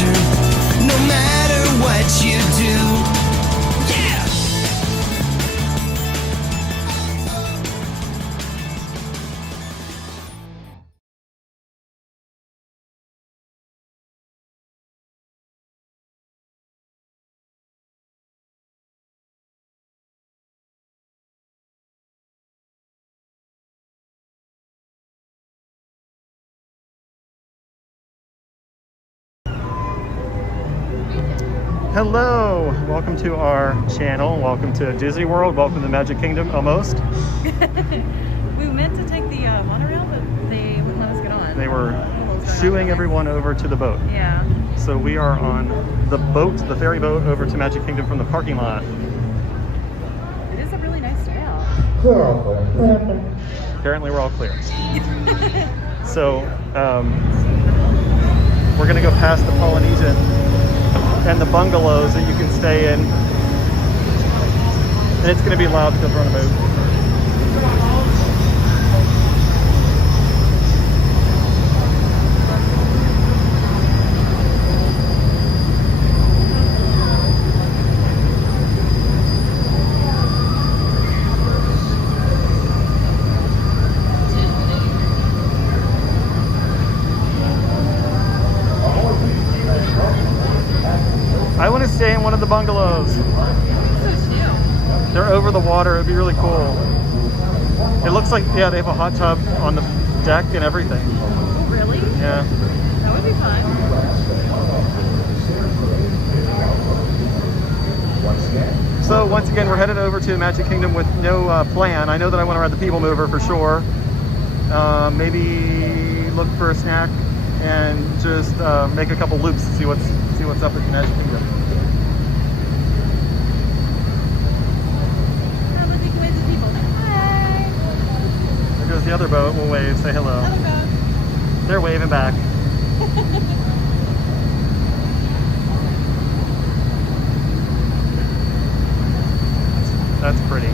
adventure, no matter what you do. Yeah! Hello, welcome to our channel. Welcome to Disney World. Welcome to Magic Kingdom, almost. We meant to take the monorail, but they wouldn't let us get on. They were shooing everyone over to the boat. Yeah. So we are on the boat, the ferry boat, over to Magic Kingdom from the parking lot. It is a really nice day out. Apparently we're all clear. So we're gonna go past the Polynesian and the bungalows that you can stay in. And it's gonna be loud because we're on a boat. I want to stay in one of the bungalows. They're over the water. It'd be really cool. It looks like, yeah, they have a hot tub on the deck and everything. Oh, really? Yeah. That would be fun. So once again, we're headed over to Magic Kingdom with no plan. I know that I want to ride the People Mover for sure. Maybe look for a snack and just make a couple loops to see what's up at Magic Kingdom. There goes the other boat. We'll wave, say hello. They're waving back. That's pretty.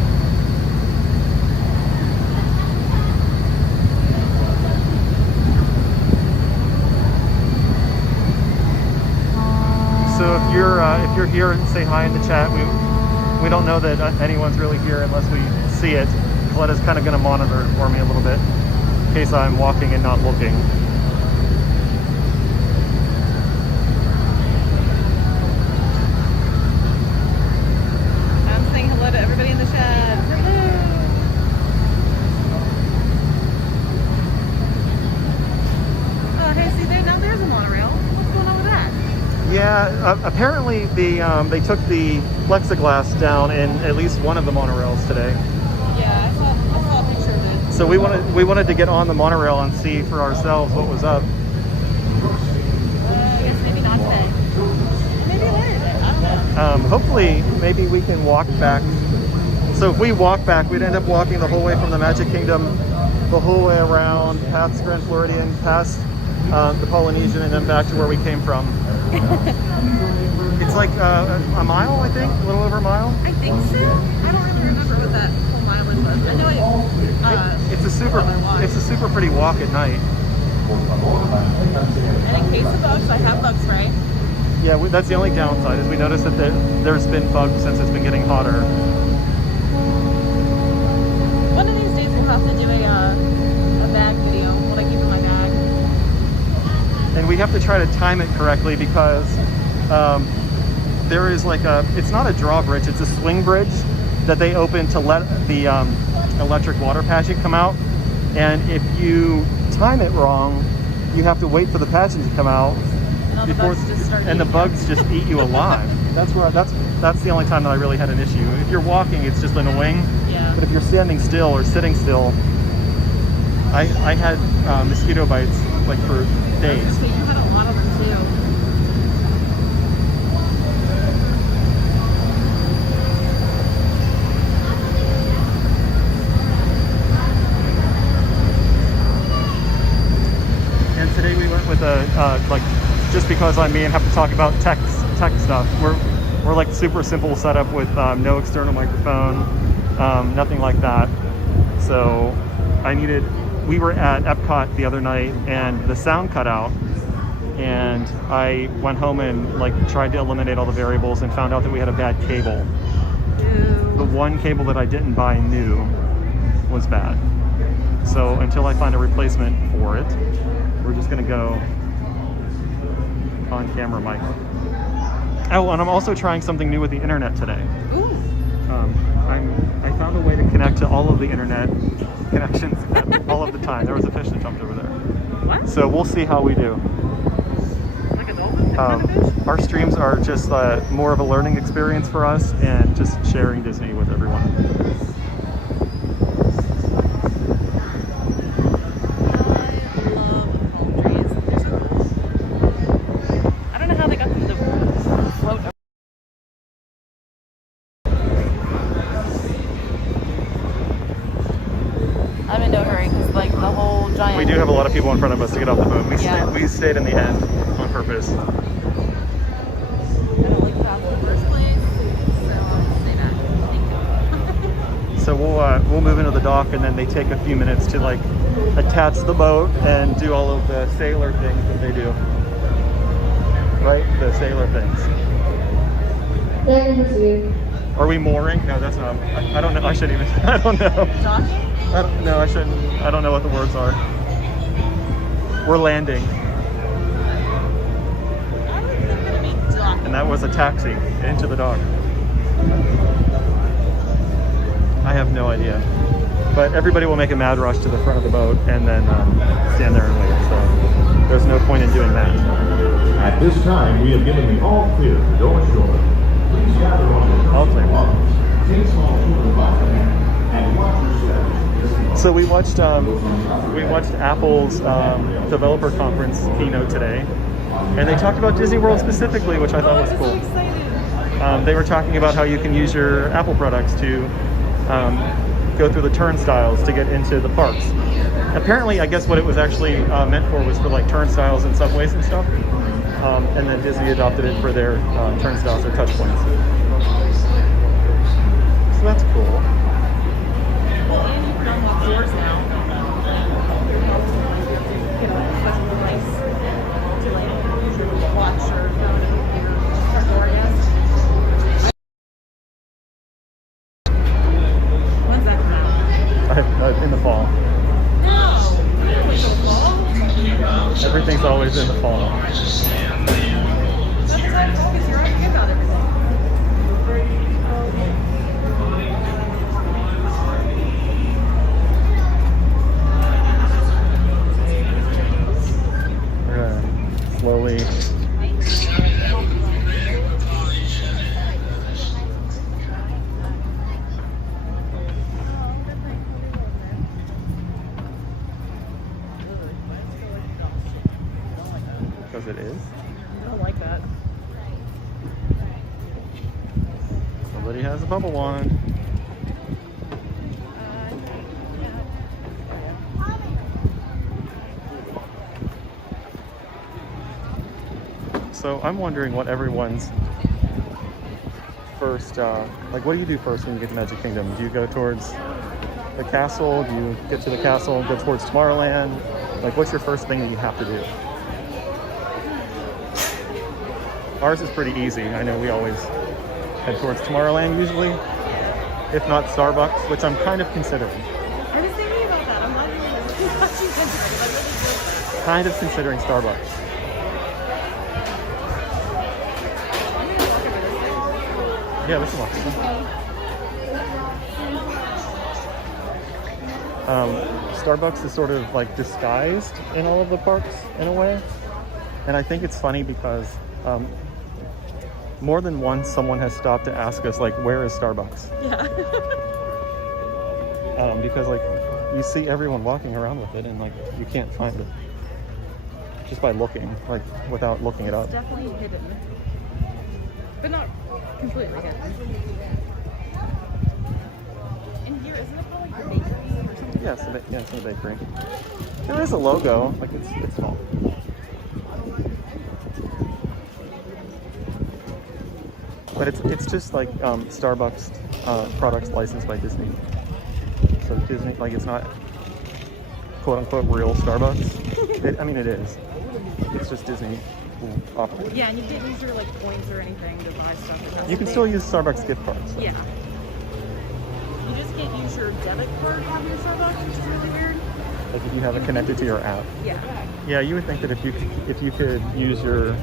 So if you're here, say hi in the chat. We don't know that anyone's really here unless we see it. Coletta's kind of going to monitor it for me a little bit in case I'm walking and not looking. I'm saying hello to everybody in the chat. Hello. Oh, hey, see there, now there's a monorail. What's going on with that? Yeah, apparently they took the plexiglass down in at least one of the monorails today. Yeah, I saw a picture of it. So we wanted to get on the monorail and see for ourselves what was up. I guess maybe not today. Maybe later today. I don't know. Hopefully, maybe we can walk back. So if we walk back, we'd end up walking the whole way from the Magic Kingdom, the whole way around, past Grand Floridian, past the Polynesian, and then back to where we came from. It's like a mile, I think, a little over a mile. I think so. I don't really remember what that whole mileage was. I know It's a super pretty walk at night. And in case of bugs, I have bug spray. Yeah, that's the only downside is we noticed that there's been bugs since it's been getting hotter. One of these days we'll have to do a bag video, what I keep in my bag. And we have to try to time it correctly because there is like it's not a drawbridge, it's a swing bridge that they open to let the electric water pageant come out. And if you time it wrong, you have to wait for the pageant to come out before, and the bugs just eat you alive. That's the only time that I really had an issue. If you're walking, it's just annoying. Yeah. But if you're standing still or sitting still, I had mosquito bites like for days. You had a lot of them too. And today we went with a like, just because I'm me and have to talk about tech stuff. We're like super simple setup with no external microphone, nothing like that. So we were at Epcot the other night and the sound cut out, and I went home and like tried to eliminate all the variables and found out that we had a bad cable. The one cable that I didn't buy new was bad. So until I find a replacement for it, we're just gonna go on camera mic. Oh, and I'm also trying something new with the internet today. Ooh. I found a way to connect to all of the internet connections at all of the time. There was a fish that jumped over there. What? So we'll see how we do. Like a dolphin? Kind of fish? Our streams are just more of a learning experience for us and just sharing Disney with everyone. I don't know how they got them to float. I'm in no hurry because like the whole giant. We do have a lot of people in front of us to get off the boat. Yeah. We stayed in the end on purpose. I don't like that in the first place, so I'll stay back. Thank you. So we'll move into the dock, and then they take a few minutes to like attach the boat and do all of the sailor things that they do. Right? The sailor things. Are we mooring? No, that's not. I don't know. I shouldn't even. I don't know. Docking? No, I shouldn't. I don't know what the words are. We're landing. I don't think they're gonna be docking. And that was a taxi into the dock. I have no idea. But everybody will make a mad rush to the front of the boat and then stand there and wait. So there's no point in doing that. At this time, we have given the all clear to go ashore. Please gather on the All clear. take small tour of and watch your step. So we watched Apple's developer conference keynote today, and they talked about Disney World specifically, which I thought was cool. They were talking about how you can use your Apple products to go through the turnstiles to get into the parks. Apparently, I guess what it was actually meant for was for like turnstiles and subways and stuff, and then Disney adopted it for their turnstiles or touch points. So that's cool. Well, and you can unlock doors now. You know, it's like nice to like watch or go to your door, I guess. When's that come out? In the fall. No! Wait till fall? Everything's always in the fall. That's exactly because you're right to get about everything. We're gonna slowly. Because it is. I don't like that. Somebody has a bubble wand. So I'm wondering what everyone's first, like what do you do first when you get to Magic Kingdom? Do you go towards the castle? Do you get to the castle and go towards Tomorrowland? Like what's your first thing that you have to do? Ours is pretty easy. I know we always head towards Tomorrowland usually, if not Starbucks, which I'm kind of considering. I was thinking about that. I'm not even watching considering. Kind of considering Starbucks. Yeah, this is awesome. Starbucks is sort of like disguised in all of the parks in a way. And I think it's funny because more than once someone has stopped to ask us like, where is Starbucks? Yeah. Because like you see everyone walking around with it and like you can't find it just by looking, like without looking it up. It's definitely hidden. But not completely hidden. In here, isn't it called like the bakery or something? Yeah, it's in the bakery. There is a logo, like it's small. But it's just like Starbucks products licensed by Disney. So Disney, like it's not quote unquote real Starbucks. I mean it is. It's just Disney operated. Yeah, and you can't use your like points or anything to buy stuff. You can still use Starbucks gift cards. Yeah. You just can't use your debit card on your Starbucks, which is really weird. Like if you have it connected to your app. Yeah. Yeah, you would think that if you could use your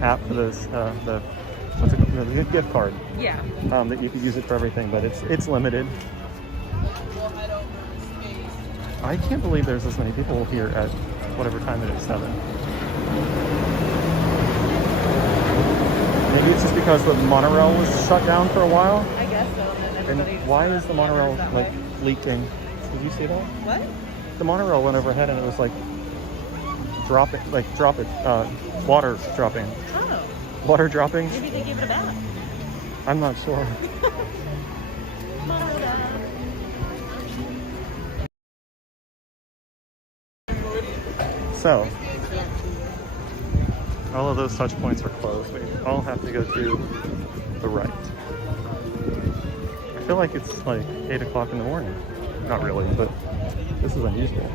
app for this the what's it called? The gift card. Yeah. That you could use it for everything, but it's limited. I can't believe there's this many people here at whatever time it is, 7. Maybe it's just because the monorail was shut down for a while. I guess so. And then And why is the monorail like leaking? Did you see that? What? The monorail went overhead and it was like water dropping. Oh. Water dropping? Maybe they gave it a bath. I'm not sure. So, all of those touch points are closed. We all have to go to the right. I feel like it's like 8 o'clock in the morning. Not really, but this is unusual.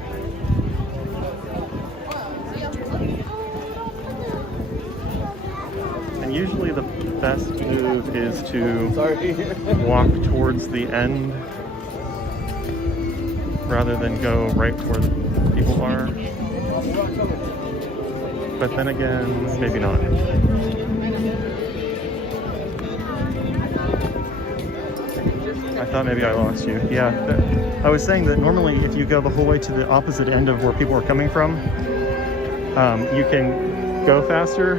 And usually the best move is to walk towards the end rather than go right where the people are. But then again, maybe not. I thought maybe I lost you. Yeah, I was saying that normally if you go the whole way to the opposite end of where people are coming from, you can go faster,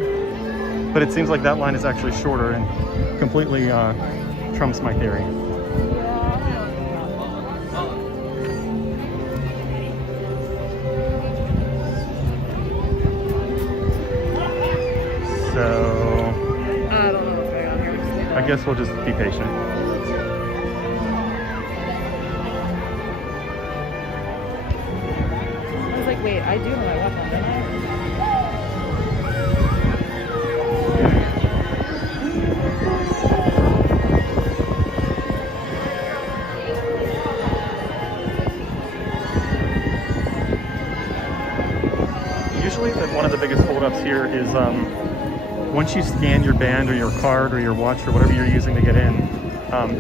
but it seems like that line is actually shorter and completely trumps my theory. So, I don't know what's going on here. I guess we'll just be patient. I was like, wait, I do know my weapon, don't I? Usually one of the biggest holdups here is once you scan your band or your card or your watch or whatever you're using to get in,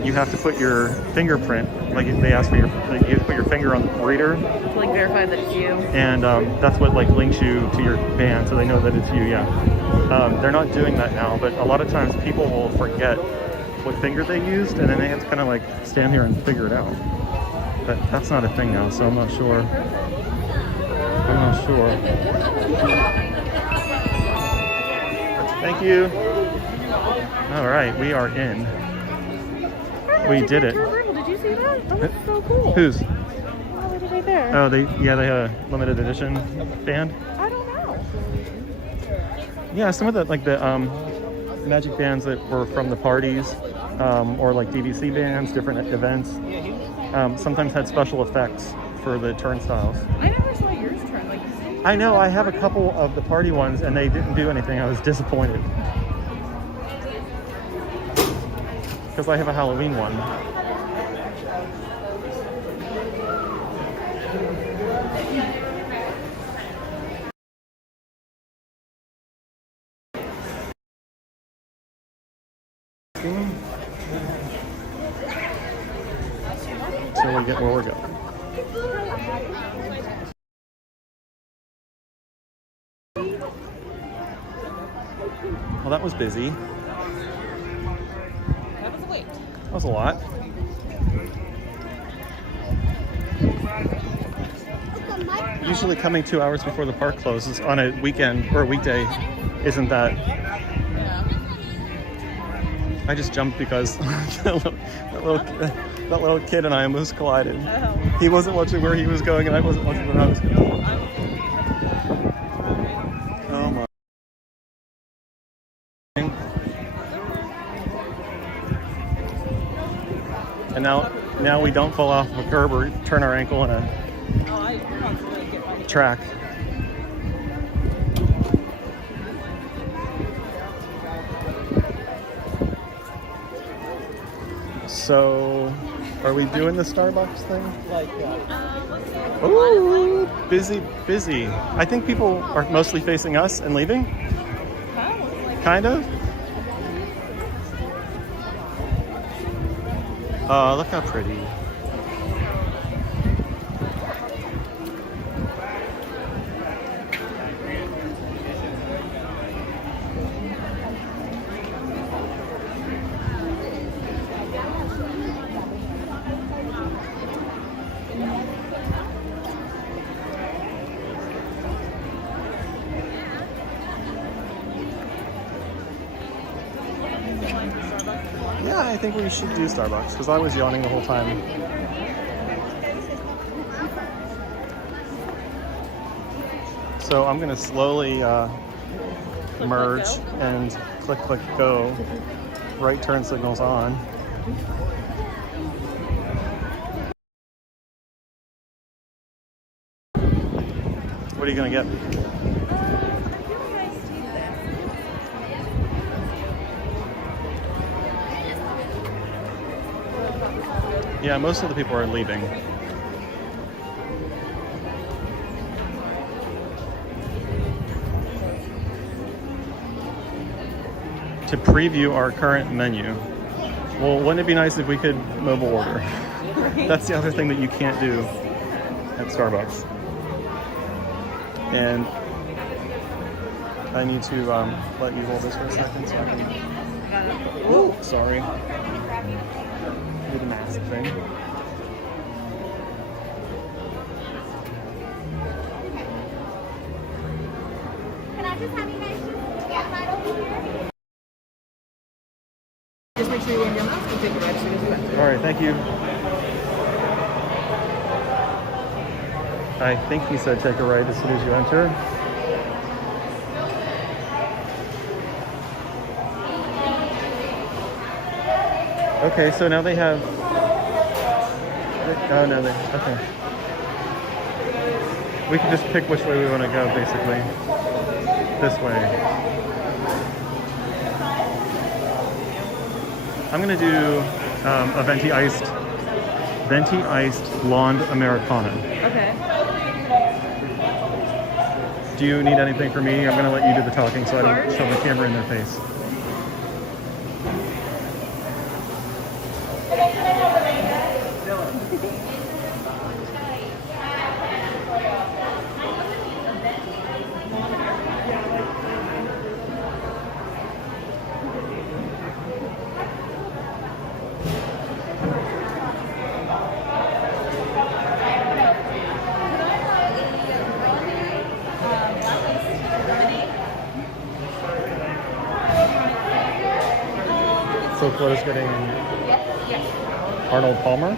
you have to put your fingerprint, like they ask for you have to put your finger on the reader. To like verify that it's you. And that's what like links you to your band so they know that it's you, yeah. They're not doing that now, but a lot of times people will forget what finger they used and then they have to kind of like stand here and figure it out. But that's not a thing now, so I'm not sure. I'm not sure. Thank you. All right, we are in. We did it. Did you see that? That was so cool. Whose? Oh, it was right there. Oh, they had a limited edition band. I don't know. Yeah, some of the like the magic bands that were from the parties, or like DVC bands, different events. Sometimes had special effects for the turnstiles. I never saw yours turn. Like, I know, I have a couple of the party ones and they didn't do anything. I was disappointed. Because I have a Halloween one. Till we get where we're going. Well, that was busy. that was a wait. That was a lot. Usually coming 2 hours before the park closes on a weekend or a weekday isn't that. I just jumped because that little kid and I almost collided. Oh. He wasn't watching where he was going and I wasn't watching where I was going. Oh my. And now we don't fall off of a curb or turn our ankle in a track. So Are we doing the Starbucks thing? Let's see. Ooh, busy, busy. I think people are mostly facing us and leaving. Kind of. Oh, look how pretty. Yeah, I think we should do Starbucks because I was yawning the whole time. So I'm gonna slowly merge and click, click, go. Right turn signals on. What are you gonna get? Yeah, most of the people are leaving. To preview our current menu. Well, wouldn't it be nice if we could mobile order? That's the other thing that you can't do at Starbucks. And I need to let you hold this for a second so I can... Oh, sorry. Do the mask thing. Can I just have you guys just get right over here? Just make sure you wear your mask and take it right as soon as you enter. All right, thank you. I think he said take a right as soon as you enter. Okay, so now they have... Oh, no, okay. We can just pick which way we want to go, basically. This way. I'm going to do a venti iced blonde Americano. Okay. Do you need anything from me? I'm going to let you do the talking so I don't shove the camera in their face. So Chloe's getting Arnold Palmer.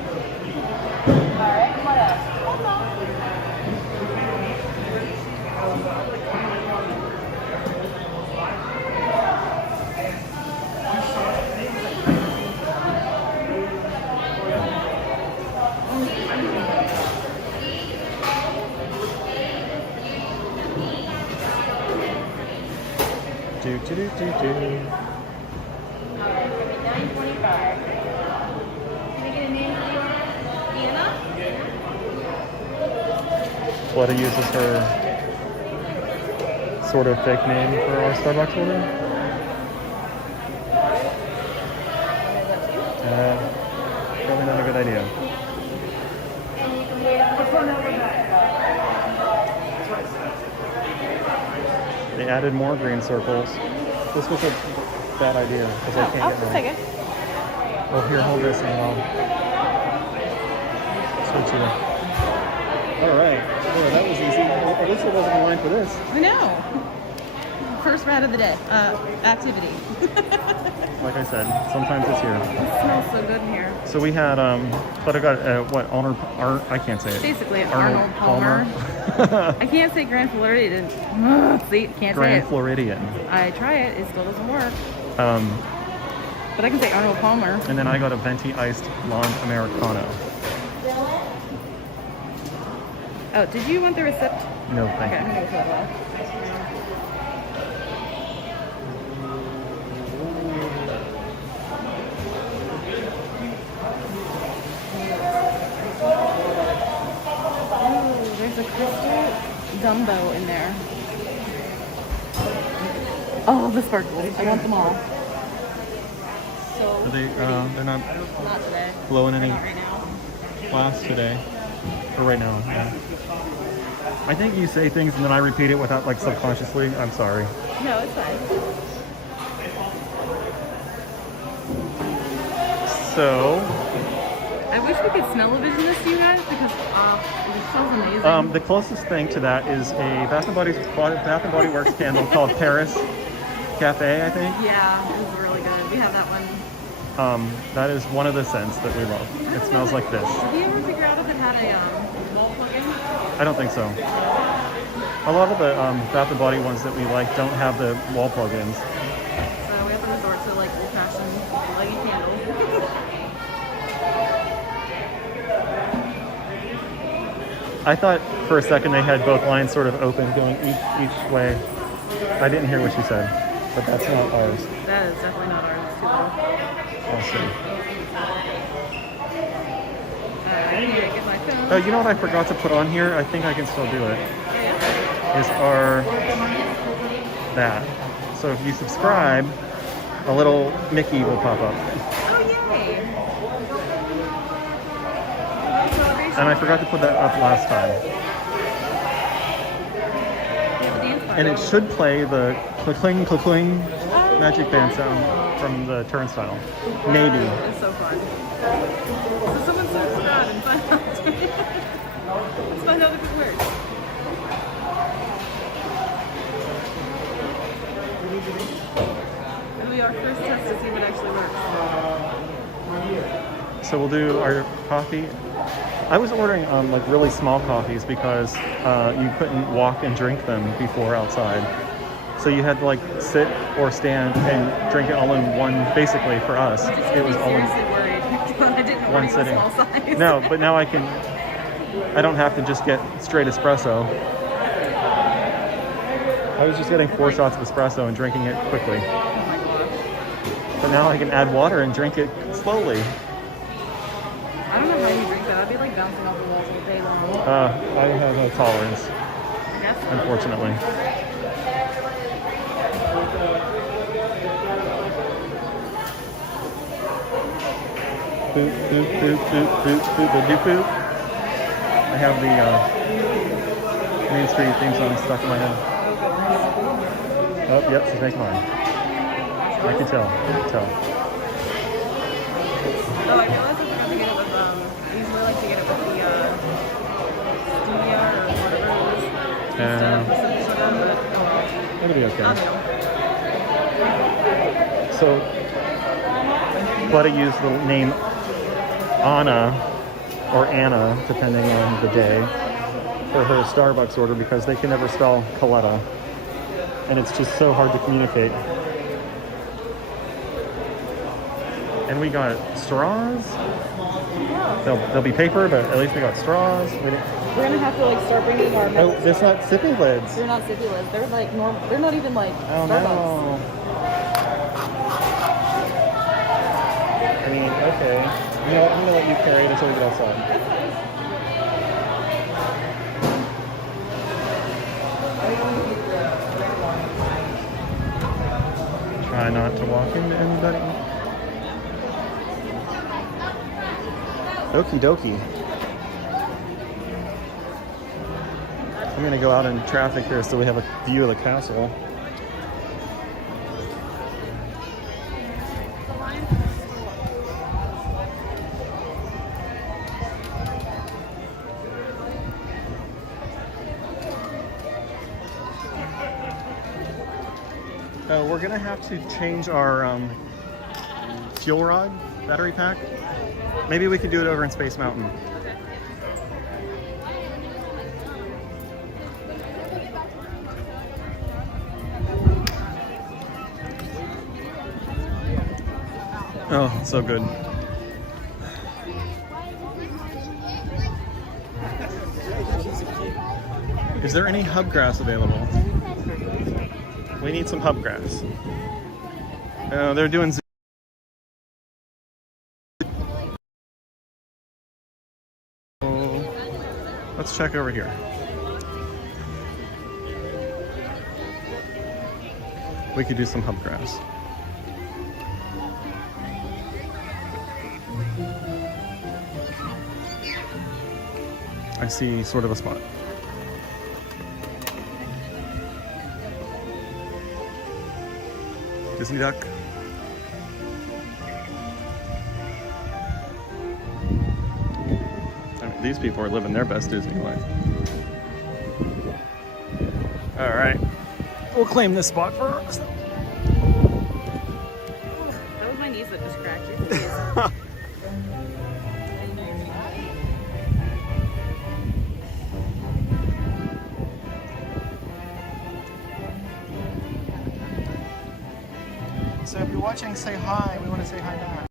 Do. Fleta uses her sort of fake name for our Starbucks order. Probably not a good idea. They added more green circles. This was a bad idea because I can't get Take mine. it. Oh, here, hold this and I'll switch it. All right. Oh, that was easy. At least it wasn't in line for this. I know. First round of the day. Activity. Like I said, sometimes it's here. It smells so good in here. So we had, but I got, I can't say it. Basically, an Arnold Palmer. I can't say Grand Floridian. See, can't Grand say it. Floridian. I try it. It still doesn't work. But I can say Arnold Palmer. And then I got a venti iced blonde Americano. Oh, did you want the receipt? No, Okay, thank I'm you. gonna go for that. Dumbo in there. Oh, the sparkles. I want them all. So Are they, they're not not today. blowing any Not right now. glass today. Or right now, yeah. I think you say things and then I repeat it without, like, subconsciously. I'm sorry. No, it's fine. So, I wish we could smell-o-vision this to you guys because it smells amazing. the closest thing to that is a Bath and Body Works candle called Paris Cafe, I think. Yeah, it was really good. We have that one. That is one of the scents that we love. It smells like this. Did we ever figure out if it had a wall plug-in? I don't think so. A lot of the Bath and Body ones that we like don't have the wall plug-ins. So we have to resort to like old-fashioned lighting candles. I thought for a second they had both lines sort of open, going each way. I didn't hear what you said, but that's not ours. That is definitely not ours. It's too low. Awesome. I can't get my phone. Oh, you know what I forgot to put on here? I think I can still do it. Yeah. Is our that. So if you subscribe, a little Mickey will pop up. Oh, yay! Celebration. And I forgot to put that up last time. We have a dance party. And it should play the cling cling magic band sound from the turnstile. Maybe. It's so fun. So someone subscribe and find out. Let's find out if it works. It'll be our first test to see if it actually works. So we'll do our coffee. I was ordering like really small coffees because you couldn't walk and drink them before outside. So you had to like sit or stand and drink it all in one, basically for us. It was all in Seriously worried. I didn't one order the sitting. small size. No, but now I don't have to just get straight espresso. I was just getting 4 shots of espresso and drinking it quickly. Oh my gosh. But now I can add water and drink it slowly. I don't know how you drink that. I'd be like bouncing off the walls all day long. I have no tolerance, I guess. unfortunately. Boop, boop, boop, boop, boop, boop, boop, boop, boop. I have the Main Street theme song stuck in my head. Oh, yep, she's making mine. I can tell. Oh, I realized I forgot to get it with, I usually like to get it with the stevia or whatever it is. Instead of the simple sugar, but It'll be I okay. don't know. So, Buddy used the name Anna or Anna, depending on the day, for her Starbucks order because they can never spell Coletta. And it's just so hard to communicate. And we got straws. They'll be paper, but at least we got straws. We're gonna have to like start bringing our. Oh, there's not sippy lids. They're not sippy lids. They're like normal. They're not even like Oh Starbucks. no. I mean, okay. You know what? I'm gonna let you carry it until we get outside. Try not to walk into anybody. Okie dokie. I'm gonna go out in traffic here so we have a view of the castle. We're gonna have to change our fuel rod battery pack. Maybe we could do it over in Space Mountain. Oh, so good. Is there any hubgrass available? We need some hubgrass. They're doing. Let's check over here. We could do some hub grass. I see sort of a spot. Disney duck. I mean, these people are living their best Disney life. All right, we'll claim this spot for us. That was my knees that just cracked you. So if you're watching, say hi. We want to say hi back.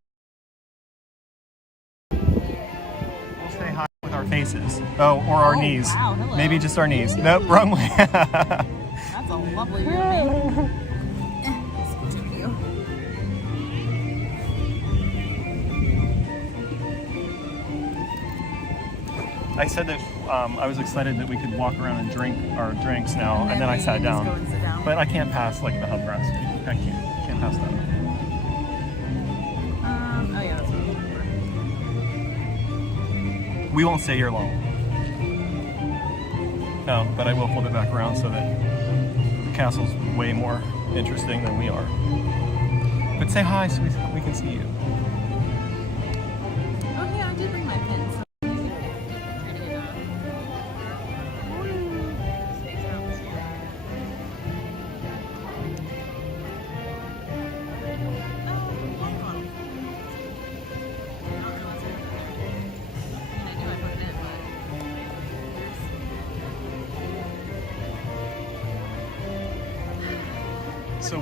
We'll say hi with our faces. Oh, or our knees. Wow, hello. Maybe just our knees. Nope, wrong way. That's a lovely view of me. Let's continue. I said that I was excited that we could walk around and drink our drinks now, and then I sat you just down. go and sit down. But I can't pass like the hub grass. I can't pass that. Oh yeah, that's what I'm looking for. We won't stay here long. No, but I will flip it back around so that the castle's way more interesting than we are. But say hi so we can see you. Oh yeah, I did bring my pins. So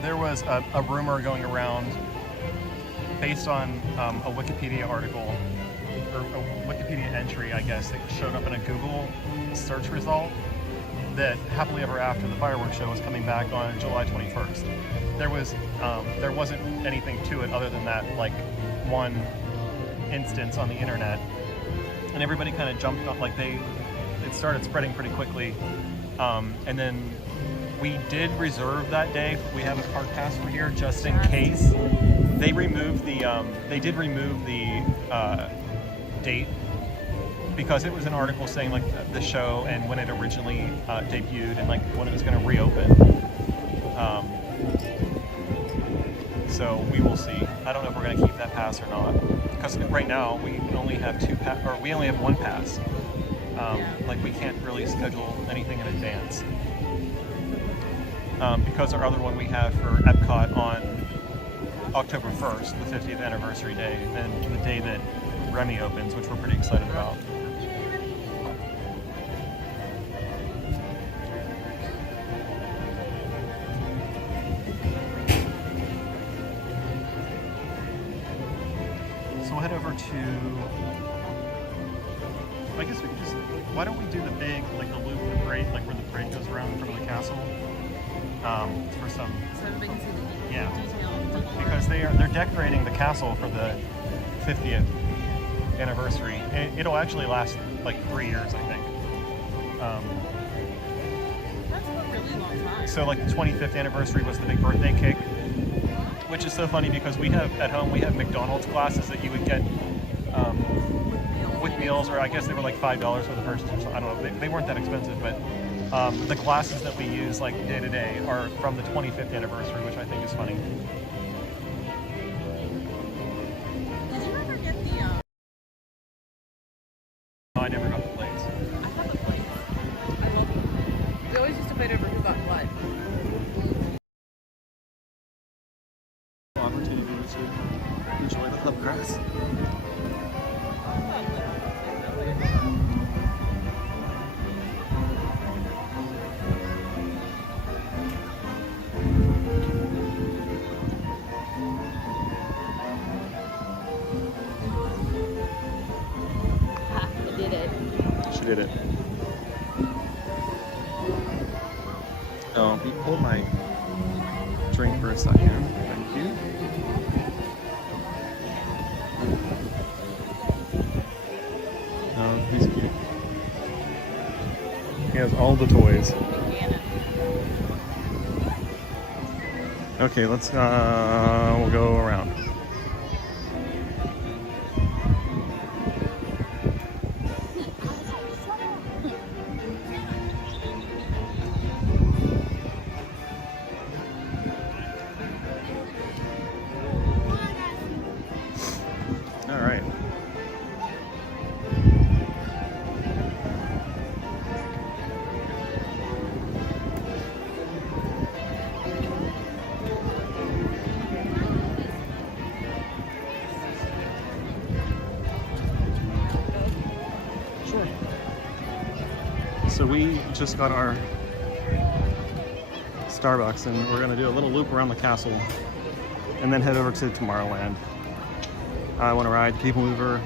there was a rumor going around based on a Wikipedia article, or a Wikipedia entry, I guess, that showed up in a Google search result that Happily Ever After, the fireworks show, was coming back on July 21st. There wasn't anything to it other than that, like, one instance on the internet, and everybody kind of jumped up, like it started spreading pretty quickly. And then we did reserve that day. We have a park pass for here just in case. They removed the date because it was an article saying like the show and when it originally debuted and like when it was going to reopen. So we will see. I don't know if we're going to keep that pass or not because right now we only have we only have one pass. Like we can't really schedule anything in advance because our other one we have for Epcot on October 1st, the 50th anniversary day, and the day that Remy opens, which we're pretty excited about. So we'll head over to, I guess we could just, why don't we do the big, like the loop, the parade, like where the parade goes around in front of the castle, for some, So everybody can see the yeah, detail. because they're decorating the castle for the 50th anniversary. It'll actually last like 3 years, I think. That's a really long time. So like the 25th anniversary was the big birthday cake, which is so funny because we have at home, we have McDonald's glasses that you would get with meals, or I guess they were like $5 for the person, or something. I don't know, they weren't that expensive, but the glasses that we use like day to day are from the 25th anniversary, which I think is funny. Did you ever get the, I never got the plates. I have the plates. I love them. We always used to fight over who got what. Opportunity to enjoy the hub grass. I did it. She did it. Oh, hold my drink for a second. Thank you. Oh, he's cute. He has all the toys. Cannon. Okay, let's we'll go around. All right. Sure. So we just got our Starbucks and we're gonna do a little loop around the castle and then head over to Tomorrowland. I want to ride the People Mover.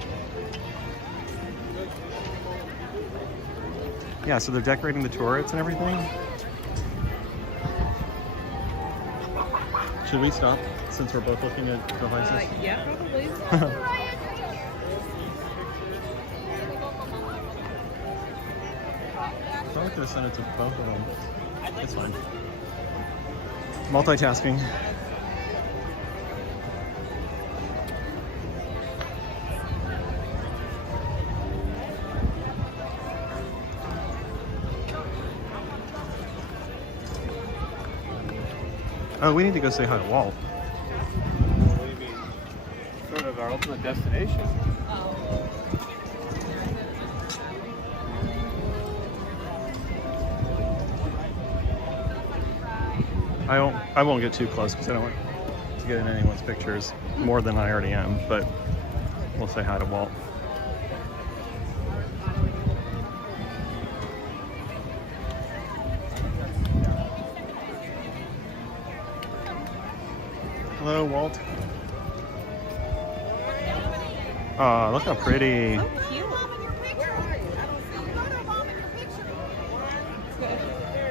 Yeah, so they're decorating the turrets and everything. Should we stop since we're both looking at devices? Yeah, probably. I could have sent it to both of them. It's fine. Multitasking. Oh, we need to go say hi to Walt. What do you mean? Sort of our ultimate destination. I won't get too close because I don't want to get in anyone's pictures more than I already am, but we'll say hi to Walt. Hello, Walt. Oh, look how pretty. Cute.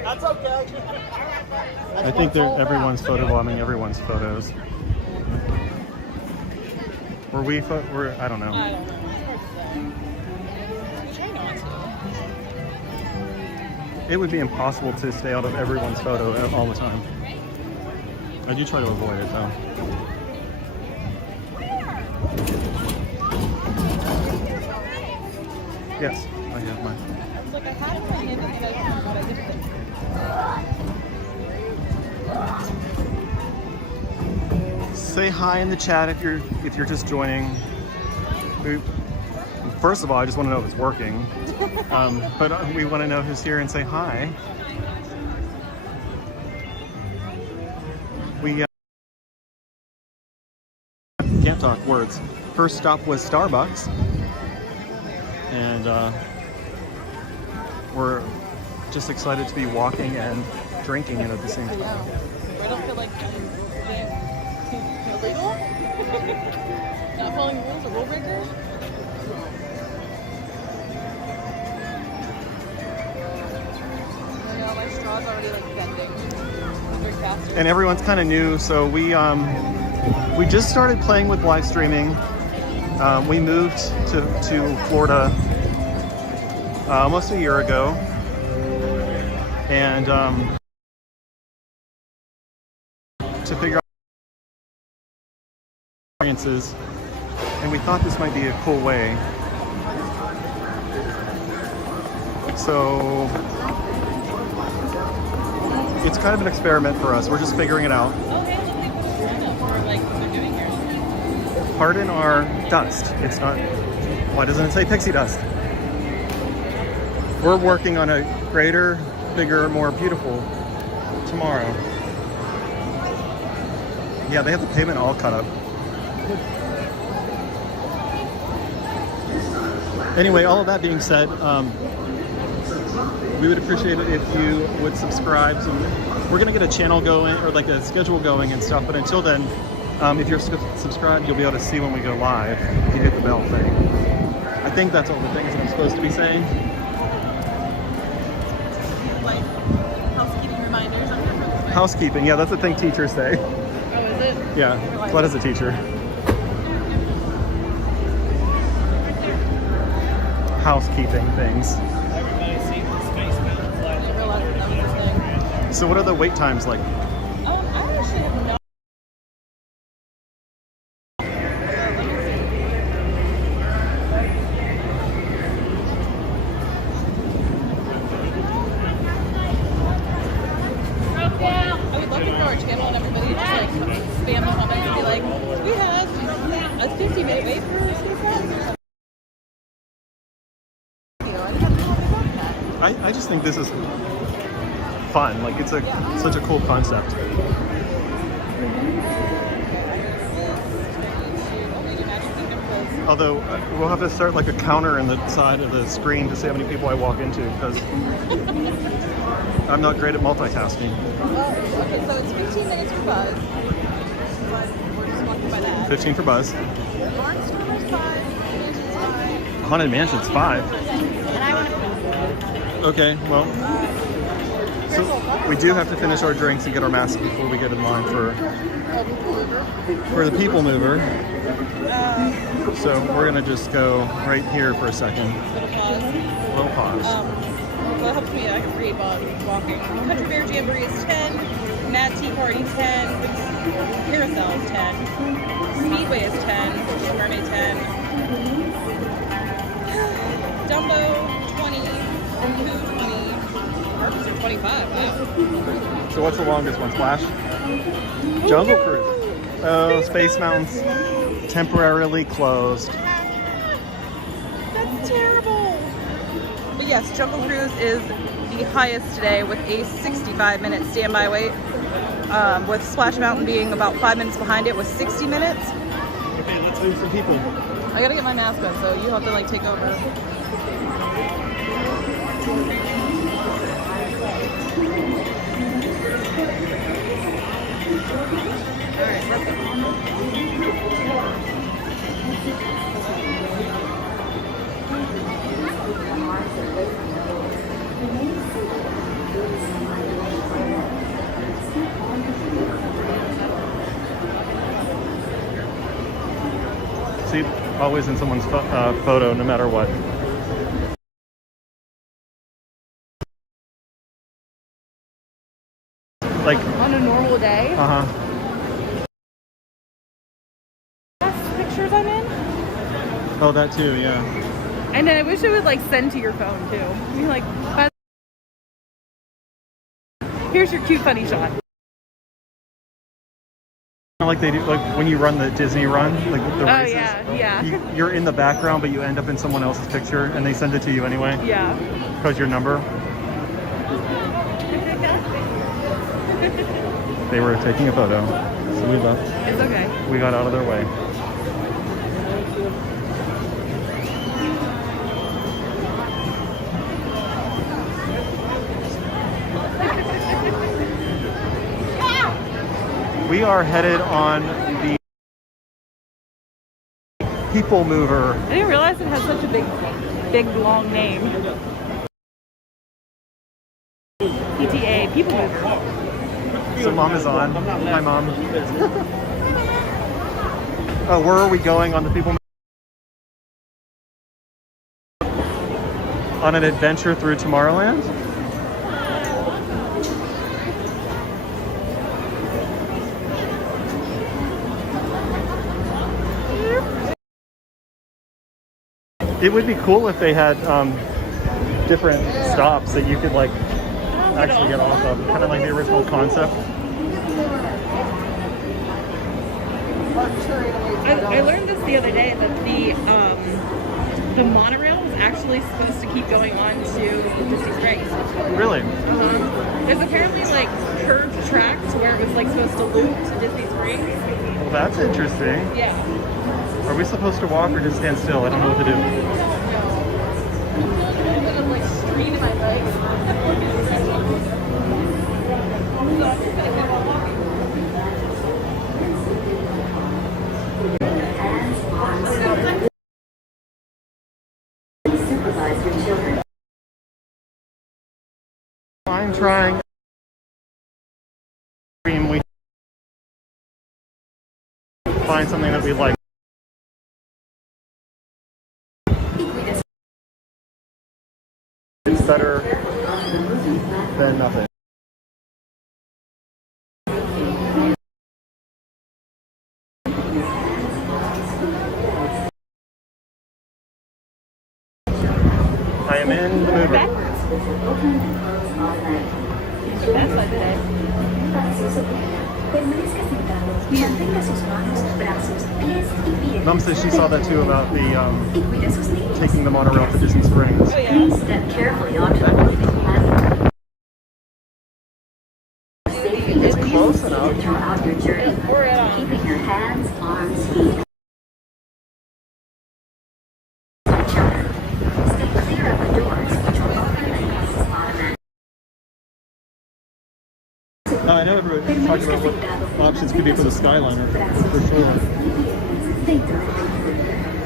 That's okay. I think everyone's photobombing everyone's photos. Were we? I don't know. I don't know. Try not to. It would be impossible to stay out of everyone's photo all the time. I do try to avoid it though. Yes, I have mine. I was like, I had it on it, but you guys don't know what I did with it. Say hi in the chat if you're just joining. First of all, I just want to know if it's working, but we want to know who's here and say hi. We can't talk words. First stop was Starbucks, and we're just excited to be walking and drinking it at the same time. I don't feel like being illegal. Not following rules, a rule breaker. I know my straw's already like bending. Drink faster. And everyone's kind of new, so we just started playing with live streaming. We moved to Florida almost a year ago, and to figure out experiences, and we thought this might be a cool way. So it's kind of an experiment for us. We're just figuring it out. Okay, look, they put a sign up for like what they're doing here. Pardon our dust. It's not. Why doesn't it say pixie dust? We're working on a greater, bigger, more beautiful tomorrow. Yeah, they have the pavement all cut up. Anyway, all of that being said, we would appreciate it if you would subscribe. So we're gonna get a channel going, or like a schedule going and stuff, but until then, if you're subscribed, you'll be able to see when we go live if you hit the bell thing. I think that's all the things that I'm supposed to be saying. Like housekeeping reminders on your phone. Housekeeping, yeah, that's the thing teachers say. Oh, is it? Yeah, what is a teacher? Housekeeping things. Everybody's seen the Space Mountain I didn't realize that was this thing. So what are the wait times like? I actually have no our channel and everybody just like spam the comments and be like, we have a 50-minute wait for Space Mountain. I just think this is fun. Like it's such a cool concept. Although we'll have to start like a counter in the side of the screen to see how many people I walk into because I'm not great at multitasking. Okay, so it's 15 minutes for Buzz. We're just walking by that. 15 for Buzz. Barnstormer's 5. Mansion's 5. Haunted Mansion's 5. And I want to. Okay, well, so we do have to finish our drinks and get our masks before we get in line for the People Mover. So we're gonna just go right here for a second. Little pause. Well, it helps me. I can read while I'm walking. Country Bear Jamboree is 10. Mad Tea Party 10. Carousel is 10. Speedway is 10. Little Mermaid 10. Dumbo 20. Pooh 20. Parks are 25. Wow. So what's the longest one? Splash? Jungle Cruise. Oh, Space Mountain's temporarily closed. That's terrible. But yes, Jungle Cruise is the highest today with a 65-minute standby wait. With Splash Mountain being about 5 minutes behind it with 60 minutes. Okay, let's move some people. I gotta get my mask on, so you have to like take over. Alright, let's go. See, always in someone's photo, no matter what. Like On a normal day, that's the pictures I'm in. Oh, that too, yeah. And then I wish it would like send to your phone too. Be like, here's your cute funny shot. Like they do, like when you run the Disney run, like the races. Yeah. You're in the background, but you end up in someone else's picture, and they send it to you anyway. Yeah. Because your number. They were taking a photo, so we left. It's okay. We got out of their way. We are headed on the People Mover. I didn't realize it has such a big long name. PTA, People Mover. So Mom is on. Hi, Mom. Oh, where are we going on the People Mover? On an adventure through Tomorrowland? It would be cool if they had different stops that you could like actually get off of, kind of like the original concept. I learned this the other day that the monorail was actually supposed to keep going on to Disney Springs. Really? There's apparently like curved track to where it was like supposed to loop to Disney Springs. Well, that's interesting. Yeah. Are we supposed to walk or just stand still? I don't know what to do. I feel like a little bit of like strain in my legs. I'm trying. We find something that we like. It's better than nothing. I am in the mover. That's like that. Permanezca sentado y mantenga sus manos, brazos, pies y pies. Mom says she saw that too about the Y cuide a sus niños. taking the monorail to Disney Springs. Oh, yeah. Please step carefully onto the moving platform. It's close enough. Throughout your journey, keeping your hands, arms, feet. Stay clear of the doors, which will open and close automatically. I know everyone's talking about what options could be for the Skyliner, for sure. Dentro.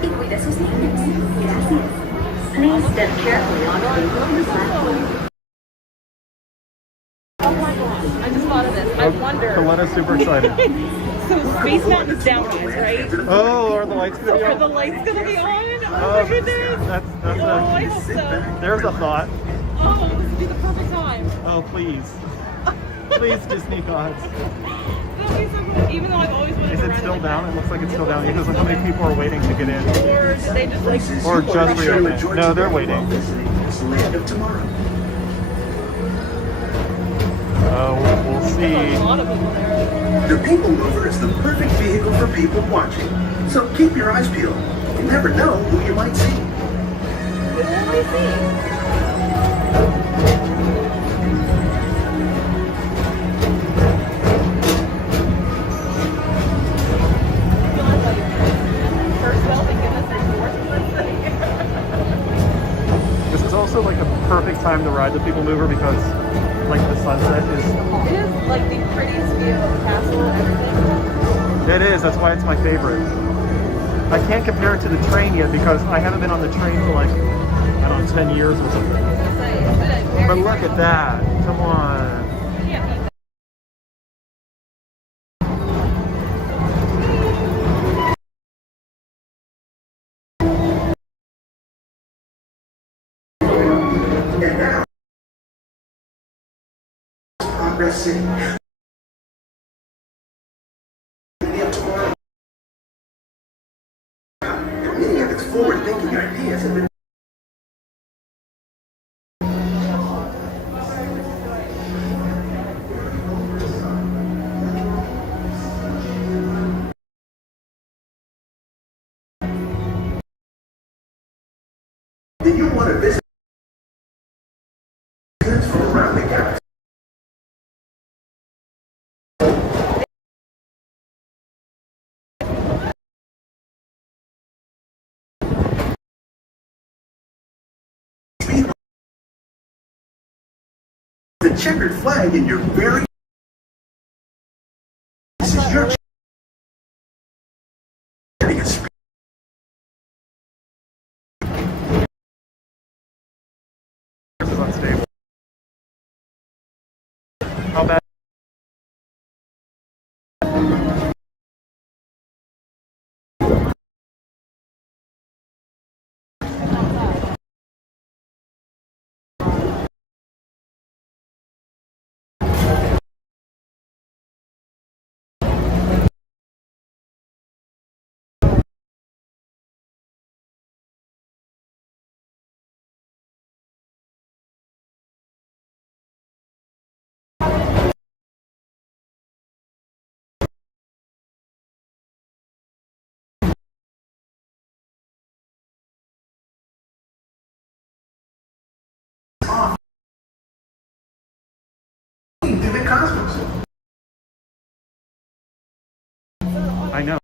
Y cuide a sus niños. Gracias. Please step carefully onto the moving platform. I just thought of this. I wonder. Coletta's super excited. So Space Mountain's downrise, right? Oh, are the lights going to be Are on? the lights gonna be on? Oh my goodness! That's Oh, I hope so. there's a thought. Oh, this would be the perfect time. Oh, please. Please, Disney gods. That'll be so cool. Even though I've always wanted Is to it ride still like down? that. It looks like it's still down because of how many people are waiting to get in. Or did they just like? Or just reopen. No, they're waiting. It's the land of tomorrow. Oh, we'll A see. lot of people there. The People Mover is the perfect vehicle for people watching. So keep your eyes peeled. You never know who you might see. Who will we see? First bell, thank goodness there's more to This is also like a perfect time to ride the People Mover because like the sunset is. It is like the prettiest view of the castle and everything. It is. That's why it's my favorite. I can't compare it to the train yet because I haven't been on the train for like I don't know 10 years or something. But look at that. Come on. And now, Progress City. Of tomorrow. Many of its forward-thinking ideas have been Do you want to visit from around the galaxy? The checkered flag in your very this is your This is unstable. How bad? to the cosmos. I know.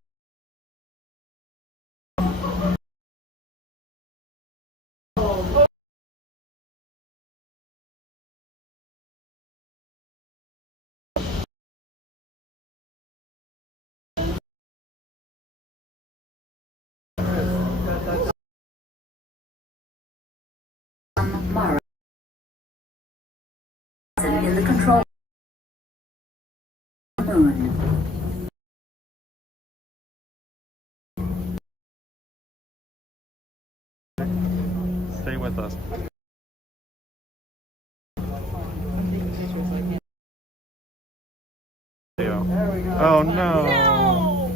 Mara. In the control moon. Stay with us. Oh no.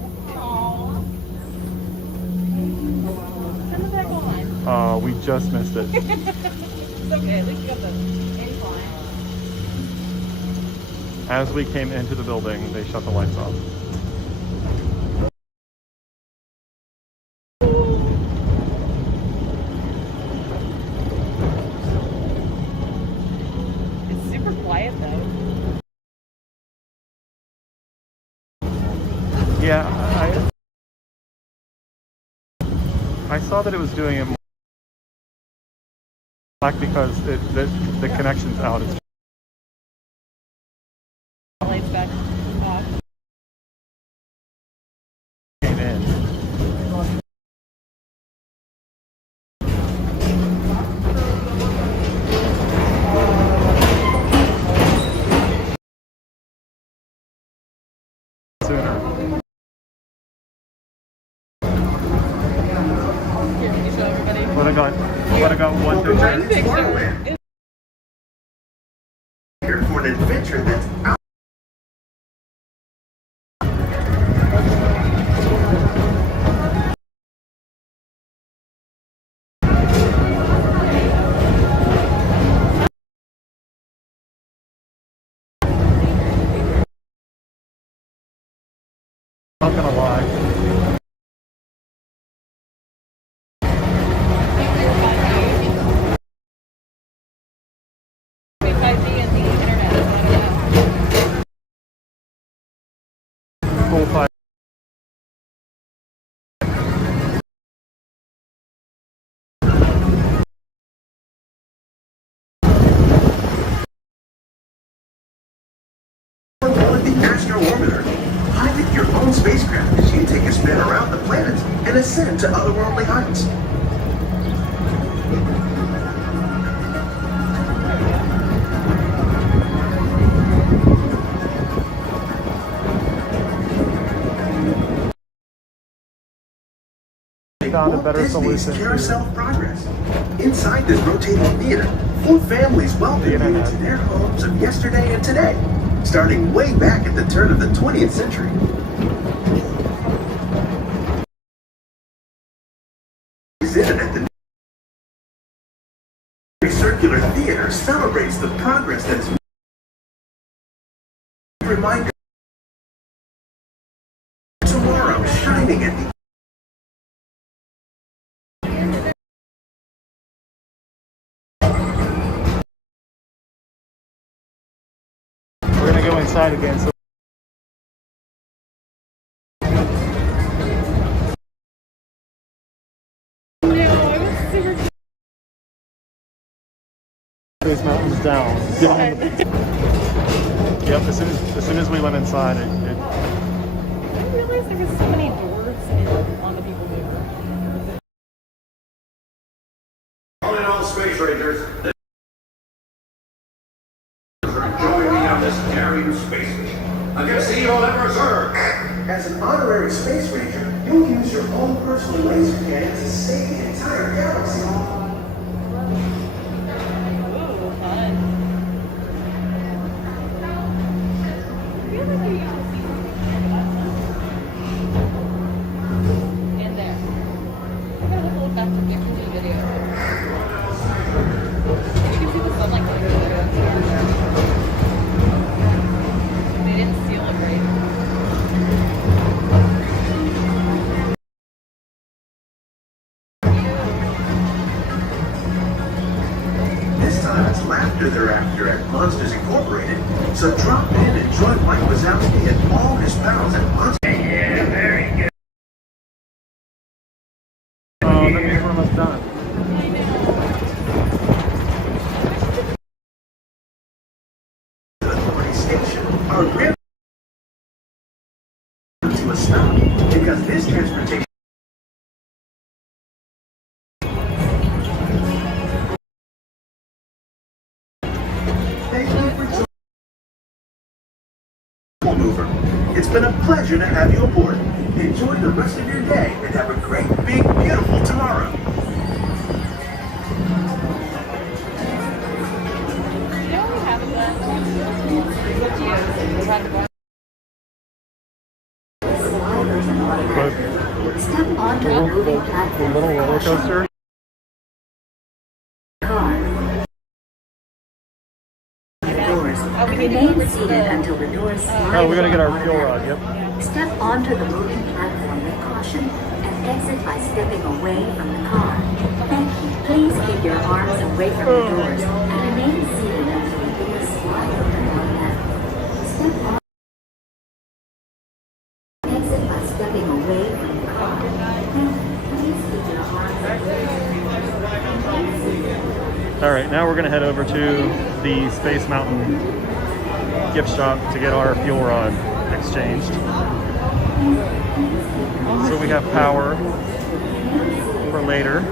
Send it back on. Oh, we just missed it. It's okay, at least you got the incline. As we came into the building, they shut the lights off. It's super quiet though. Yeah, I saw that it was doing it more black because the connection's out. It's Lights back off. came in. Sooner. Here, can you show everybody? What I got one picture. It's Tomorrowland. Here for an adventure that's out. Not gonna lie. Full 5. With the Astro Orbiter, pilot your own spacecraft as you take a spin around the planet and ascend to otherworldly heights. Found a Walt better Disney's solution. Carousel of Progress. Inside this rotating theater, 4 families welcome you internet. to their homes of yesterday and today, starting way back at the turn of the 20th century. Exhibit at the circular theater celebrates the progress that is reminder tomorrow shining at the We're gonna go inside again. So these mountains down. Get on the- Yep. As soon as we went inside, I didn't realize there was so many doors on the people mover. All in all, Space Rangers, join me on this daring space mission against the evil Emperor Zurg. As an honorary space ranger, you'll use your own personal laser cannon to save the entire galaxy. Ooh, fun. In there. I'm gonna look back to pictures and video. You can see the sunlight coming through there. They didn't seal it right. This time it's laughter they're after at Monsters Incorporated. So drop in and join Mike Wazowski and all his pals at Monsters. Yeah, very good. oh, that means we're almost done. Authority Station, our grand to a stop because this transportation. Thank you for joining. Mover. It's been a pleasure to have you aboard. Enjoy the rest of your day and have a great, big, beautiful tomorrow. You know what we haven't done? With you. We've had to go. Step onto the moving The platform. little roller coaster. Car. I know. Remain seated until the doors slide. Oh, we're gonna get our open fuel rod, yep. Step onto the moving platform with caution and exit by stepping away from the car. Thank you. Please keep your arms away from the doors and remain seated until the doors slide open on them. Step on. Exit by stepping away from the car. Please keep your arms away from All right, now we're gonna head over to the Space Mountain gift shop to get our fuel rod exchanged. So we have power for later.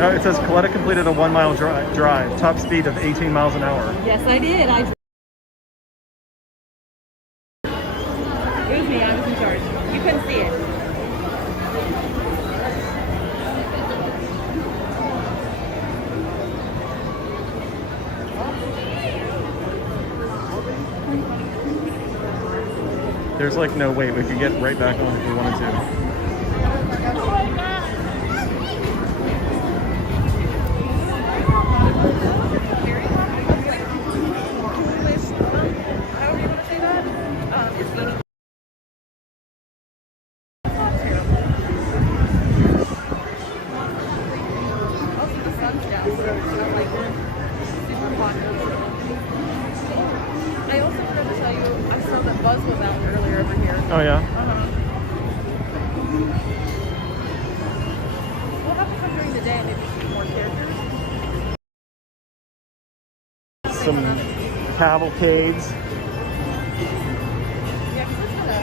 It says Coletta completed a 1 mile drive, top speed of 18 miles an hour. Yes, I did. It was me. I was in charge. You couldn't see it. There's like no way we could get right back on if we wanted to. I also forgot to tell you, I saw that Buzz was out earlier over here. Oh yeah? We'll have to come during the day and maybe see more characters. Some cavalcades. Yeah, because this had a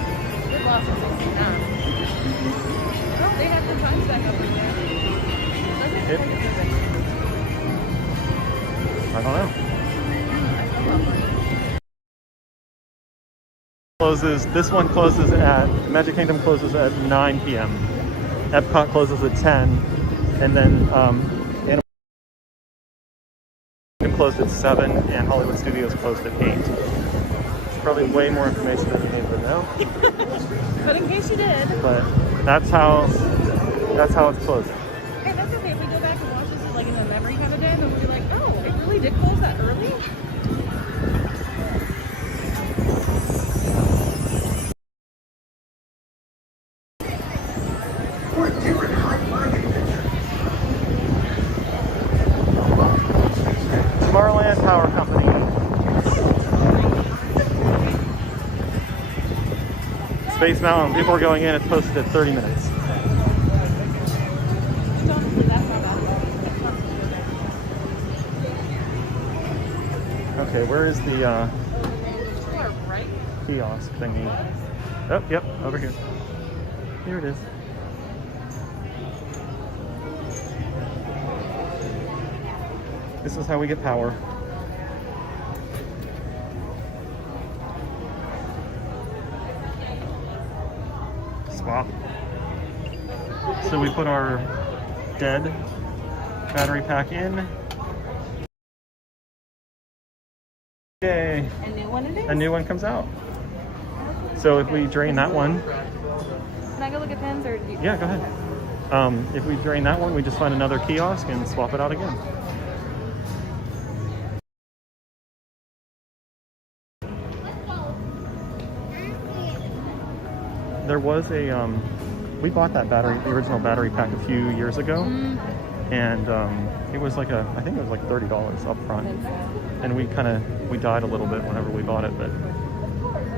good loss of 69. Oh, they have the times back up again. Doesn't it take a visit? I don't know. Closes. This one closes at Magic Kingdom closes at 9 p.m. Epcot closes at 10, and then Animal Kingdom closed at 7, and Hollywood Studios closed at 8. It's probably way more information than we need to know. But in case you did. But that's how it's closing. Hey, that's okay. If we go back and watch this like in a memory kind of day, then we'll be like, oh, it really did close that early? For a different high-flying adventure. Tomorrowland Power Company. Space Mountain. People are going in. It's posted at 30 minutes. Okay, where is the kiosk thingy? Oh, yep, over here. Here it is. This is how we get power. Swap. So we put our dead battery pack in. Yay! A new one it is? A new one comes out. So if we drain that one, Can I go look at pins or do you... yeah, go ahead. If we drain that one, we just find another kiosk and swap it out again. There was a, we bought that battery, the original battery pack a few years ago, and it was like I think it was like $30 up front, and we died a little bit whenever we bought it, but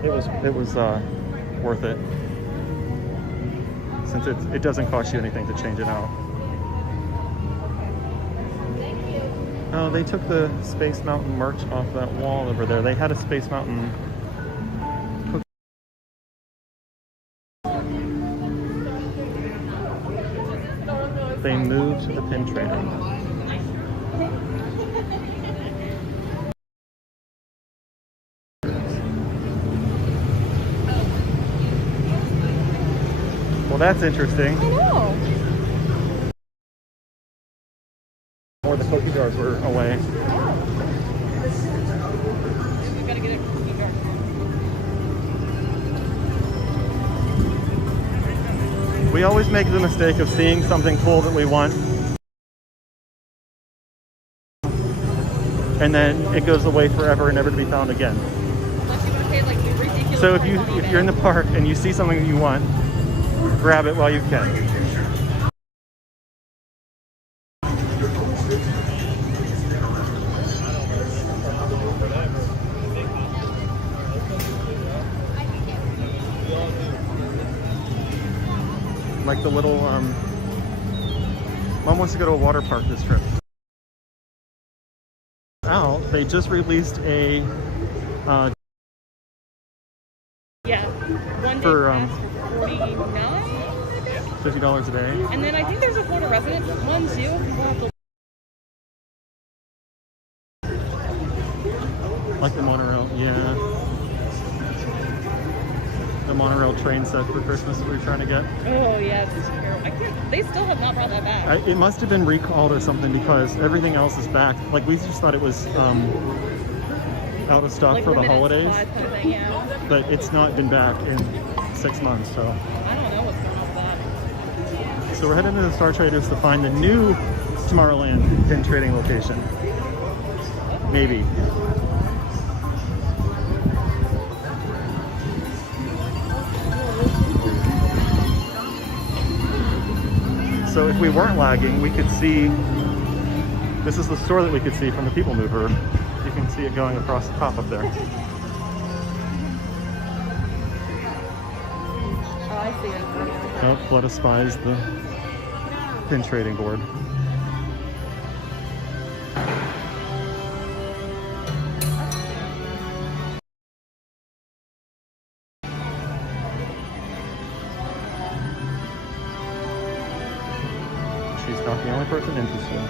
it was worth it, since it doesn't cost you anything to change it out. Oh, they took the Space Mountain merch off that wall over there. They had a Space Mountain cookie. They moved the pin trading. Well, that's interesting. I know. Or the cookie jars were away. We gotta get a cookie jar. We always make the mistake of seeing something cool that we want, and then it goes away forever and never to be found again. Unless you want to pay like ridiculous. So if you're in the park and you see something that you want, grab it while you can. Like the little, Mom wants to go to a water park this trip. Out, they just released a, Yeah, one day for, pass for $49. $50 a day. And then I think there's a Florida resident one too. We'll have to Like the monorail, yeah. The monorail train set for Christmas that we were trying to get. Oh yeah, it's terrible. They still have not brought that back. It must have been recalled or something because everything else is back. Like we just thought it was out of stock Like for the limited holidays, supply kind of thing, yeah. but it's not been back in 6 months. So I don't know what's going on with that. So we're heading to the Star Traders to find the new Tomorrowland pin trading location. Maybe. So if we weren't lagging, we could see, this is the store that we could see from the People Mover. You can see it going across the top up there. Oh, I see it. Oh, let us spies the pin trading board. She's not the only person interested.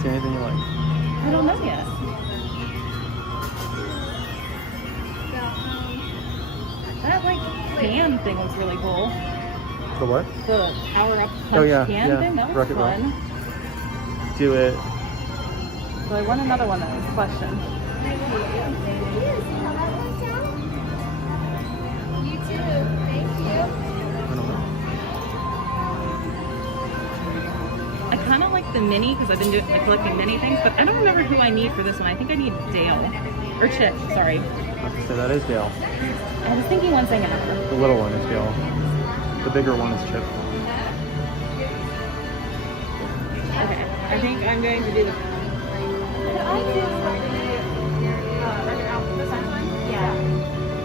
See anything you like? I don't know yet. That like can thing was really cool. The what? The power up punch Oh, yeah, can yeah. thing. That was Rocket Ball. fun. Do it. So I want another one that was a question. You too. Thank you. I don't know. I kind of like the mini because I've been collecting mini things, but I don't remember who I need for this one. I think I need Dale. Or Chip, sorry. So that is Dale. I was thinking one thing after. The little one is Dale. The bigger one is Chip. Okay, I think I'm going to do the... Record album this time? Yeah.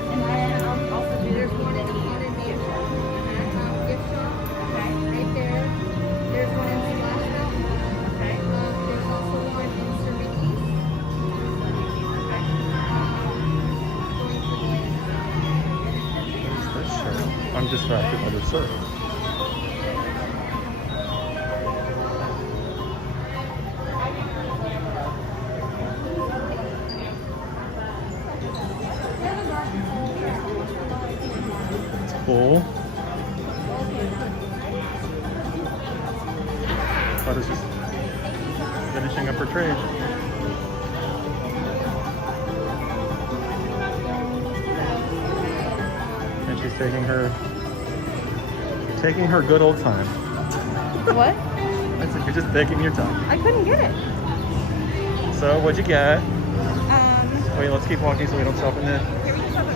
And then also do there's one in the gift shop. Okay. Right there. There's one in Splash Mountain. Okay. There's also one in Sir Mickey's. What's this shirt? I'm distracted by the surf. It's cool. But it's just finishing up her trade. And she's taking her good old time. What? I said you're just taking your time. I couldn't get it. So what'd you get? Wait, let's keep walking so we don't stop in the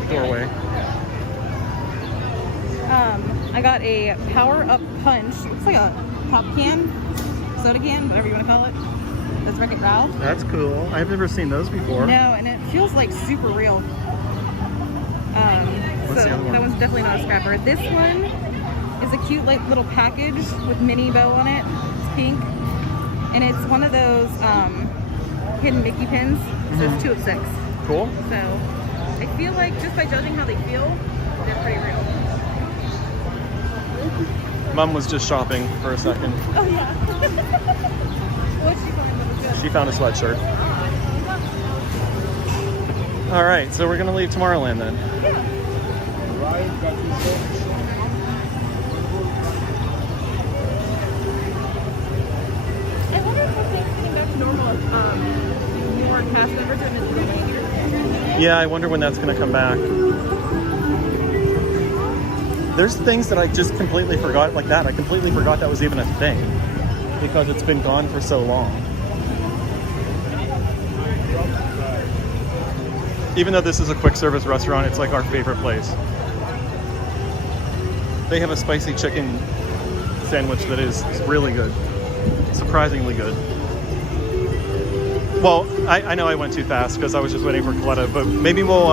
doorway. I got a power up punch. Looks like a pop can, soda can, whatever you want to call it. That's Wreck-It Ralph. That's cool. I've never seen those before. No, and it feels like super real. What's So the other one? that one's definitely not a scrapper. This one is a cute like little package with mini bow on it. It's pink, and it's one of those hidden Mickey pins. So it's 2 of 6. Cool. So I feel like just by judging how they feel, they're pretty real. Mom was just shopping for a second. Oh yeah. What's she talking about? She found a sweatshirt. All right, so we're gonna leave Tomorrowland then. Ryan got this Yeah, I wonder when that's going to come back. There's things that I just completely forgot, like that. I completely forgot that was even a thing because it's been gone for so long. Even though this is a quick service restaurant, it's like our favorite place. They have a spicy chicken sandwich that is really good. Surprisingly good. Well, I know I went too fast because I was just waiting for Coletta, but maybe we'll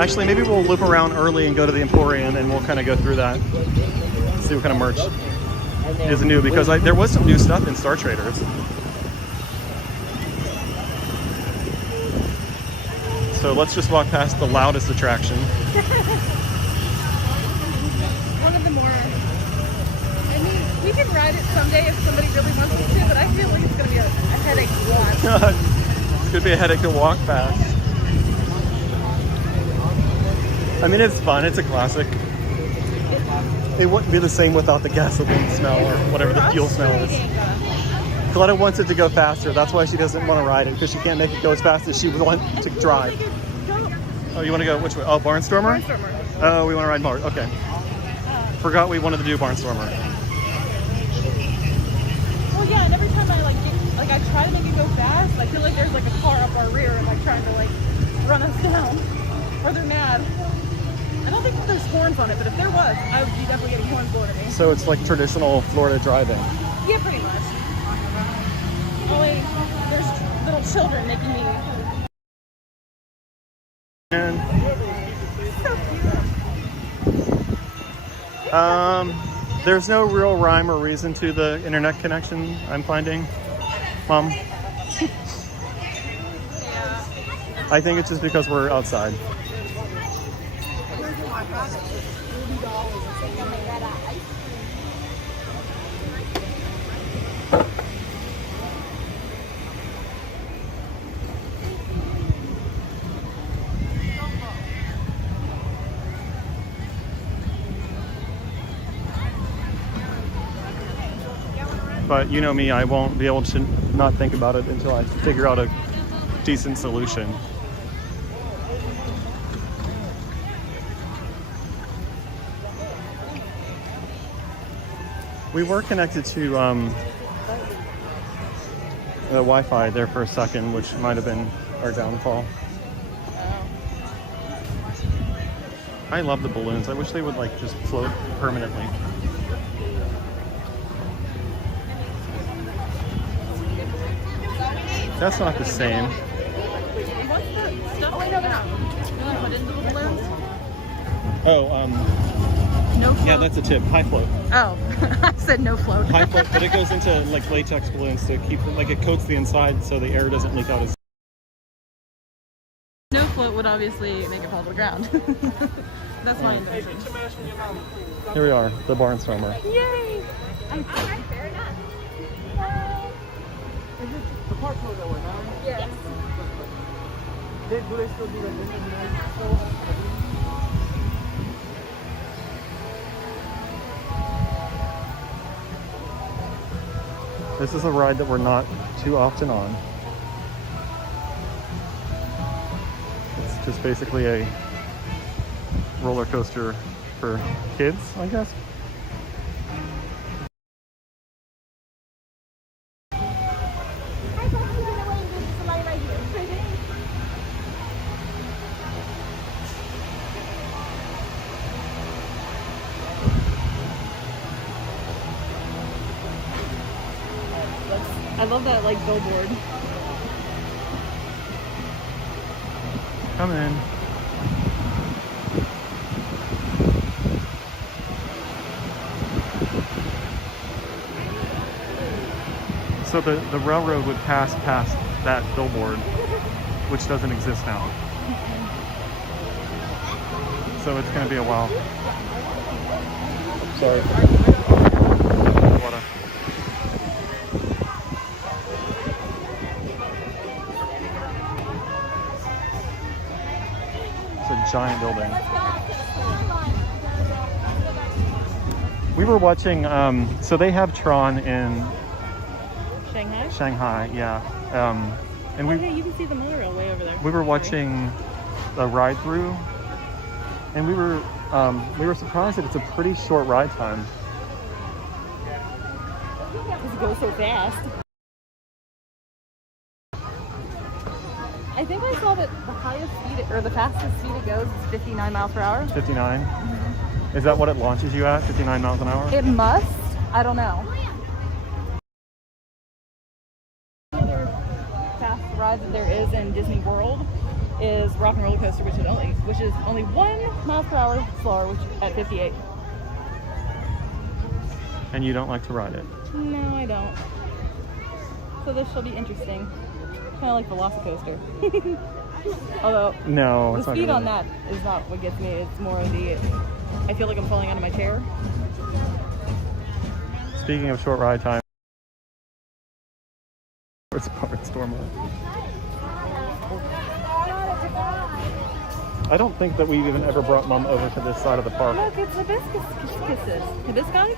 actually maybe we'll loop around early and go to the Emporium and we'll kind of go through that. See what kind of merch is new, because there was some new stuff in Star Traders. So let's just walk past the loudest attraction. One of the more, I mean, we can ride it someday if somebody really wants us to, but I feel like it's going to be a headache to watch. It's going to be a headache to walk past. I mean, it's fun. It's a classic. It wouldn't be the same without the gasoline smell or whatever the fuel smell is. Coletta wants it to go faster. That's why she doesn't want to ride it, because she can't make it go as fast as she would want to drive. Oh, you want to go which way? Oh, Barnstormer? Barnstormer. Oh, we want to ride Mars. Okay. Forgot we wanted to do Barnstormer. Well, yeah, and every time I I try to make it go fast, I feel like there's like a car up our rear and like trying to like run us down, or they're mad. I don't think there's horns on it, but if there was, I would be definitely getting horns blown at me. So it's like traditional Florida driving. Yeah, pretty much. Only there's little children making me. And there's no real rhyme or reason to the internet connection I'm finding, Mom. I think it's just because we're outside. But you know me, I won't be able to not think about it until I figure out a decent solution. We were connected to the Wi-Fi there for a second, which might have been our downfall. I love the balloons. I wish they would like just float permanently. That's not the same. What's the stuff? Oh, wait, no, they're not. You want to put into the balloons? Oh, No float? yeah, that's a tip. High float. Oh, I said no float. High float, but it goes into like latex balloons to keep, like it coats the inside so the air doesn't leak out as. No float would obviously make it fall to the ground. That's my invention. Here we are, the Barnstormer. Yay! Alright, fair enough. The park closed at what, 9? Yes. Do they still do that? This is a ride that we're not too often on. It's just basically a roller coaster for kids, I guess. I love that like billboard. Come in. So the railroad would pass past that billboard, which doesn't exist now. So it's going to be a while. Sorry. Water. It's a giant building. We were watching, so they have Tron in Shanghai? Shanghai, yeah. And Oh, hey, you can see the monorail way over there. we were watching a ride through, and we were surprised that it's a pretty short ride time. Because it goes so fast. I think I saw that the highest speed, or the fastest speed it goes is 59 miles per hour. 59? Is that what it launches you at, 59 miles an hour? It must. I don't know. The other fast ride that there is in Disney World is Rock and Roller Coaster, which is only 1 mile per hour slower, which at 58. And you don't like to ride it? No, I don't. So this shall be interesting. Kind of like Velocicoaster. Although No, the it's not speed gonna on that is not what gets me. It's more of the, I feel like I'm falling out of my chair. Speaking of short ride time, it's Barnstormer. I don't think that we've even ever brought Mom over to this side of the park. Look, it's hibiscus kisses. Hibiscus?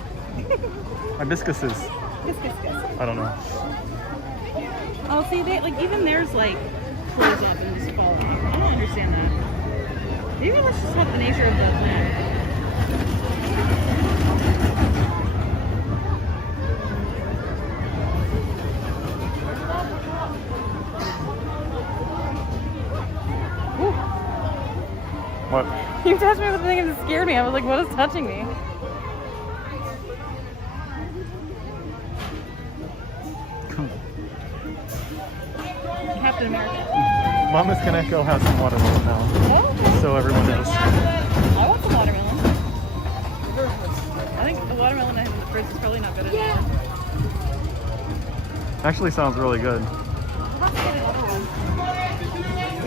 Hibiscuses. Hibiscus. I don't know. Oh, see, they like even theirs like close up and just fall off. I don't understand that. Maybe that's just not the nature of the plant. What? You touched me with the thing and it scared me. I was like, what is touching me? Captain America. Mama's Kaneko has some watermelon now, Oh, okay. so everyone knows. I want some watermelon. I think the watermelon I have in the fridge is probably not good enough. Actually sounds really good. We'll have to get another one.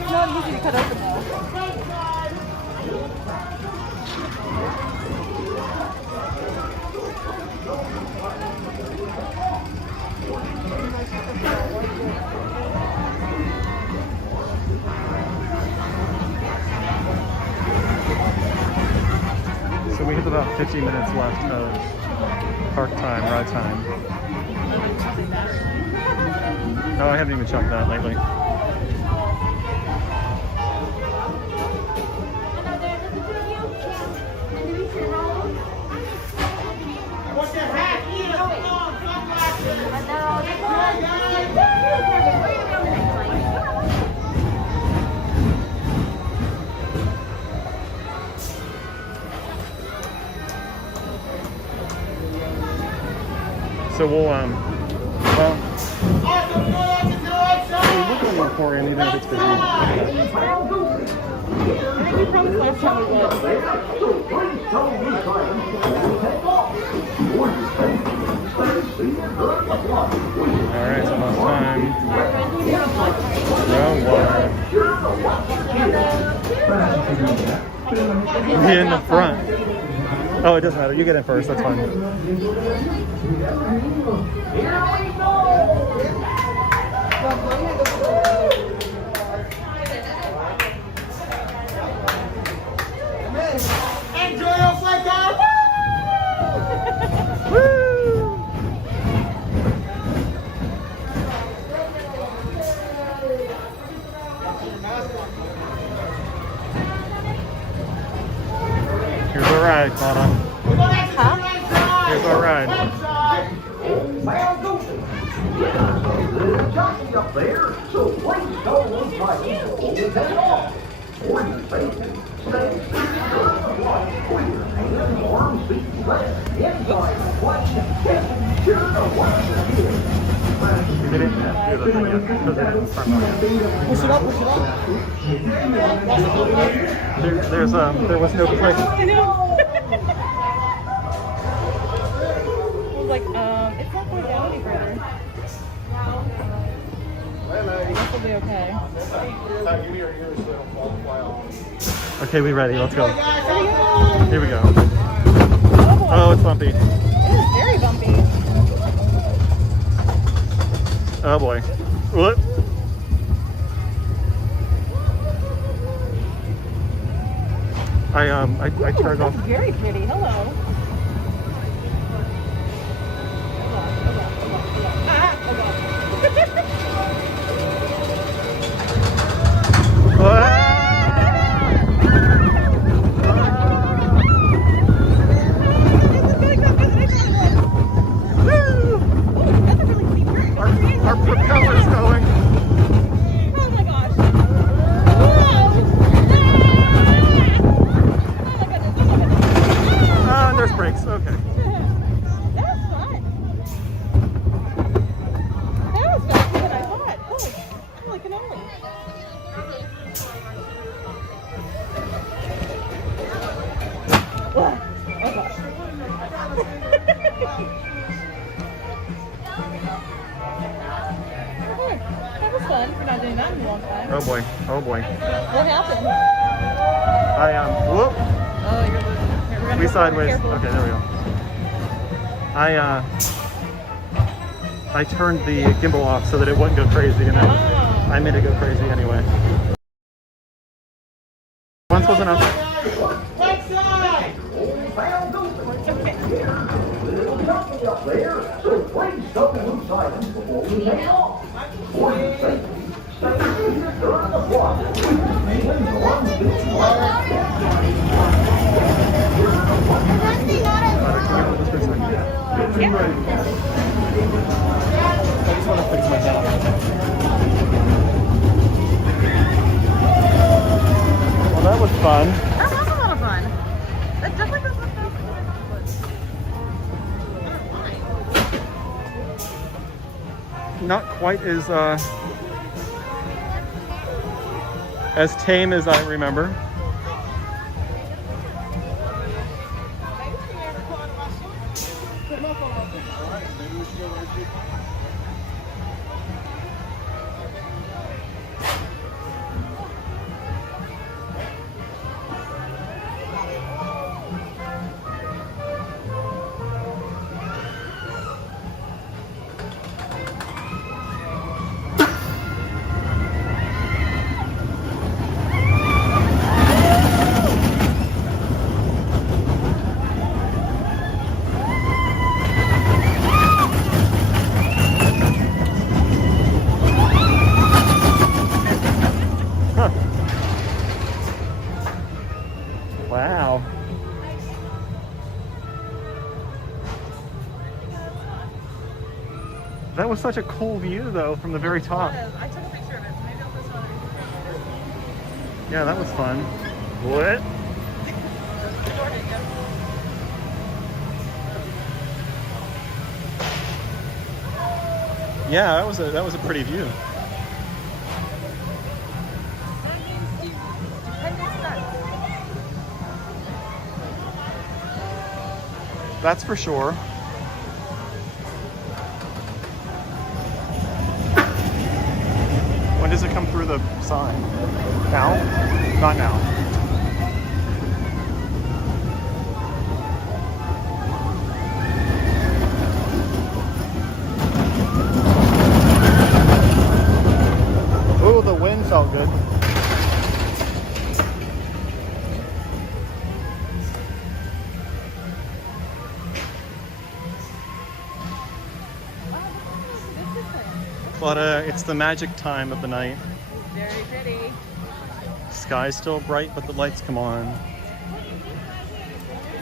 It's not easy to cut open though. So we have about 50 minutes left of park time, ride time. No, I haven't even checked that lately. So we'll, well, we're looking at the aquarium even if it's busy. I think we promised last time we would. Alright, so last time. Round one. Be in the front. Oh, it doesn't matter. You get in first. That's fine. Enjoy your flight, guys! Here's our ride, Connor. Huh? Here's our ride. Jockey up there, so please don't look like he's holding that off. Or you face it, stay secure in the flight. With your hands, arms, feet flat, inside the flight, checking sure to watch the kid. We didn't do the thing yet because it didn't start out. Push it up, push it up. There was no click. I know. I was like, it's not going down any further. This will be okay. Okay, we ready. Let's go. Here we go. Here we go. Oh, Oh, it's bumpy. it is very bumpy. Oh boy. What? I turned off. That's very pretty. Hello. That was fun. We're not doing that in a long time. Oh boy. Oh boy. What happened? Whoop. Oh, you're losing. Here, we're gonna We go sideways. careful. Okay, there we go. I turned the gimbal off so that it wouldn't go crazy, and I made it go crazy anyway. Once was enough. Right side! Old bound open. Little company up there, so please stop and move silence before we take off. For your safety, stay seated during the flight. Mainland norms this I just want to fix my head. Well, that was fun. That was a lot of fun. That definitely was fun. Not quite as tame as I remember. Wow. That was such a cool view, though, from the very top. I took a picture of it, so maybe I'll post it on Instagram. Yeah, that was fun. What? Yeah, that was a pretty view. That's for sure. When does it come through the sign? Now? Not now. Oh, the wind felt good. But it's the magic time of the night. Very pretty. Sky's still bright, but the lights come on.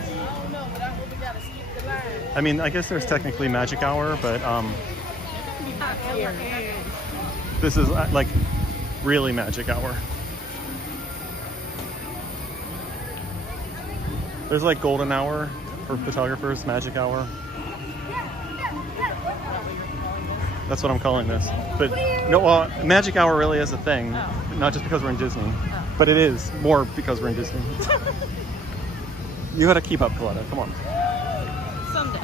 Oh no, but we gotta skip the line. I mean, I guess there's technically magic hour, but this is like really magic hour. There's like golden hour for photographers, magic hour. That's what I'm calling this. But no, magic hour really is a thing, not just because we're in Disney, but it is more because we're in Disney. You got to keep up, Coletta. Come on. Someday.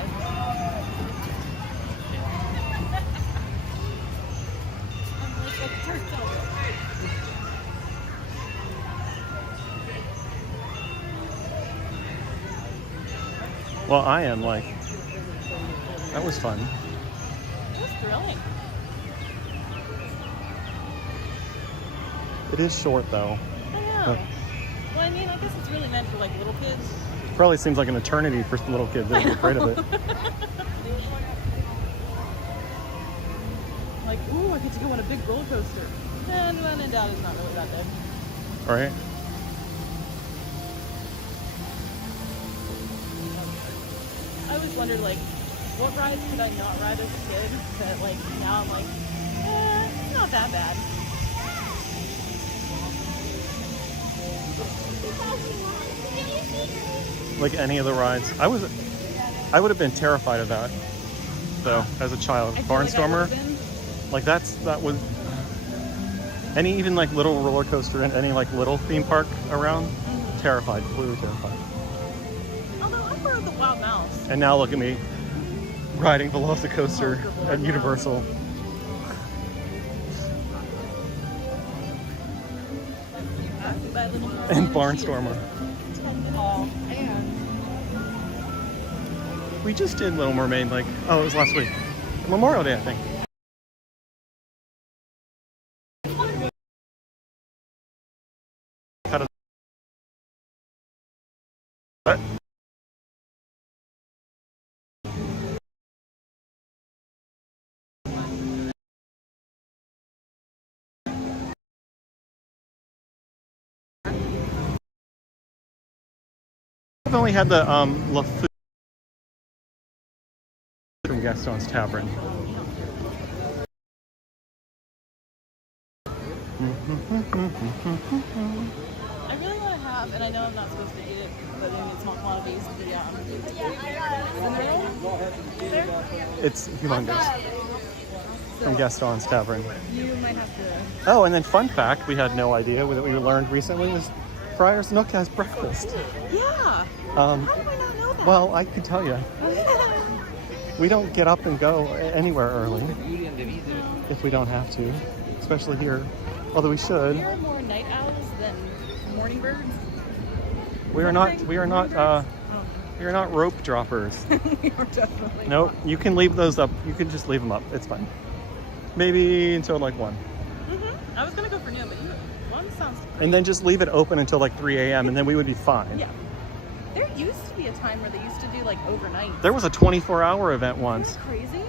Well, I am like, that was fun. It was thrilling. It is short though. I know. Well, I mean, I guess it's really meant for like little kids. Probably seems like an eternity for little kids. They're afraid of it. Like, ooh, I get to go on a big roller coaster. And when in doubt, it's not really that big. All right. I always wondered, like, what rides could I not ride as a kid that, like, now I'm like, it's not that bad. Like any of the rides. I would have been terrified of that though as a child. I feel like I Barnstormer. would've been. Like that was any even like little roller coaster in any like little theme park around. Terrified, completely terrified. Although I rode the wild mouse. And now look at me riding Velocicoaster at Universal. And Barnstormer. Oh, and We just did Little Mermaid like, oh, it was last week. Memorial Day, I think. Cut it. What? I've only had the La Fou from Gaston's Tavern. I really want to have, and I know I'm not supposed to eat it, but in small quantities, It's humongous. From Gaston's Tavern. you might have to. Oh, and then fun fact we had no idea that we learned recently was Friar's Nook has breakfast. Yeah. Um, How do I not know that? well, I could tell you. We don't get up and go anywhere early if we don't have to, especially here. Although we should. We are more night owls than morning birds. We are not rope droppers. We are definitely. Nope, you can leave those up. You can just leave them up. It's fine. Maybe until like 1. Mm-hmm. I was gonna go for noon, but one sounds. And then just leave it open until like 3 a.m. and then we would be fine. Yeah. There used to be a time where they used to do like overnight. There was a 24-hour event once. That's crazy.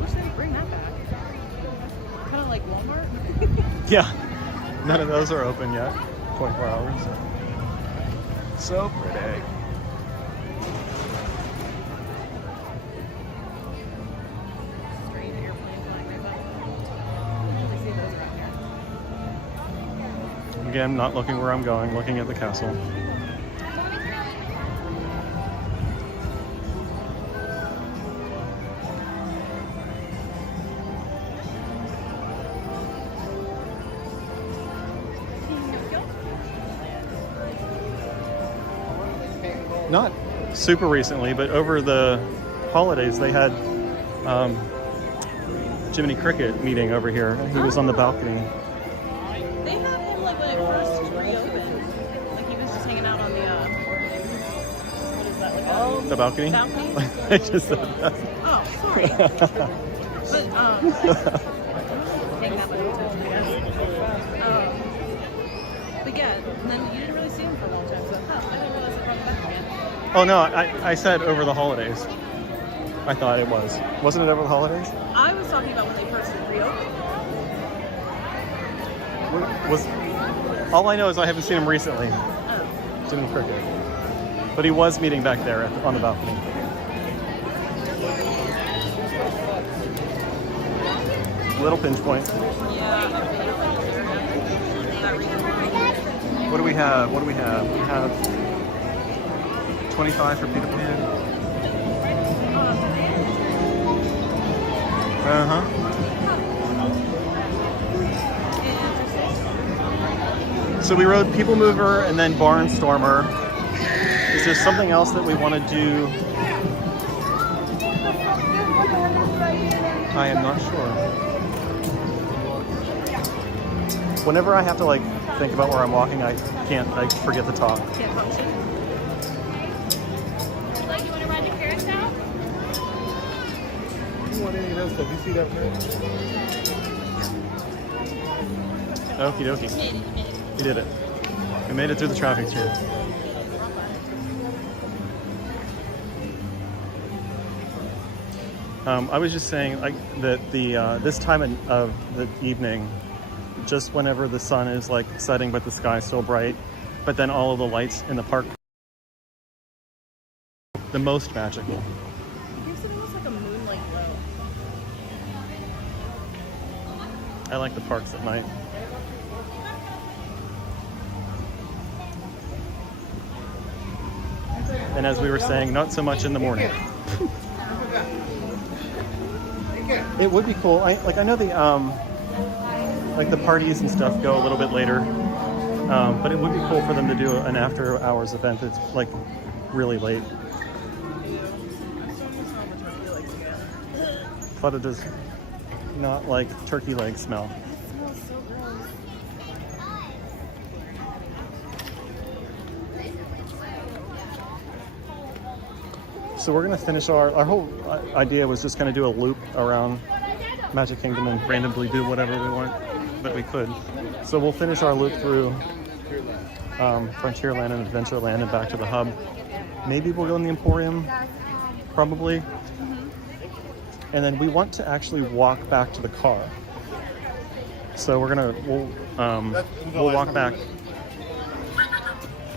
Wish they would bring that back. Kind of like Walmart. Yeah, none of those are open yet. 24 hours. So pretty. Strange airplane flying right by. I see those back there. Again, not looking where I'm going, looking at the castle. Not super recently, but over the holidays they had Jiminy Cricket meeting over here. He was on the balcony. They had him like when it first reopened. Like he was just hanging out on the what is that, like a The balcony? balcony? I just said that. Oh, sorry. But hang that way, I guess. But yeah, and then you didn't really see him for a long time, so I didn't realize they brought him back again. Oh no, I said over the holidays. I thought it was. Wasn't it over the holidays? I was talking about when they first reopened. Was all I know is I haven't seen him recently. Oh. Jiminy Cricket. But he was meeting back there on the balcony. Little pinch point. Yeah. What do we have? What do we have? We have 25 for Peter Pan. Uh-huh. So we rode People Mover and then Barnstormer. Is there something else that we want to do? I am not sure. Whenever I have to like think about where I'm walking, I forget to talk. Can't function. Like, you want to ride the carousel? You want any of those stuff? You see that, man? Okie dokie. We did it. We made it through the traffic stream. I was just saying like that this time of the evening, just whenever the sun is like setting but the sky's still bright, but then all of the lights in the park, the most magical. It gives it almost like a moonlight glow. I like the parks at night. And as we were saying, not so much in the morning. It would be cool. I know the like the parties and stuff go a little bit later. But it would be cool for them to do an after hours event that's like really late. But it does not like turkey leg smell. That smells so gross. So we're gonna finish our whole idea was just gonna do a loop around Magic Kingdom and randomly do whatever we want that we could. So we'll finish our loop through Frontierland and Adventureland and back to the hub. Maybe we'll go in the Emporium, probably. And then we want to actually walk back to the car. So we'll walk back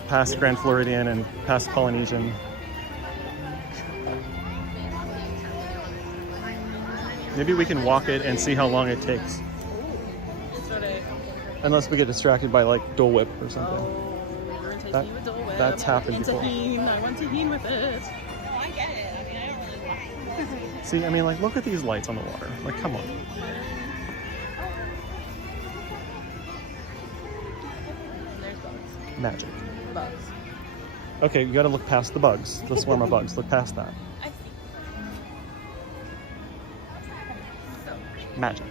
past Grand Floridian and past Polynesian. Maybe we can walk it and see how long it takes. Unless we get distracted by like Dole Whip or something. Oh, you're enticing me with Dole Whip. That's happened Into before. Tahine. I want Tahine with it. I get it. I mean, I don't really want it. See, I mean, like, look at these lights on the water. Like, come on. There's bugs. Magic. Bugs. Okay, you gotta look past the bugs, the swarm of bugs. Look past that. I see. Magic.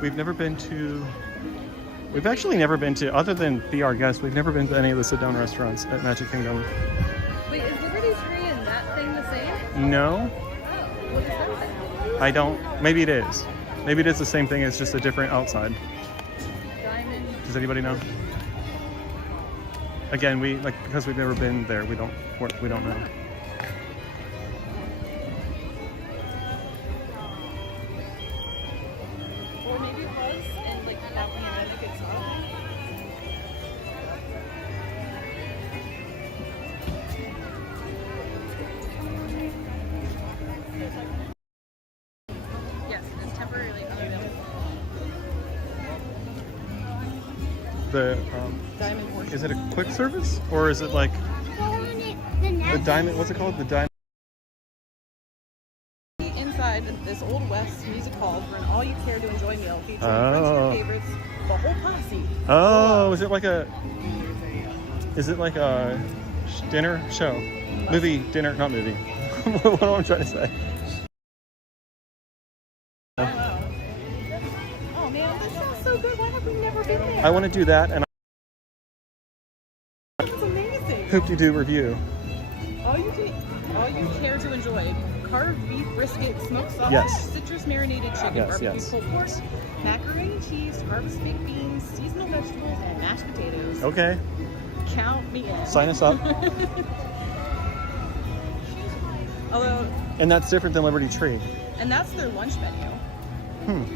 We've actually never been to, other than Be Our Guest, we've never been to any of the sit-down restaurants at Magic Kingdom. Wait, is Liberty Tree and that thing the same? No, Oh, what is that thing? I don't. Maybe it is. Maybe it is the same thing, it's just a different outside. Diamond. Does anybody know? Again, because we've never been there, we don't know. Or maybe it was, and like that one magic itself. Yes, it is temporarily unavailable. The Diamond portion. is it a quick service or is it like the diamond? What's it called? The diamond. Inside this Old West music hall for an all-you-care to enjoy meal featuring Oh. friends and favorites, the whole posse. Oh, is it like a dinner show? Movie, dinner, not movie. What am I trying to say? Oh man, this sounds so good. Why have we never been there? I want to do that and This is amazing. hoop-de-doo review. All you care to enjoy: carved beef brisket, smoked sausage, Yes. citrus marinated chicken, Yes, barbecue yes. pulled pork, macaroni and cheese, harvest baked beans, seasonal vegetables, and mashed potatoes. Okay, Count me in. sign us up. Although, And that's different than Liberty Tree. and that's their lunch menu.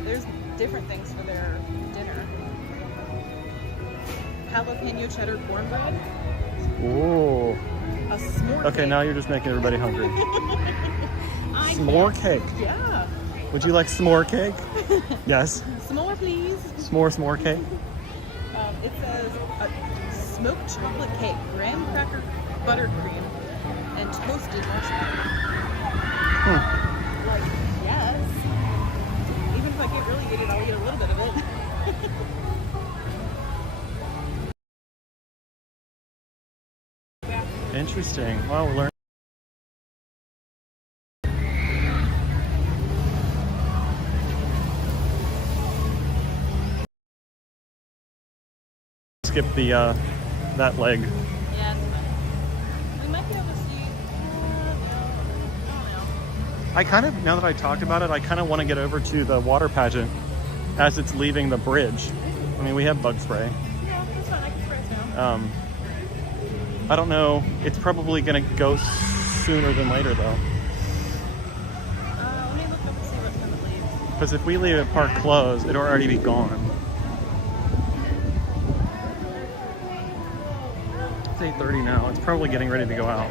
There's different things for their dinner. Jalapeno cheddar cornbread, Ooh. a s'more Okay, cake. now you're just making everybody hungry. I S'more cake. Yeah. Would you like s'more cake? Yes. S'more, please. S'more cake. It says a smoked chocolate cake, graham cracker buttercream, and toasted marshmallow. Like, yes. Even if I can't really eat it, I'll eat a little bit of it. Interesting. Wow, we're learning. Skip the that leg. Yeah, it's fine. We might be able to see. I don't know. I kind of, now that I talked about it, I kind of want to get over to the water pageant as it's leaving the bridge. I mean, we have bug spray. Yeah, that's fine. I can spray it now. I don't know. It's probably going to go sooner than later, though. Let me look up and see what time it leaves. Because if we leave it park closed, it'll already be gone. It's 8:30 now. It's probably getting ready to go out.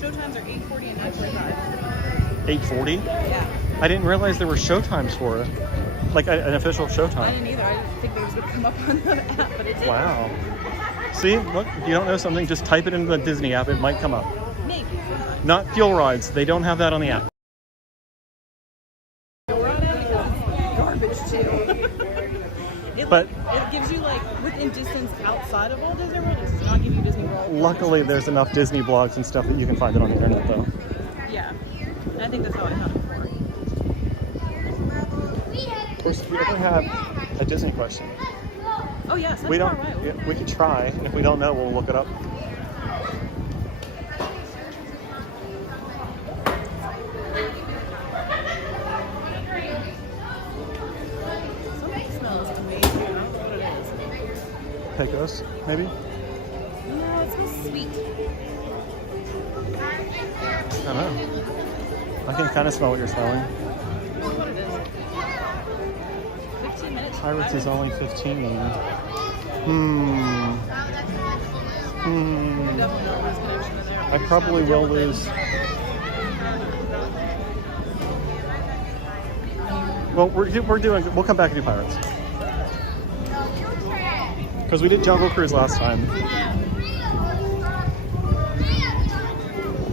Showtimes are 8:40 and 9:45. 8:40? Yeah. I didn't realize there were show times for it. like an official I showtime. didn't either. I didn't think it was going to come up on the app, but it did. Wow. See, look, if you don't know something, just type it into the Disney app. It might come up. Maybe. Not fuel rides. They don't have that on the app. Garbage too. But it gives you like within distance outside of Walt Disney World. It does not give you Disney World. luckily, there's enough Disney blogs and stuff that you can find it on the internet, though. Yeah, and I think that's how I found it before. Of course, if you ever have a Disney question, Oh yeah, we don't. Yeah, we can try, and if we don't know, we'll look it up. Something smells amazing. I don't know what it is. Pecos, maybe? No, it smells sweet. I don't know. I can kind of smell what you're smelling. I don't know what it is. 15 minutes. Pirates is only 15. You definitely will lose connection in there. I probably will lose. Well, we'll come back and do Pirates. Because we did Jungle Cruise last time.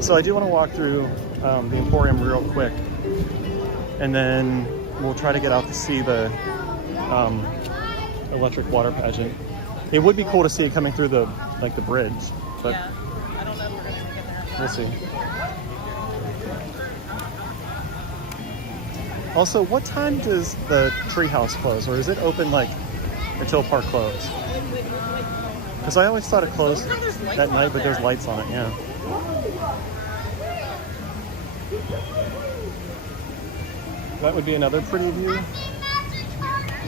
So I do want to walk through the Emporium real quick. And then we'll try to get out to see the electric water pageant. It would be cool to see it coming through the bridge, but Yeah, I don't know if we're going to get there. we'll see. Also, what time does the treehouse close, or is it open until park close? Because I always thought it closed at night, but there's lights on it. Yeah. That would be another pretty view.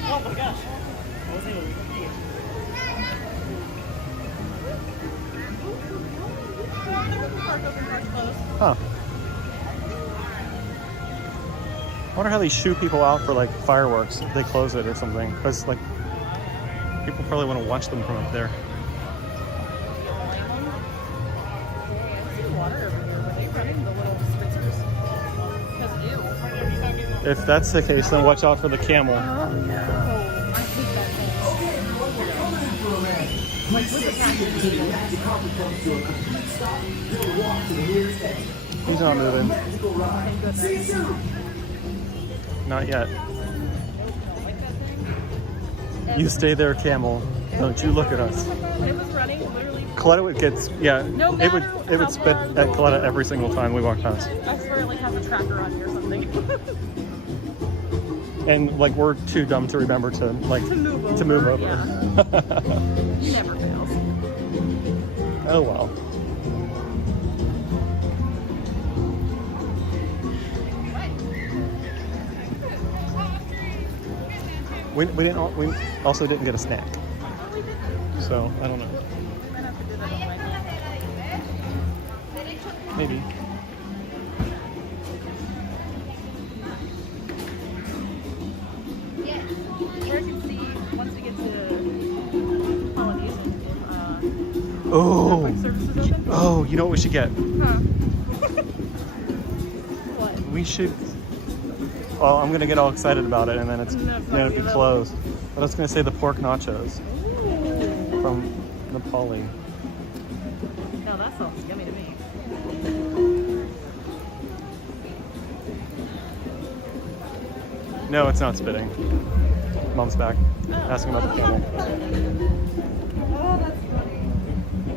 Oh my gosh. Huh. I wonder how they shoot people out for fireworks if they close it or something. Because people probably want to watch them from up there. If that's the case, then watch out for the camel. He's not moving. Not yet. You stay there, camel. Don't you look at us. It was running literally. Coletta would get, yeah, No it would matter spit how at Coletta every single time we walk past. I swear it has a tracker on you or something. And we're too dumb to remember to move over. Yeah. Never fails. Oh well. We also didn't get a snack. So I don't know. Maybe. Or I can see once we get to Polynesian if Oh. quick service is open. Oh, you know what we should get? Huh. What? We should. Well, I'm gonna get all excited about it, and then it's gonna be closed. But I was gonna say the pork nachos from the Poly. No, that sounds yummy to me. No, it's not spitting. Mom's back, asking about the camel.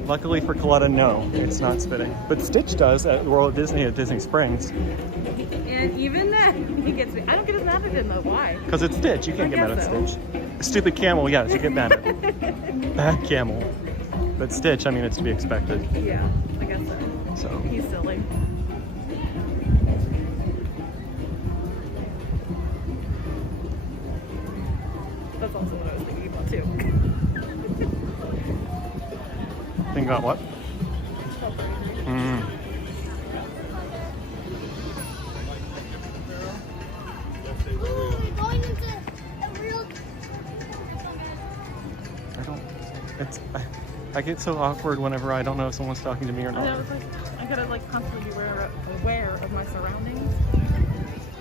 Luckily for Coletta, no, it's not spitting. But Stitch does at World Disney at Disney Springs. And even then, he gets me. I don't get as mad at him though. Why? Because it's Stitch, you can't get mad at Stitch. Stupid camel, yes, you get mad at. Bad camel. But Stitch, I mean, it's to be expected. Yeah, I guess so. So. He's silly. That's also what I was thinking about too. Think about what? I get so awkward whenever I don't know if someone's talking to me or I not. gotta constantly be aware of my surroundings.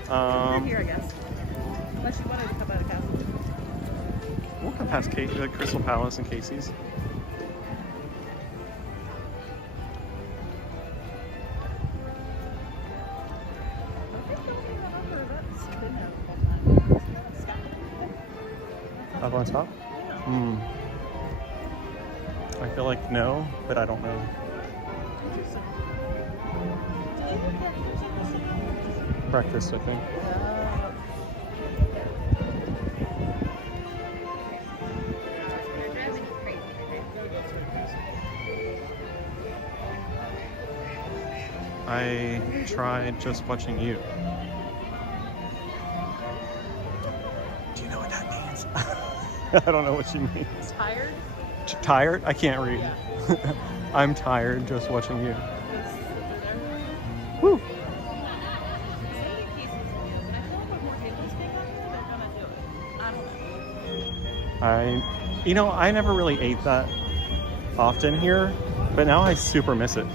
You're here, I guess. Unless you wanted to come out of Castle. We'll come past the Crystal Palace and Casey's. Up on top? I feel like no, but I don't know. Breakfast, I think. You're driving me crazy today. I tried just watching you. Do you know what that means? I don't know what she means. Tired? Tired? I can't read. I'm tired just watching you. Woo! I never really ate that often here, but now I super miss it.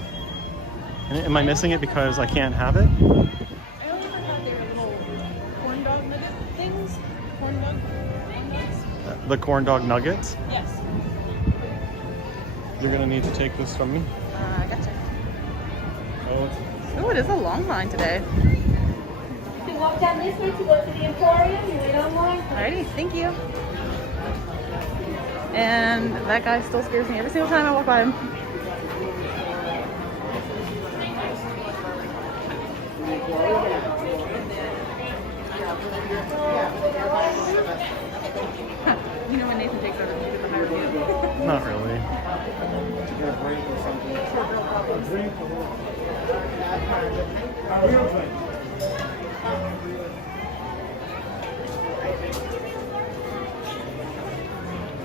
And am I missing it because I can't have it? I only ever had their little corn dog nugget things. Corn nugs. The corn dog nuggets? Yes. You're gonna need to take this from me. I gotcha. Oh, Oh, it is a long line today. You can walk down this way to go to the Emporium. You wait online. Alrighty, thank you. And that guy still scares me every single time I walk by him. You know when Nathan takes over the music behind you. not really.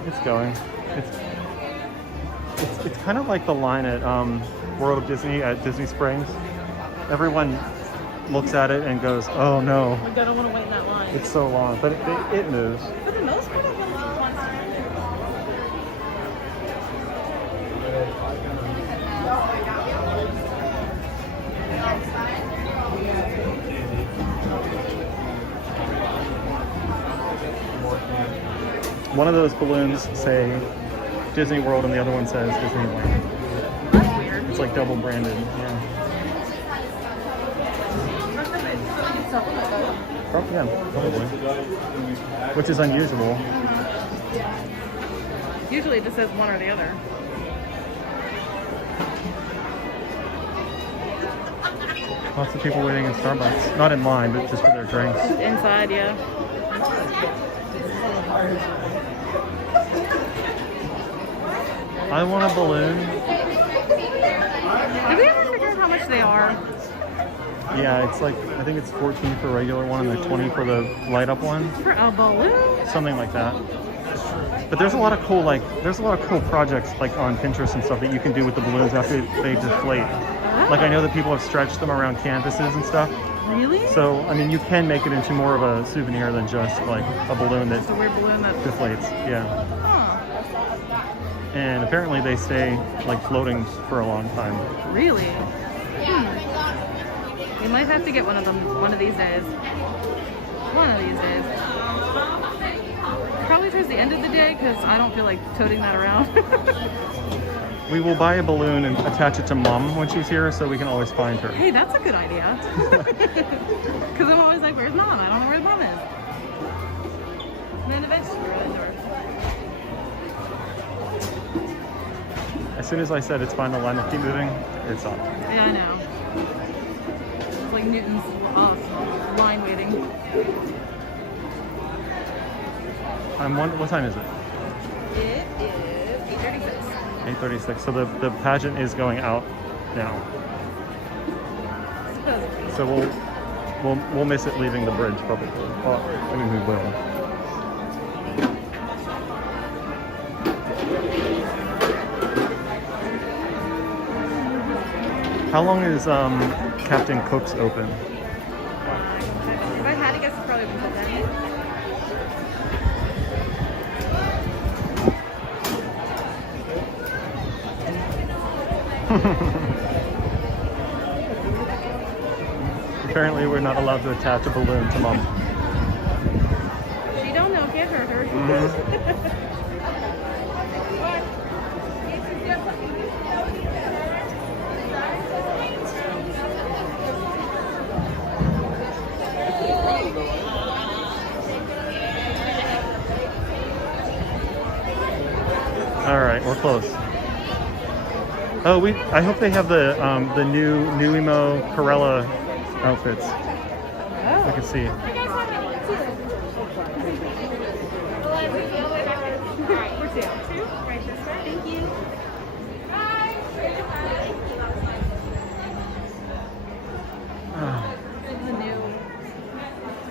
It's going. It's kind of like the line at World of Disney at Disney Springs. Everyone looks at it and goes, "Oh no, Like, I don't want to wait in that line." it's so long," but it moves. For the most part, I've been like one time. One of those balloons say Disney World and the other one says Disneyland. That's weird. It's like double branded. Yeah. Probably. Which is unusual. Usually it just says one or the other. Lots of people waiting in Starbucks. Not in line, but just for their drinks. Inside, yeah. I want a balloon. Did we ever figure out how much they are? Yeah, it's like, I think it's 14 for a regular one and then 20 for the light up one. For a balloon? Something like that. But there's a lot of cool, projects like on Pinterest and stuff that you can do with the balloons after they deflate. Like I know that people have stretched them around canvases and stuff. Really? So, I mean, you can make it into more of a souvenir than just like a balloon that It's a weird balloon that deflates. Yeah. Huh. And apparently they stay like floating for a long time. Really? We might have to get one of them one of these days. One of these days. Probably towards the end of the day because I don't feel like toting that around. We will buy a balloon and attach it to Mom when she's here so we can always find her. Hey, that's a good idea. Because I'm always like, where's Mom? I don't know where Mom is. And then eventually we're indoors. As soon as I said it's fine, the line will keep moving, it's up. Yeah, I know. It's like Newton's line waiting. What time is it? It is 8:36. 8:36. So the pageant is going out now. Supposedly. So we'll miss it leaving the bridge probably. Well, I mean we will. How long is Captain Cook's open? If I had to guess, it's probably until then. Apparently we're not allowed to attach a balloon to Mom. All right, we're close. Oh, I hope they have the new Nuimo Corella outfits. I can see.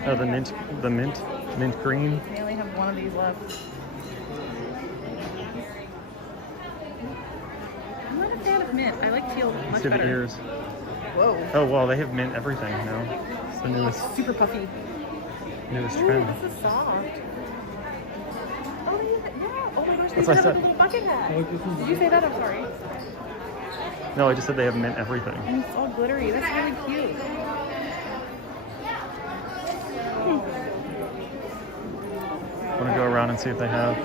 Oh, the mint green. They only have one of these left. I'm not a fan of mint. I like teal much See the better. ears. Whoa. Oh wow, they have mint everything now. It's the newest Super puffy. trend. This is soft. Oh, yeah. Oh my gosh, they That's what I even have like a said. little bucket hat. Did you say that? I'm sorry. No, I just said they have mint everything. And it's all glittery. That's really cute. Want to go around and see if they have.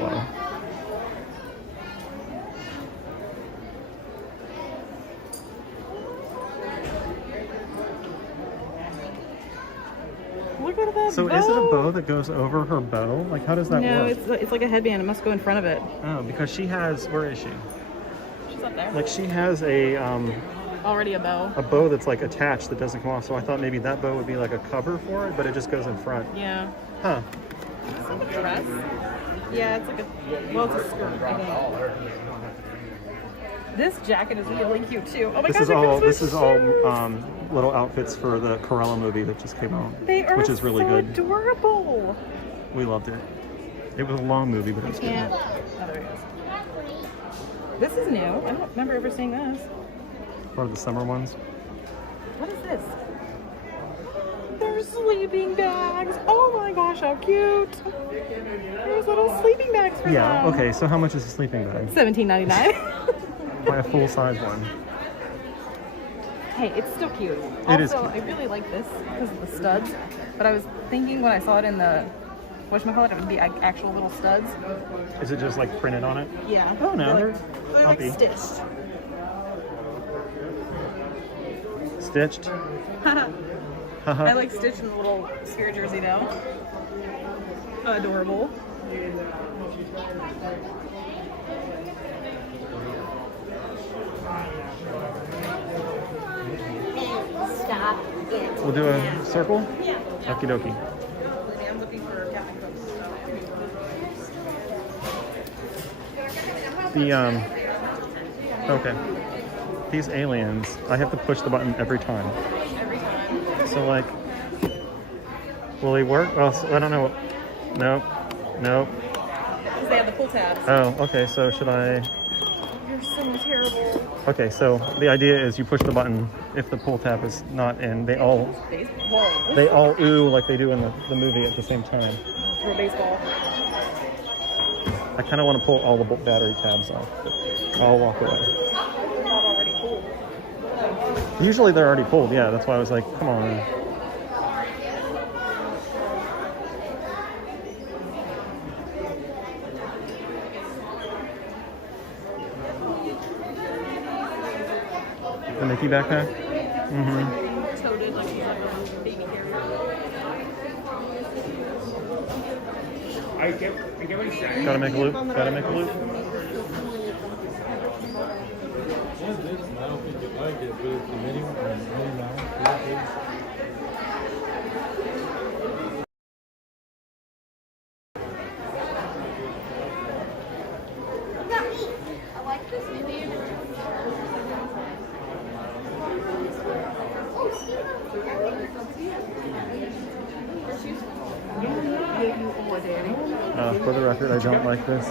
Wow. Look at that So bow. is it a bow that goes over her bow? Like how does that No, work? it's like a headband. It must go in front of it. Oh, because she has, where is she? She's up there. Like she has a Already a bow. bow that's like attached that doesn't come off. So I thought maybe that bow would be like a cover for it, but it just goes in front. Yeah. Huh. Is this like a dress? Yeah, it's like a, well, it's a skirt, I think. This jacket is really cute too. Oh my This gosh, is it all comes with this is all shoes. little outfits for the Corella movie that just came out, They are which is really so good. adorable. We loved it. It was a long movie, but it was good. Can't. Oh, there it is. This is new. I don't remember ever seeing this. Or the summer ones. What is this? They're sleeping bags. Oh my gosh, how cute. There's little sleeping bags for Yeah. them. Okay. So how much is a sleeping bag? $17.99. Buy a full size one. Hey, it's still cute. It is Also, cute. I really like this because of the studs. But I was thinking when I saw it in the whatchamacallit, it would be like actual little studs. Is it just like printed on it? Yeah. Oh no, They're they're like pumpy. stitched. Stitched. I like stitched in the little spirit jersey now. Adorable. Stop it. We'll do a circle. Yeah. Okie dokie. I'm looking for Captain Cook's stuff. The okay. These aliens, I have to push the button every time. Every time. So like, will they work? Well, I don't know. Nope. Nope. Because they have the pull tabs. Oh, okay. So should I? You're so terrible. Okay. So the idea is you push the button if the pull tab is not in. They all Baseball. they all ooh like they do in the movie at the same time. For baseball. I kind of want to pull all the battery tabs off, but I'll walk away. They're not already pulled. Usually they're already pulled. Yeah, that's why I was like, come on. The Mickey backpack? Mm-hmm. Toted like he's like a baby carrier. I get what you're saying. Gotta make a loop. Gotta make a loop. I like this maybe. For the record, I don't like this.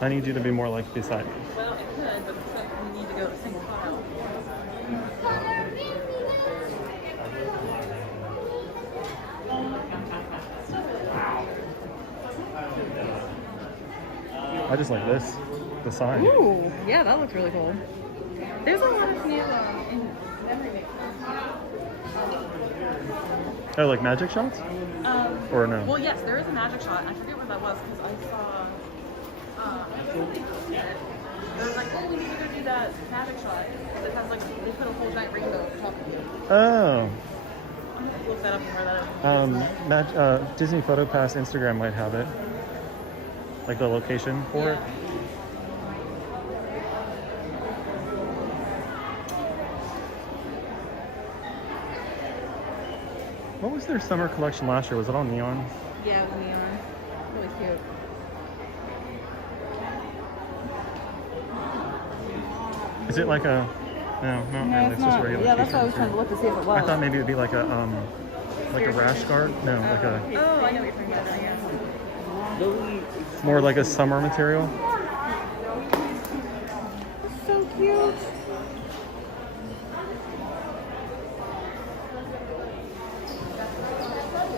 I need you to be more like beside me. Well, it could, but we need to go single file. I just like this, the sign. Ooh, yeah, that looks really cool. There's a lot of new in memory Oh, like magic shots? Or no? Well, yes, there is a magic shot. I forget where that was because I saw. There's like, oh, we need to go do that magic shot. That has like they put a whole giant rainbow on top of it. Oh. I'm gonna look that up and where that is. Disney Photo Pass Instagram might have it. Like the location for it. What was their summer collection last year? Was it all neon? Yeah, the neon. Really cute. Is it like a... No, not really. It's just regular. Yeah, that's why I was t-shirt. trying to look to see if it was. I thought maybe it'd be like a rash guard. No, like a Oh, I know what you're talking about. Yeah. more like a summer material. So cute.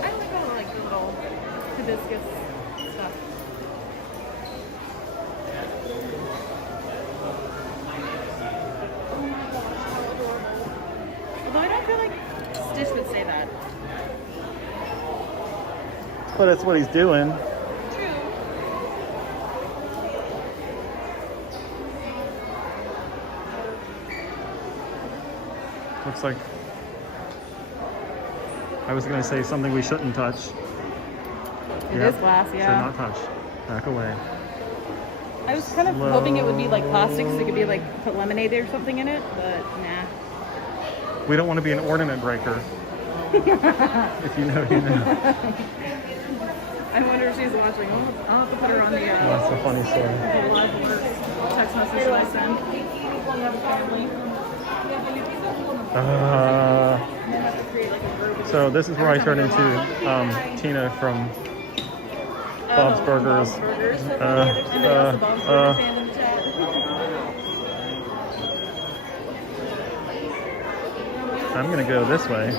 I like all like the little hibiscus stuff. Although I don't feel like Stitch would say that. But that's what he's doing. True. Looks like... I was gonna say something we shouldn't touch. It is glass, yeah. Should not touch. Back away. I was kind of hoping it would be like plastic so it could be like put lemonade or something in it, but nah. We don't want to be an ornament breaker. If you know, you know. I wonder if she's watching. I'll have to put her on the That's a funny story. live text message that I send. So this is where I turn into Tina from Bob's Burgers. I'm gonna go this way.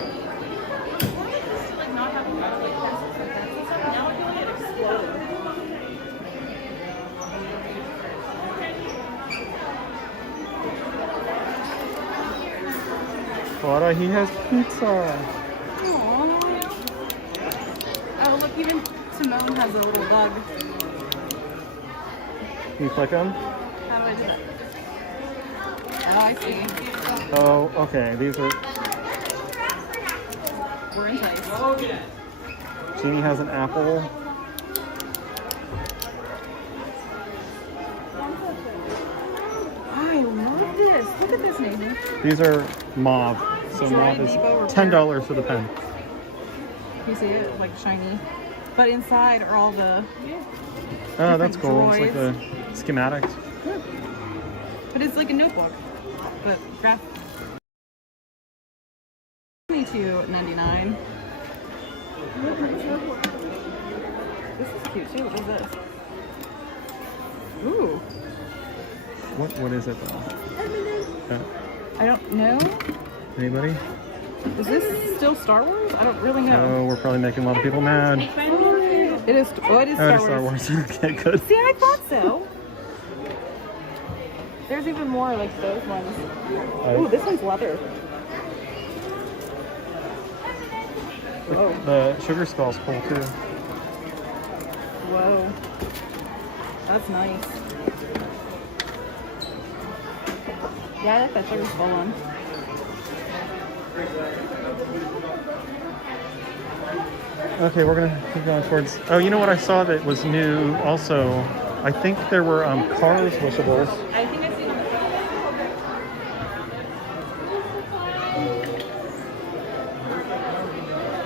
Flora, he has pizza. Oh, look, even Simone has a little bug. Can you click him? How do I do that? Oh, I see. Oh, okay. These are. We're in place. Jeannie has an apple. I love this. Look at this, Nathan. These are mauve. So mauve is $10 for the pen. You see it? Like shiny. But inside are all the. Oh, that's cool. droids. It's like the schematics. Yeah. But it's like a notebook. But graph. $22.99. This is cute too. What is this? Ooh. What is it though? I don't know. Anybody? Is this still Star Wars? I don't really know. Oh, we're probably making a lot of people mad. It is. Oh, it is Oh, Star it's Wars. Star Wars. Okay, good. See, I thought so. There's even more like those ones. Ooh, this one's leather. The sugar skull's cool too. Whoa. That's nice. Yeah, I like that sugar skull one. Okay, we're gonna keep going towards. Oh, you know what I saw that was new also? I think there were Cars wishables. I think I've seen them.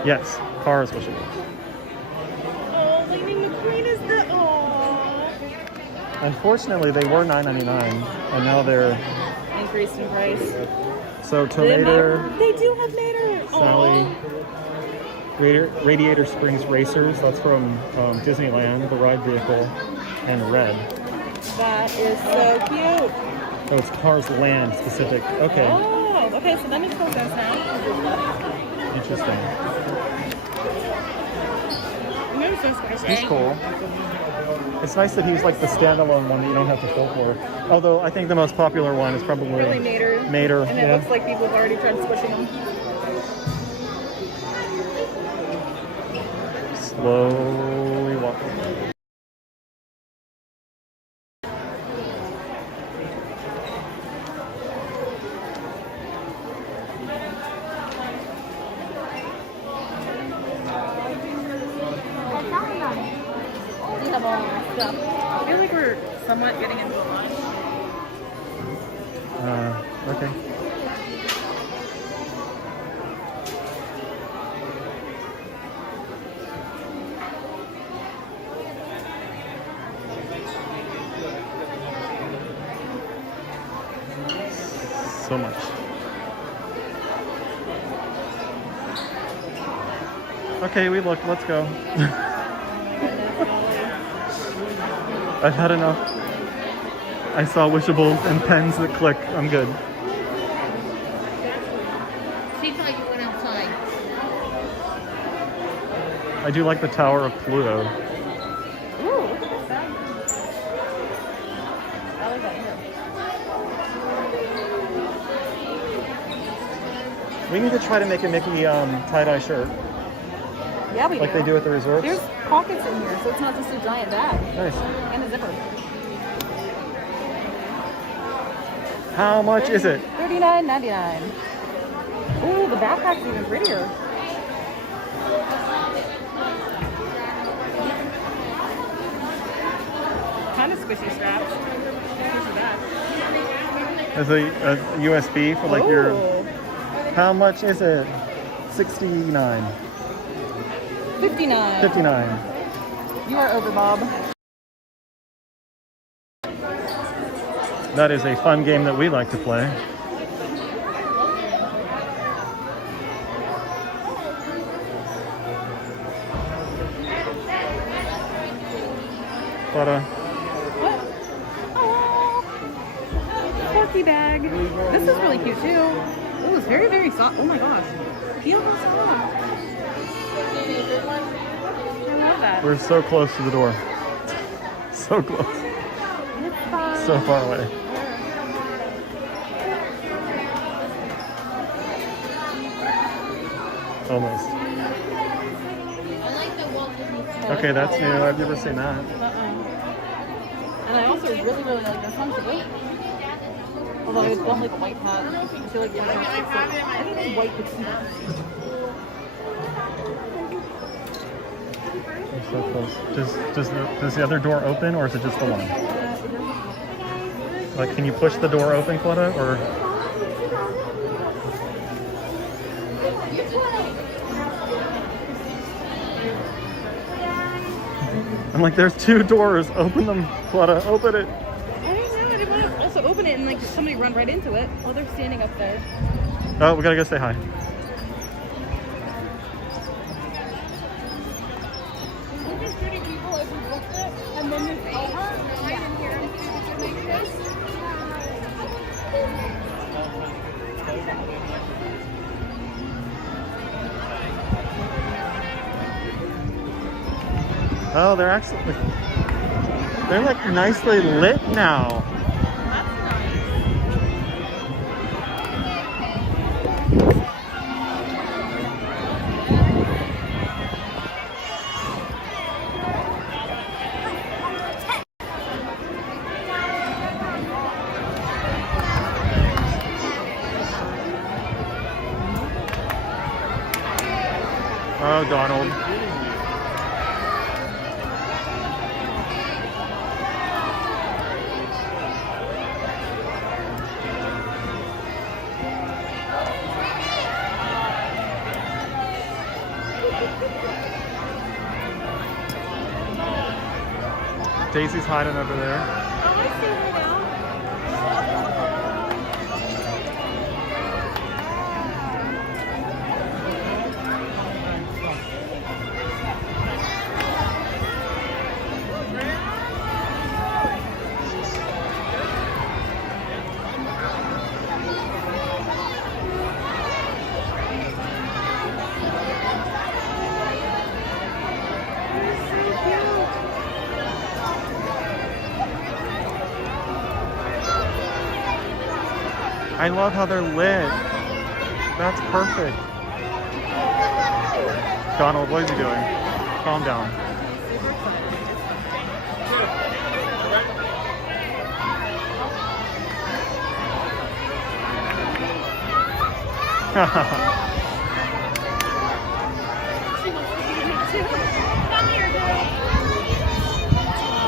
Yes, Cars wishables. Oh, Lightning McQueen is the. Oh. Unfortunately, they were $9.99, and now they're Increased in price. so Tomater, They do have Mater. Sally, Radiator Springs Racers. That's from Disneyland, the ride vehicle, and Red. That is so cute. Oh, it's Cars Land specific. Okay, Oh, okay, so that makes more sense now. interesting. I'm one's so squishy. He's cool. It's nice that he's like the standalone one that you don't have to fill for. Although I think the most popular one is probably Really Mater. Mater, And it yeah. looks like people have already tried squishing them. Slowly walking. We have all our stuff. I feel like we're somewhat getting into the line. Okay. So much. Okay, we looked. Let's go. I've had enough. I saw wishables and pens that click. I'm good. She thought you went outside. I do like the Tower of Pluto. Ooh, look at this bag. I like that here. We need to try to make a Mickey tie-dye shirt, Yeah, we like they do at the resorts. There's pockets in here, so it's not just a giant bag. Nice. And a zipper. How much is it? $39.99. Ooh, the backpack's even prettier. Kind of squishy straps. Squishy back. As a USB for like your. Ooh. How much is it? 69. 59. 59. You are over, Bob. That is a fun game that we like to play. But What? Oh, porky bag. This is really cute too. Oh, it's very, very soft. Oh my gosh. Feel how soft. I love that. we're so close to the door. So close. It's fun. So far away. Almost. I like the Walt Disney World. Okay, that's new. I've never seen that. And I also really, really like this one too. Although I don't like a white hat. I feel like white hats are so... I think white petite. We're so close. Does the other door open, or is it just the one? Like, can you push the door open, Claudia, or? I'm like, there's two doors. Open them, Claudia. Open it. I don't know. I didn't want to also open it and like somebody run right into it while they're standing up there. Oh, we gotta go say hi. We're just pretty people as we booked it, and then there's right in here. Oh, they're like nicely lit now. Oh, Donald. Daisy's hiding over there. Oh, I see her now. I love how they're lit. That's perfect. Donald, what is he doing? Calm down.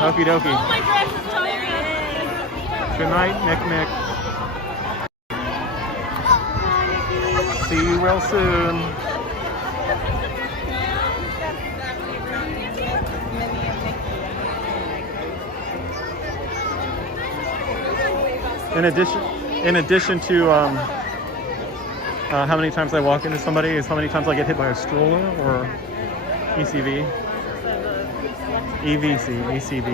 Okie dokie. Oh my gosh, it's tiny. Good night, Nick Nick. See you real soon. In addition to how many times I walk into somebody is how many times I get hit by a stroller or ECV. EVC, ECV.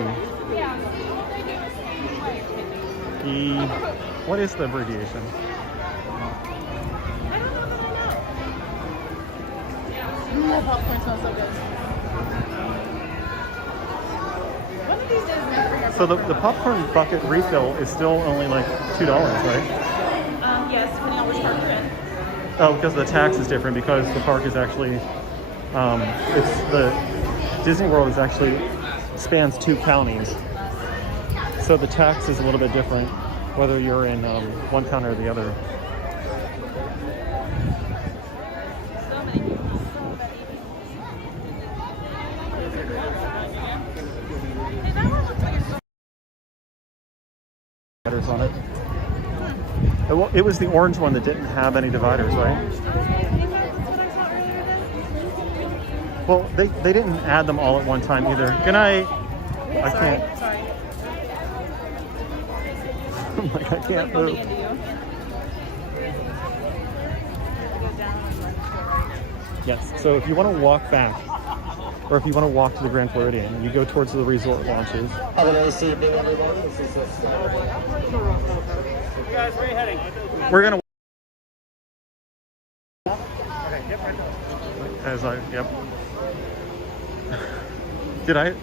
What is the abbreviation? That popcorn smells so good. One of these days, we're gonna bring our So the popcorn bucket refill is still only like $2, right? yes, depending on which park you're in. Oh, because the tax is different because the park is actually, it's the Disney World is actually spans 2 counties. So the tax is a little bit different whether you're in one county or the other. So many people, so many. Hey, that one looks like it's so Dividers on it. It was the orange one that didn't have any dividers, right? That's what I saw earlier then. Well, they didn't add them all at one time either. Good night. I can't. Sorry. I'm like, I Like can't bumping move. into you. Yes. So if you want to walk back, or if you want to walk to the Grand Floridian, you go towards the resort launches. Have a nice evening, everybody. This is You guys, where are you heading? We're gonna. As I yep. Did I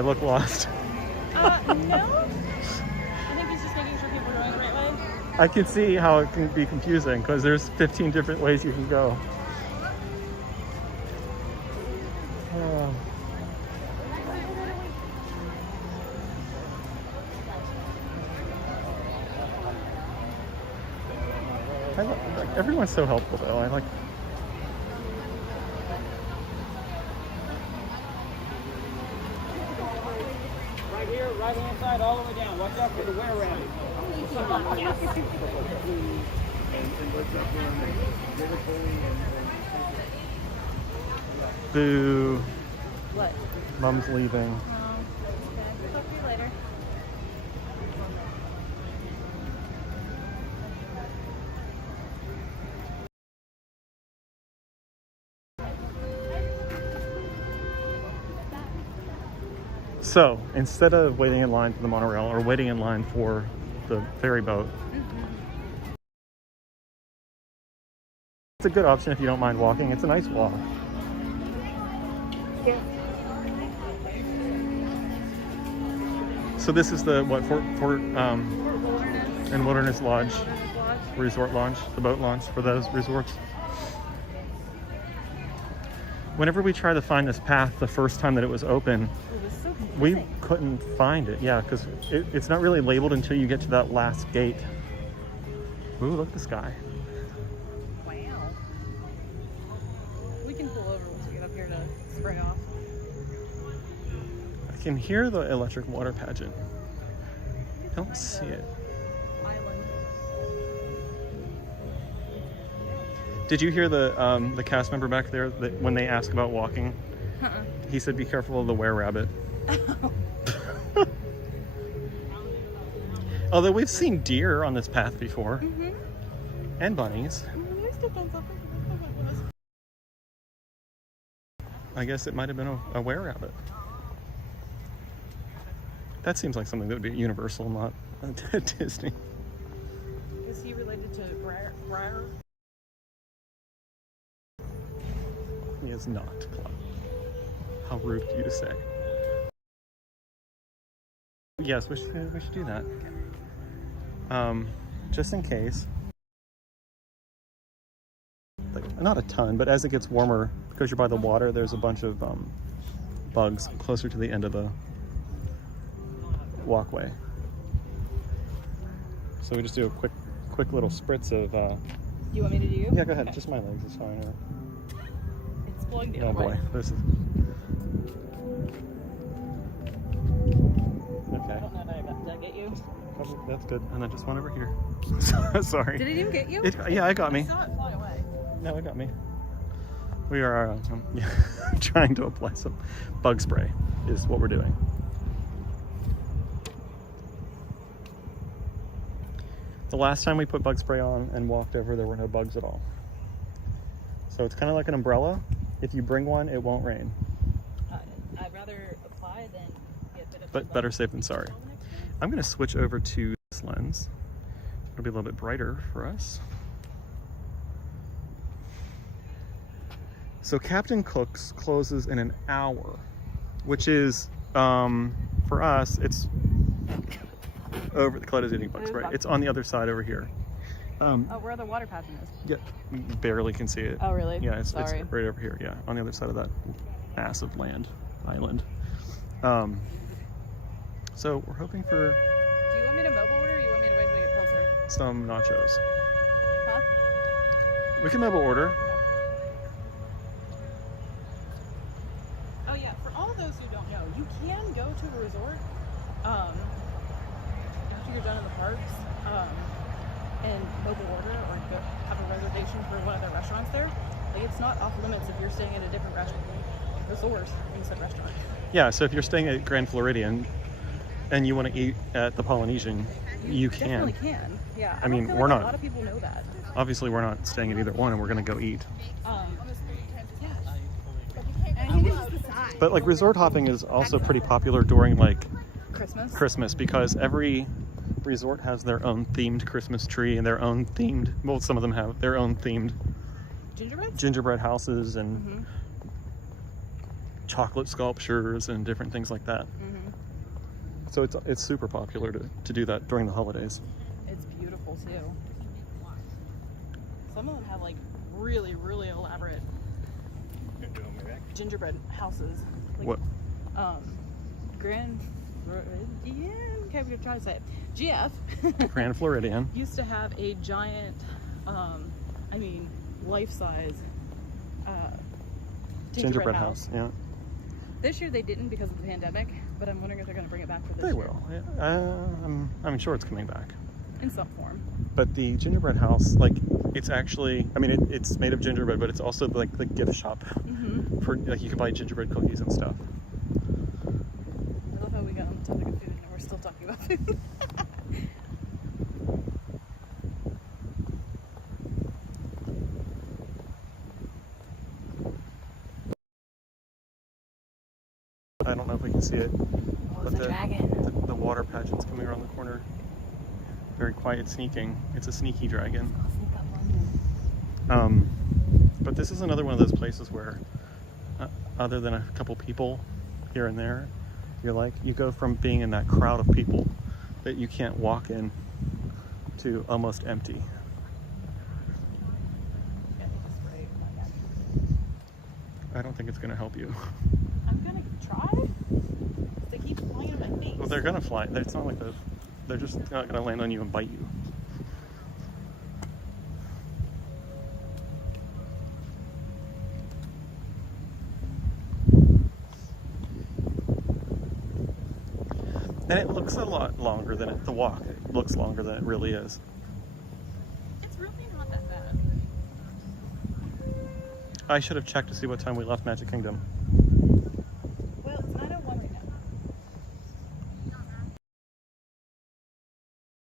look lost? No. I think he's just making sure people are going the right way. I can see how it can be confusing because there's 15 different ways you can go. Oh. Everyone's so helpful though. I like. Right here, right hand side, all the way down. Watch out for the wear rabbit. Boo. What? Mom's leaving. Okay. Talk to you later. So instead of waiting in line for the monorail or waiting in line for the ferry boat, it's a good option if you don't mind walking. It's a nice walk. So this is the Fort and Wilderness Lodge resort launch, the boat launch for those resorts. Whenever we tried to find this path the first time that it was open, we couldn't find it. Yeah, because it's not really labeled until you get to that last gate. Ooh, look at the sky. Wow. We can pull over once we get up here to spray off. I can hear the electric water pageant. Don't see it. Island. Did you hear the cast member back there that when they asked about walking? He said, "Be careful of the were-rabbit." Although we've seen deer on this path before, and bunnies. I guess it might have been a were-rabbit. That seems like something that would be at Universal, not at Disney. Is he related to Briar? He is not, Club. How rude of you to say. Yes, we should do that. just in case. Like, not a ton, but as it gets warmer, because you're by the water, there's a bunch of bugs closer to the end of the walkway. So we just do a quick little spritz of. You want me to do you? Yeah, go ahead. Okay. Just my legs is fine. Or, It's blowing the oh other boy, way. this is. I Okay, don't know if did I get you? that's good. And then just one over here. Sorry. Did it even get you? Yeah, it got me. I saw it fly away. No, it got me. We are trying to apply some bug spray is what we're doing. The last time we put bug spray on and walked over, there were no bugs at all. So it's kind of like an umbrella. If you bring one, it won't rain. I'd rather apply than get bit of. But better safe than sorry. I'm going to switch over to this lens. It'll be a little bit brighter for us. So Captain Cook's closes in an hour, which is, for us, it's over, the Coletta's eating bug spray. It's on the other side over here. Oh, where the water pageant is. Yeah, you barely can see it. Oh, really? Yeah, it's Sorry. right over here, yeah, on the other side of that massive island. So we're hoping for Do you want me to mobile order or you want me to wait till we get closer? some nachos. Huh? We can mobile order. Oh yeah, for all those who don't know, you can go to a resort after you're done in the parks and mobile order or go have a reservation for one of their restaurants there. Like, it's not off limits if you're staying at a different resort instead of restaurant. Yeah, so if you're staying at Grand Floridian and you want to eat at the Polynesian, you Definitely can. can. Yeah. I mean, feel we're like not- A lot of people know that. Obviously, we're not staying at either one, and we're going to go eat. And you can just decide. But like resort hopping is also pretty popular during like Christmas. because every resort has their own themed Christmas tree and their own themed, well, some of them have their own themed gingerbread houses and chocolate sculptures and different things like that. So it's super popular to do that during the holidays. It's beautiful too. Some of them have like really, really elaborate gingerbread houses. Like, What? Grand Floridian, okay, we're trying to say it. GF Grand Floridian. used to have a giant, I mean, life-size Gingerbread house, yeah. This year they didn't because of the pandemic, but I'm wondering if they're going to bring it back for this They year. will. Yeah. I'm sure it's coming back. In some form. But the gingerbread house, like, it's actually, I mean, it's made of gingerbread, but it's also like the gift shop for, like, you can buy gingerbread cookies and stuff. I love how we got on the topic of food and we're still talking about food. I don't know if we can see it, but it's a dragon. The water pageant's coming around the corner. Very quiet, sneaking. It's a sneaky dragon. But this is another one of those places where, other than a couple people here and there, you go from being in that crowd of people that you can't walk in to almost empty. I don't think it's going to help you. I'm gonna try. They keep flying in my face. Well, they're going to fly. It's not like they're just not going to land on you and bite you. And it looks a lot longer than the walk. It looks longer than it really is. It's really not that bad. I should have checked to see what time we left Magic Kingdom. Well, it's 9:01 right now.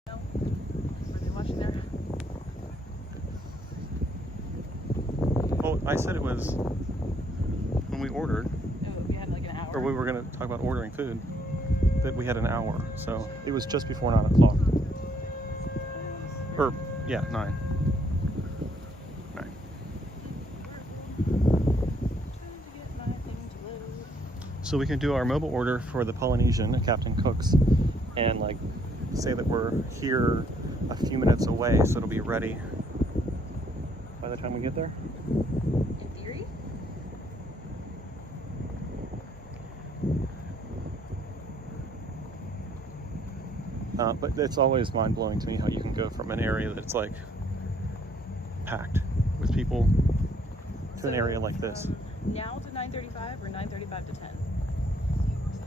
No. Are they watching there? Well, I said it was when we ordered, Oh, we had like an hour. or we were going to talk about ordering food, that we had an hour. So it was just before 9 o'clock. Or, yeah, 9. So we can do our mobile order for the Polynesian at Captain Cook's and like say that we're here a few minutes away, so it'll be ready by the time we get there. In theory? But it's always mind-blowing to me how you can go from an area that's like packed with people to an area like this. Now to 9:35 or 9:35 to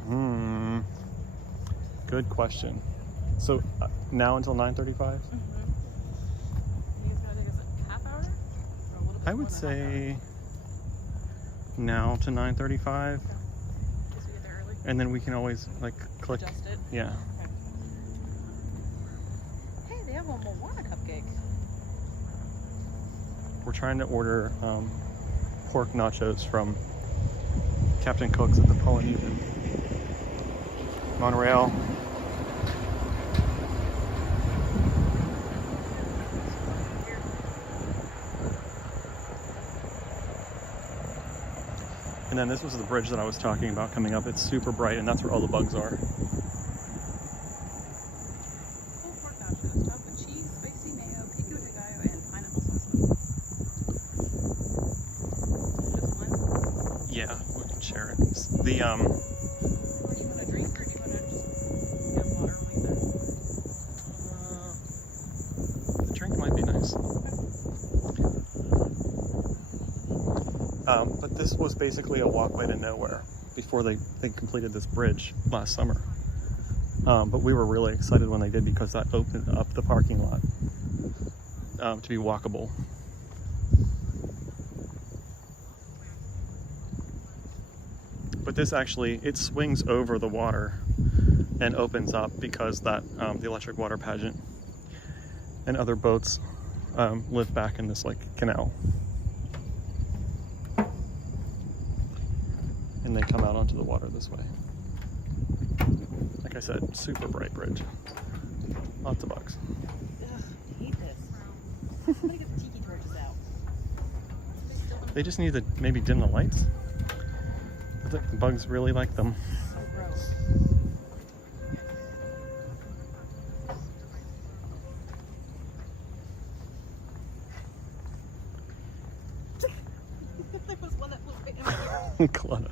10? Good question. So now until 9:35? You guys gonna take us a half hour? Or a little bit I more would than a half say now to 9:35, hour? Guess we get there early. and then we can always like click. Adjust it. Yeah. Okay. Hey, they have a Moana cupcake. We're trying to order pork nachos from Captain Cook's at the Polynesian monorail. And then this was the bridge that I was talking about coming up. It's super bright, and that's where all the bugs are. Full pork nachos topped with cheese, spicy mayo, pico de gallo, and pineapple sauce. Just one? Yeah, we can share it. The Do you want a drink or do you want to just get water and leave there? the drink might be nice. But this was basically a walkway to nowhere before they completed this bridge last summer. But we were really excited when they did, because that opened up the parking lot to be walkable. But this actually, it swings over the water and opens up because that the electric water pageant and other boats live back in this like canal. And they come out onto the water this way. Like I said, super bright bridge. Lots of bugs. Ugh, I hate this. Somebody get the tiki torches out. They just need to maybe dim the lights. I think the bugs really like them. So gross. There was one that was right in my ear. Clutter.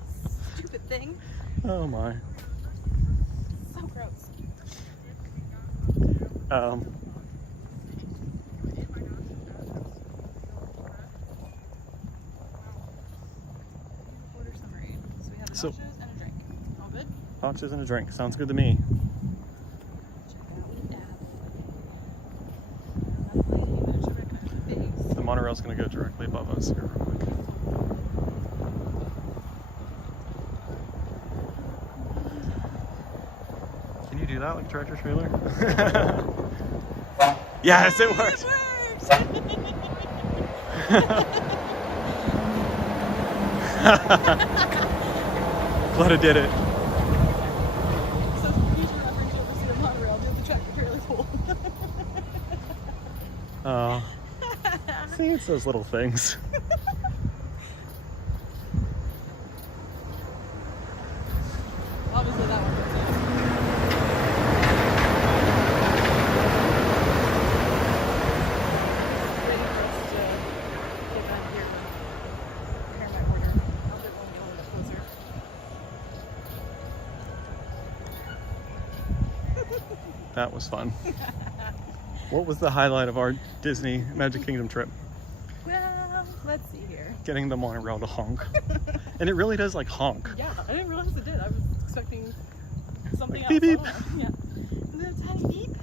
Stupid thing. Oh my. So gross. Order summary. So we have So- nachos and a drink. All good? Nachos and a drink. Sounds good to me. Check out the app. Nothing. Should recognize the face. The monorail's gonna go directly above us here real quick. Can you do that like tractor trailer? Yes, it works. Glad did it. So future reference over to the monorail, just the tractor trailer pool. Oh. See, it's those little things. Obviously that one works out. Waiting for us to get back here to prepare my order. I'll do it when we get a little bit closer. That was fun. What was the highlight of our Disney Magic Kingdom trip? Well, let's see here. Getting the monorail to honk. And it really does like honk. Yeah, I didn't realize it did. I was expecting something Like else. beep, beep. I don't know. Yeah. And then a tiny beep.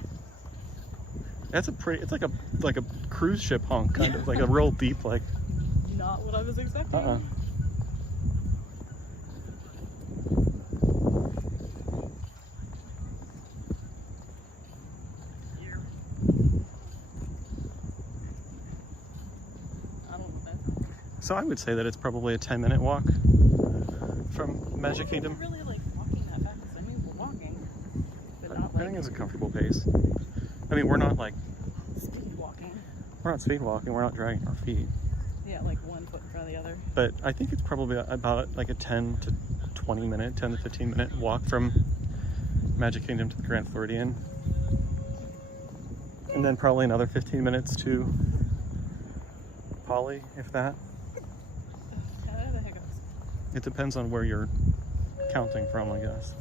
That's a pretty, it's like a cruise ship honk, kind of like a real deep, like, Not what I was expecting. Here. I don't know. So I would say that it's probably a 10-minute walk from Magic Kingdom. We're really like walking that fast. I mean, we're walking, but not I think like it's a comfortable pace. I mean, we're not like, speed walking. we're not speed walking, we're not dragging our feet. Yeah, like one foot in front of the other. But I think it's probably about like a 10 to 20 minute, 10 to 15 minute walk from Magic Kingdom to the Grand Floridian. Yeah, And then probably another 15 minutes to Poly, if that. The hiccups. It depends on where you're counting from, I guess.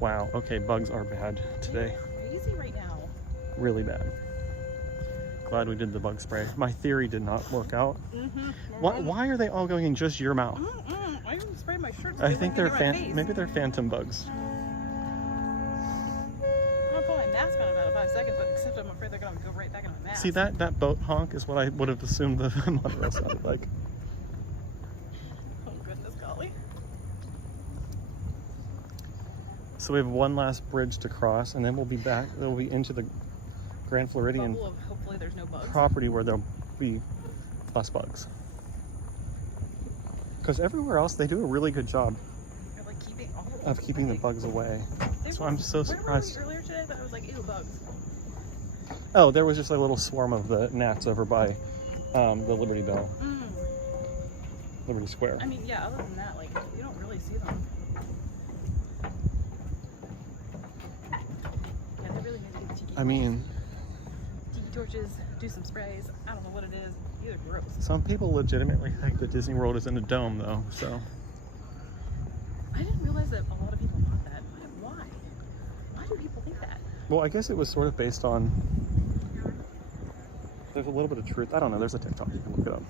Wow, okay, bugs are bad today. Crazy right now. Really bad. Glad we did the bug spray. My theory did not work out. Why are they all going in just your mouth? I even sprayed my shirt. So I think they're maybe they're phantom bugs. I'll put my mask on in about 5 seconds, but except I'm afraid they're gonna go right back in my mask. See, that boat honk is what I would have assumed the monorail sounded like. Oh goodness golly. So we have one last bridge to cross, and then we'll be back. We'll be into the Grand Floridian Bubble of hopefully there's no bugs. property where there'll be less bugs. Because everywhere else they do a really good job They're like keeping the bugs away. So I'm so surprised. Earlier today, that I was like, ew, bugs. Oh, there was just a little swarm of the gnats over by the Liberty Bell, Liberty Square. I mean, yeah. Other than that, like you don't really see them. Yeah, they really need to get tiki. I mean, Tiki torches, do some sprays. I don't know what it is. Either gross. some people legitimately think that Disney World is in a dome, though. So I didn't realize that a lot of people thought that. Why? Why do people think that? well, I guess it was sort of based on. There's a little bit of truth. I don't know. There's a TikTok. You can look it up.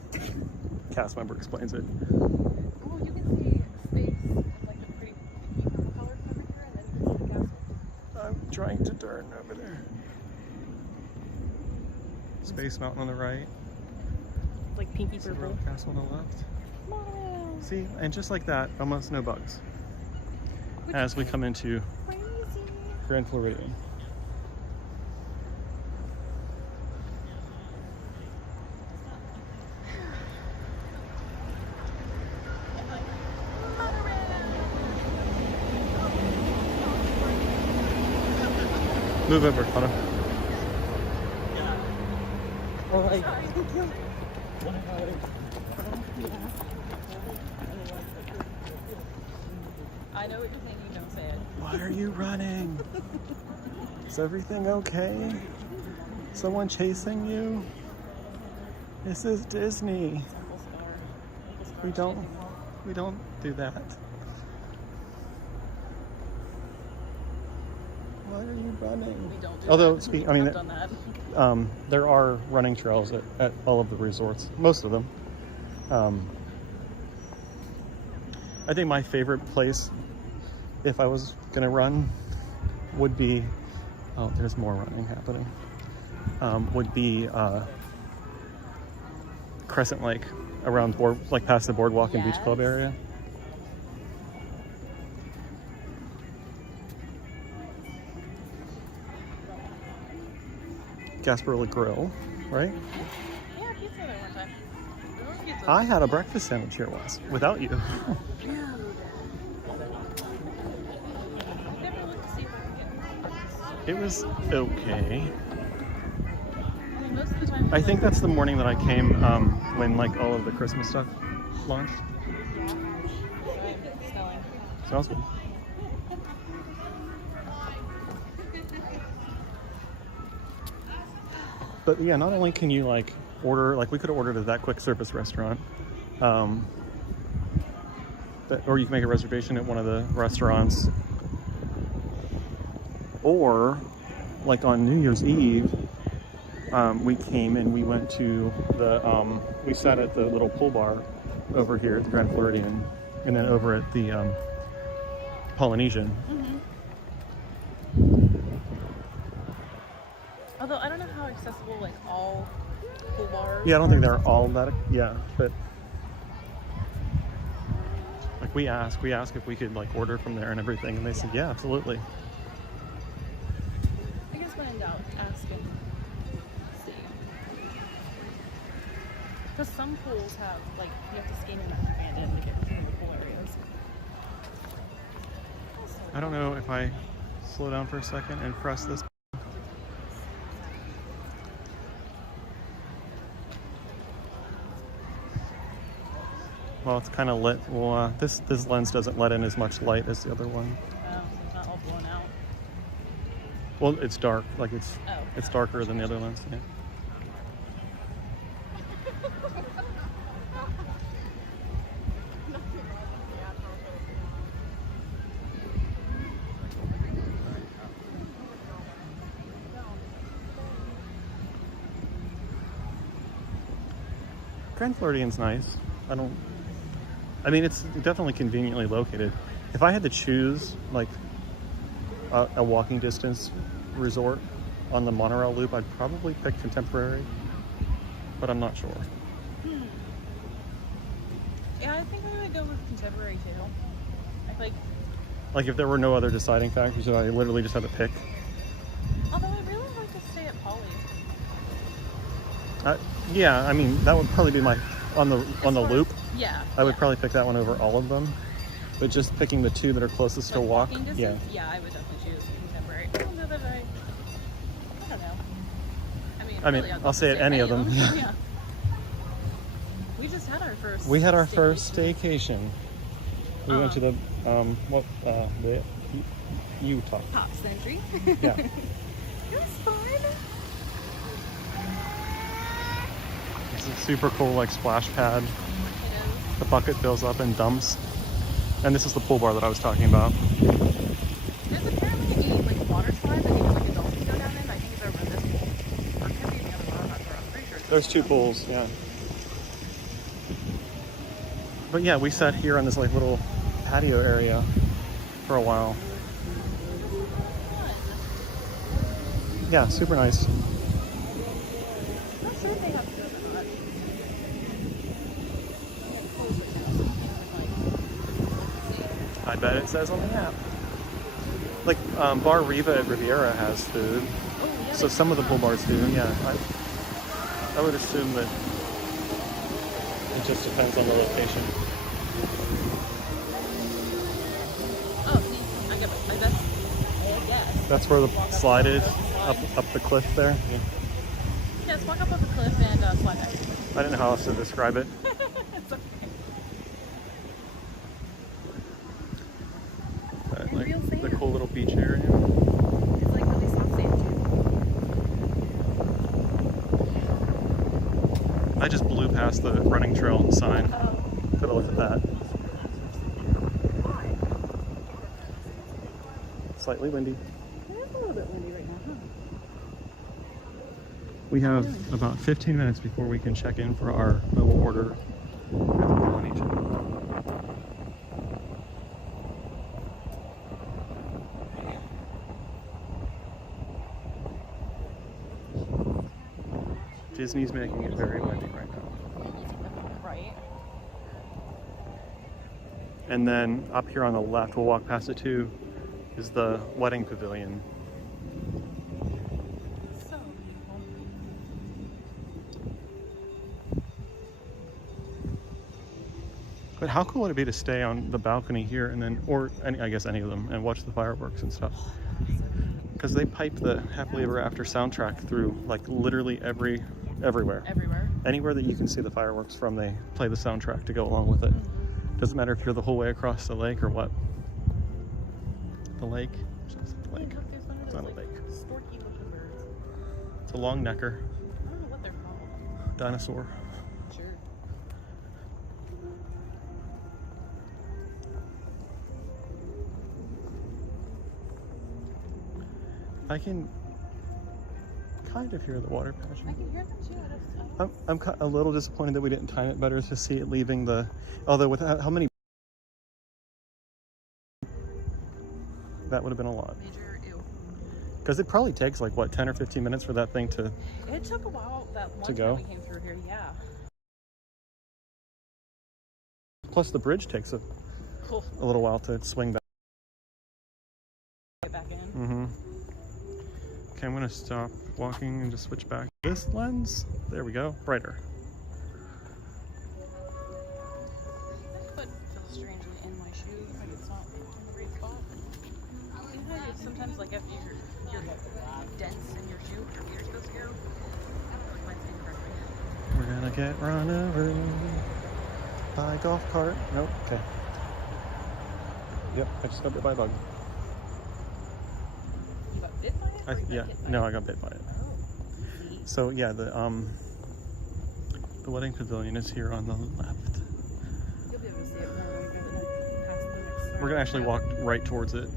Cast member explains it. Well, you can see space and like the pretty purple colors over here, and then you can see the castle. I'm trying to turn over there. Space Mountain on the right. Like pinky Cinderella purple. Castle on the left. Wow. See, and just like that, almost no bugs. As we come into Crazy. Grand Floridian. Move over, Connor. All right. I know what you're thinking, don't say it. Why are you running? Is everything okay? Someone chasing you? This is Disney. We don't do that. Why are you running? We don't do Although, that. I mean, I've done that. there are running trails at all of the resorts, most of them. I think my favorite place, if I was gonna run, would be, oh, there's more running happening, would be Crescent Lake, around like past the boardwalk and beach club Yes. area. Gasparilla Grill, right? Yeah, pizza there one time. There was pizza. I had a breakfast sandwich here once, without you. Never looked to see if I could get. It was okay. I mean, most of the time. I think that's the morning that I came when like all of the Christmas stuff launched. Smelling. Smells good. But yeah, not only can you like order, like we could have ordered at that quick service restaurant, or you can make a reservation at one of the restaurants, or like on New Year's Eve, we came and we went to the, we sat at the little pool bar over here at the Grand Floridian, and then over at the Polynesian. Although I don't know how accessible like all pool bars. Yeah, I don't think they're all that, yeah, but like we asked if we could like order from there and everything, and they said, yeah, absolutely. I guess when in doubt, ask and see. Because some pools have like you have to scan your MasterCard in to get into the pool areas. I don't know if I slow down for a second and press this. Well, it's kind of lit. Well, this lens doesn't let in as much light as the other one. So it's not all blown out. Well, it's dark, like it's Oh. It's darker than the other lens. Yeah. Grand Floridian's nice. I mean, it's definitely conveniently located. If I had to choose like a walking distance resort on the monorail loop, I'd probably pick Contemporary, but I'm not sure. Yeah, I think I would go with Contemporary too. I feel Like if there were no other deciding factors, I literally just had to pick. although I really like to stay at Poly. Yeah, I mean that would probably be my on the loop. Yeah. I would probably pick that one over all of them, but just picking the two that are closest to walk. Walking Yeah. distance? Yeah, I would definitely choose Contemporary. I don't know that I don't know. I mean, really, I'll say it, any of them. Yeah. We just had our first. We had our staycation. first staycation. We went to the Utah. Pop Century. Yeah. It was fun. It's a super cool like splash pad. It is. The bucket fills up and dumps. And this is the pool bar that I was talking about. There's apparently a like water slide that even like adults can go down in. I think it's over this pool. Or it could be the other one. I'm not sure. I'm pretty sure. There's two pools, yeah. But yeah, we sat here on this like little patio area for a while. Yeah, super nice. I'm not sure if they have to or not. I bet it says on the app. Like Bar Riva at Riviera has food. Oh, yeah, So some of the pool bars do, yeah. I would assume that it just depends on the location. Oh, see, I got my best. I guess. That's where the slide is, up the cliff there. Yeah. Yeah, let's walk up the cliff and slide back. I didn't know how else to describe it. It's okay. But, And like real sand. the cool little beach area. It's like really soft sand too. I just blew past the running trail sign. Could have looked at that. Slightly windy. It is a little bit windy right now, huh? We have about 15 minutes before we can check in for our mobile order at the Polynesian. Disney's making it very windy right now. Right. And then up here on the left, we'll walk past it too, is the Wedding Pavilion. So beautiful. But how cool would it be to stay on the balcony here and then, or I guess any of them, and watch the fireworks and stuff? Because they pipe the Happily Ever After soundtrack through like literally everywhere. Everywhere. Anywhere that you can see the fireworks from, they play the soundtrack to go along with it. Doesn't matter if you're the whole way across the lake or what. The lake? It's the lake. It's not a lake. Storky looking birds. It's a long necker. I don't know what they're called. Dinosaur. Sure. I can kind of hear the water passion. I can hear them too. I'm a little disappointed that we didn't time it better to see it leaving the, although with how many, that would have been a lot. Major ew. Because it probably takes like what, 10 or 15 minutes for that thing to, It took a while that one To time go? we came through here, yeah. plus the bridge takes a little while to swing back. Get back in. Mm-hmm. Okay, I'm gonna stop walking and just switch back. This lens, there we go, brighter. My foot feels strangely in my shoe, like it's not in the right spot. You know how sometimes like if you're dense in your shoe, your ears go scared? Like mine's incorrectly. We're gonna get run over by a golf cart. Nope, okay. Yep, I just got bit by a bug. You got bit by it? Or you got Yeah, hit by no, it? I got bit by it. Oh. So yeah, the Wedding Pavilion is here on the left. You'll be able to see it more when we go past the next. We're gonna actually walk right towards it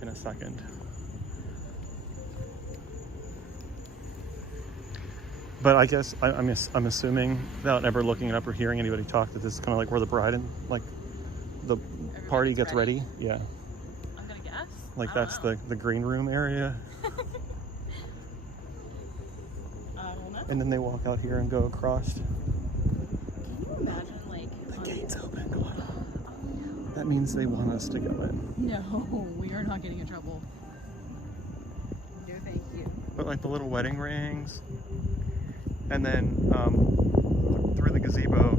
in a second. But I guess I'm assuming, without ever looking it up or hearing anybody talk, that this is kind of like where the bride and like the party gets ready. Yeah. I'm gonna guess. Like I don't that's know. the green room area. I don't know. And then they walk out here and go across. Can you imagine like The gate's open. Go on. That means they want us to go in. No, we are not getting in trouble. No, thank you. But like the little wedding rings, and then through the gazebo,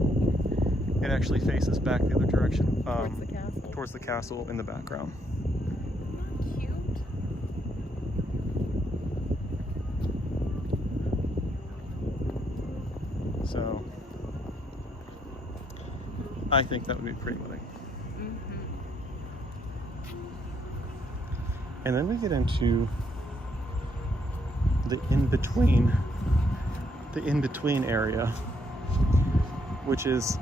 it actually faces back the other direction, Towards the castle. towards the castle in the background. Cute. So I think that would be a pretty wedding. And then we get into the in-between area, which is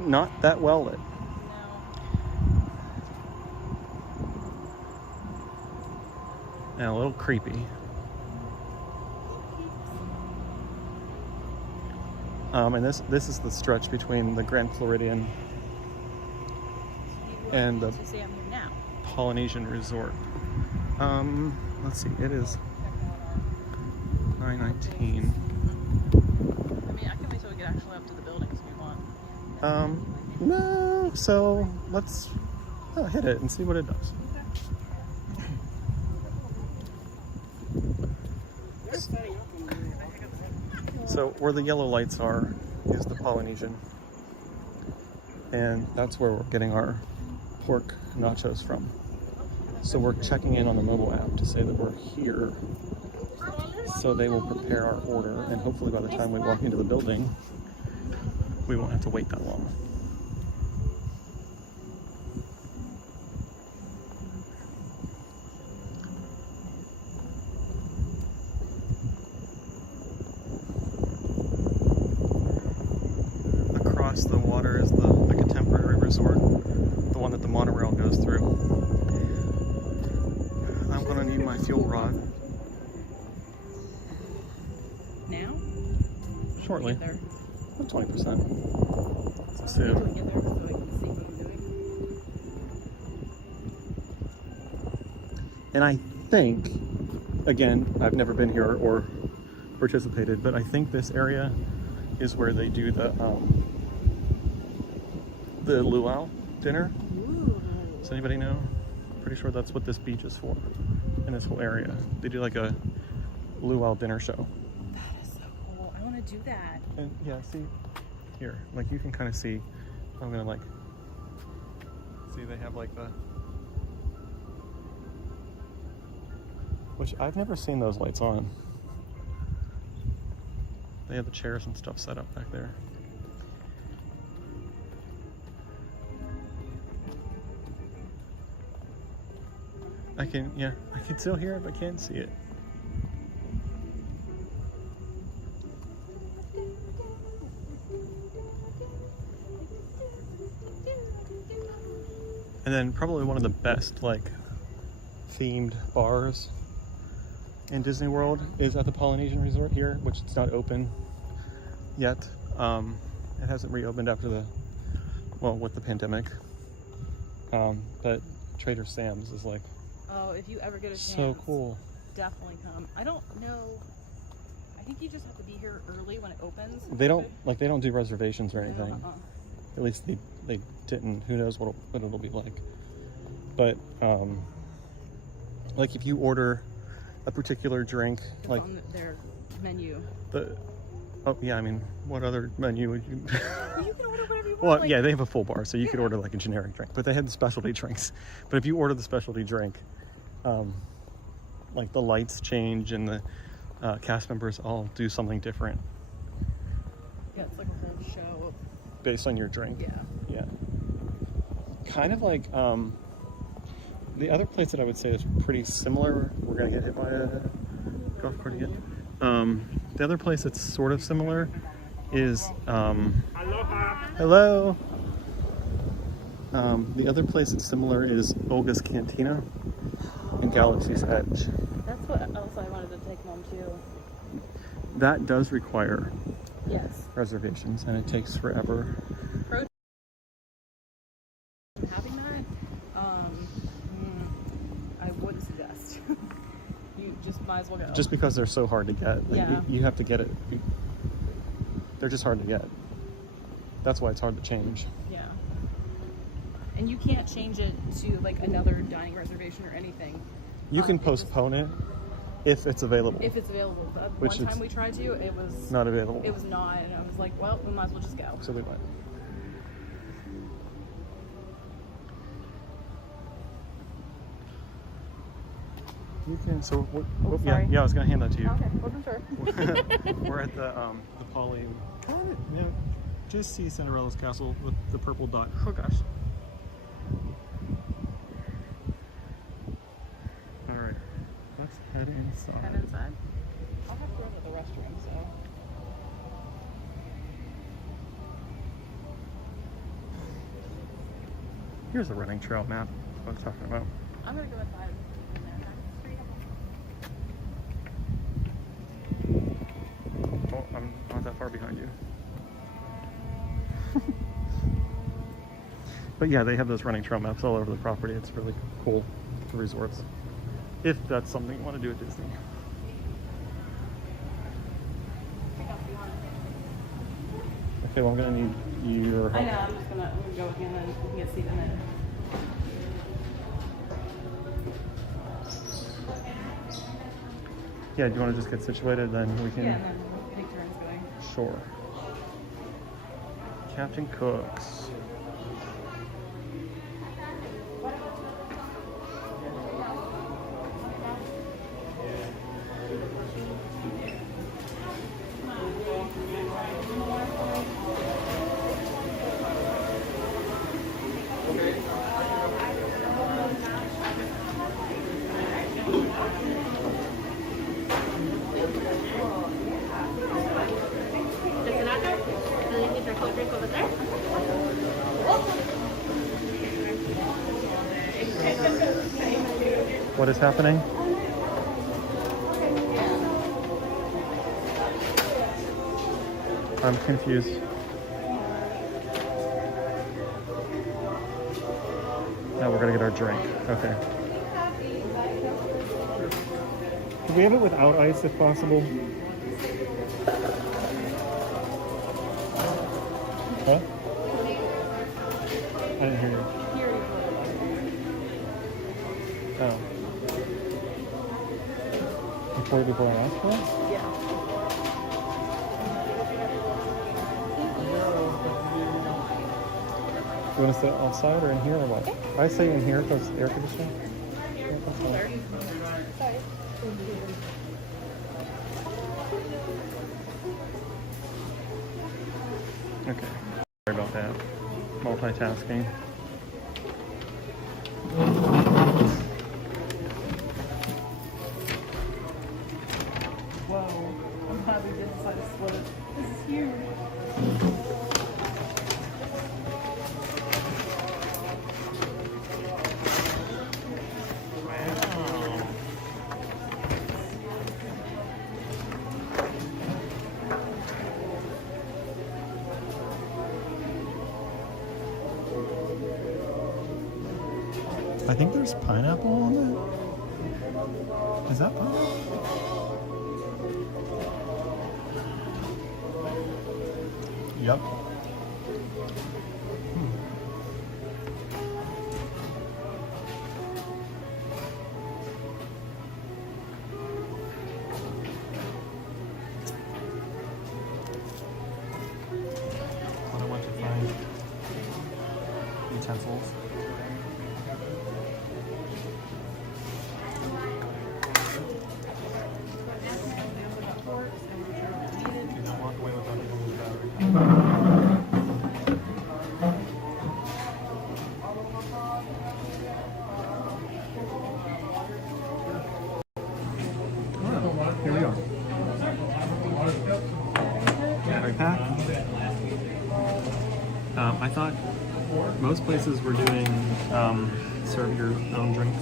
not that well lit. No. And a little creepy. And this is the stretch between the Grand Floridian and the To say I'm here now. Polynesian Resort. Let's see, it is 9:19. I mean, I can wait till we get actually up to the buildings if you want. No, so let's hit it and see what it does. So where the yellow lights are is the Polynesian, and that's where we're getting our pork nachos from. So we're checking in on the mobile app to say that we're here, so they will prepare our order, and hopefully by the time we walk into the building, we won't have to wait that long. Across the water is the Contemporary Resort, the one that the monorail goes through. I'm gonna need my fuel rod Now? shortly. Get there. 20%. Till Soon. we get there so I can see what I'm doing. And I think, again, I've never been here or participated, but I think this area is where they do the luau dinner. Does anybody know? Pretty sure that's what this beach is for, in this whole area. They do like a luau dinner show. That is so cool. I want to do that. And yeah, see here, like you can kind of see. I'm gonna like see they have like the, which I've never seen those lights on. They have the chairs and stuff set up back there. I can still hear it, but can't see it. And then probably one of the best like themed bars in Disney World is at the Polynesian Resort here, which it's not open yet. It hasn't reopened after with the pandemic. But Trader Sam's is like Oh, if you ever go to so Sam's, cool. definitely come. I don't know. I think you just have to be here early when it opens. They don't do reservations or anything. Uh-uh. At least they didn't. Who knows what it'll be like. But like if you order a particular drink, It's like on their menu. I mean, what other menu would you? Well, you can order whatever you want. Well, like, yeah, they have a full bar, so you could order like a generic drink. But they had the specialty drinks. But if you order the specialty drink, like the lights change and the cast members all do something different Yeah, it's like a whole show. based on your drink. Yeah. Kind of like the other place that I would say is pretty similar. We're gonna get hit by a golf cart again. The other place that's sort of similar is hello. The other place that's similar is Olga's Cantina and Galaxy's Edge. That's what else I wanted to take Mom to. That does require Yes. reservations, and it takes forever. Having that, I wouldn't suggest. You just might as well go. Just because they're so hard to get. Like, Yeah. you have to get it. They're just hard to get. That's why it's hard to change. Yeah. And you can't change it to like another dining reservation or anything. You can It just- postpone it if it's available. If it's available. But Which one it's time we tried to, it was not available. It was not, and I was like, well, we might as well just go. So we went. You can. So what? Yeah, sorry. yeah. I was gonna hand that to you. Okay, wasn't sure. We're at the Poly. Yeah, just see Cinderella's castle with the purple dot. Oh gosh. All right, let's head inside. Head inside. I'll have to run to the restroom, so. Here's the running trail map. That's what I'm talking about. I'm gonna go inside. Oh, I'm not that far behind you. But yeah, they have those running trail maps all over the property. It's really cool for resorts. If that's something you want to do at Disney. Okay, well I'm gonna need your help. I know, I'm gonna go with you and then we can get seated in it. Yeah, do you want to just get situated, then we can... Yeah, and then we'll take turns going. Sure. Captain Cook's. What is happening? I'm confused. Now we're gonna get our drink. Okay. Can we have it without ice if possible? Huh? I didn't hear you. Oh. Before I ask for it? Yeah. You want to sit outside or in here or what? Okay. I say in here because air conditioning. Yeah, that's fine. Sorry. Okay. Sorry about that. Multitasking. Whoa. I'm glad we did decide to split it. This is huge. I think there's pineapple on it. Is that pineapple? Yep. What I want to find utensils. Do not walk away without a battery. Here we are. pack. I thought most places were doing serve your own drinks.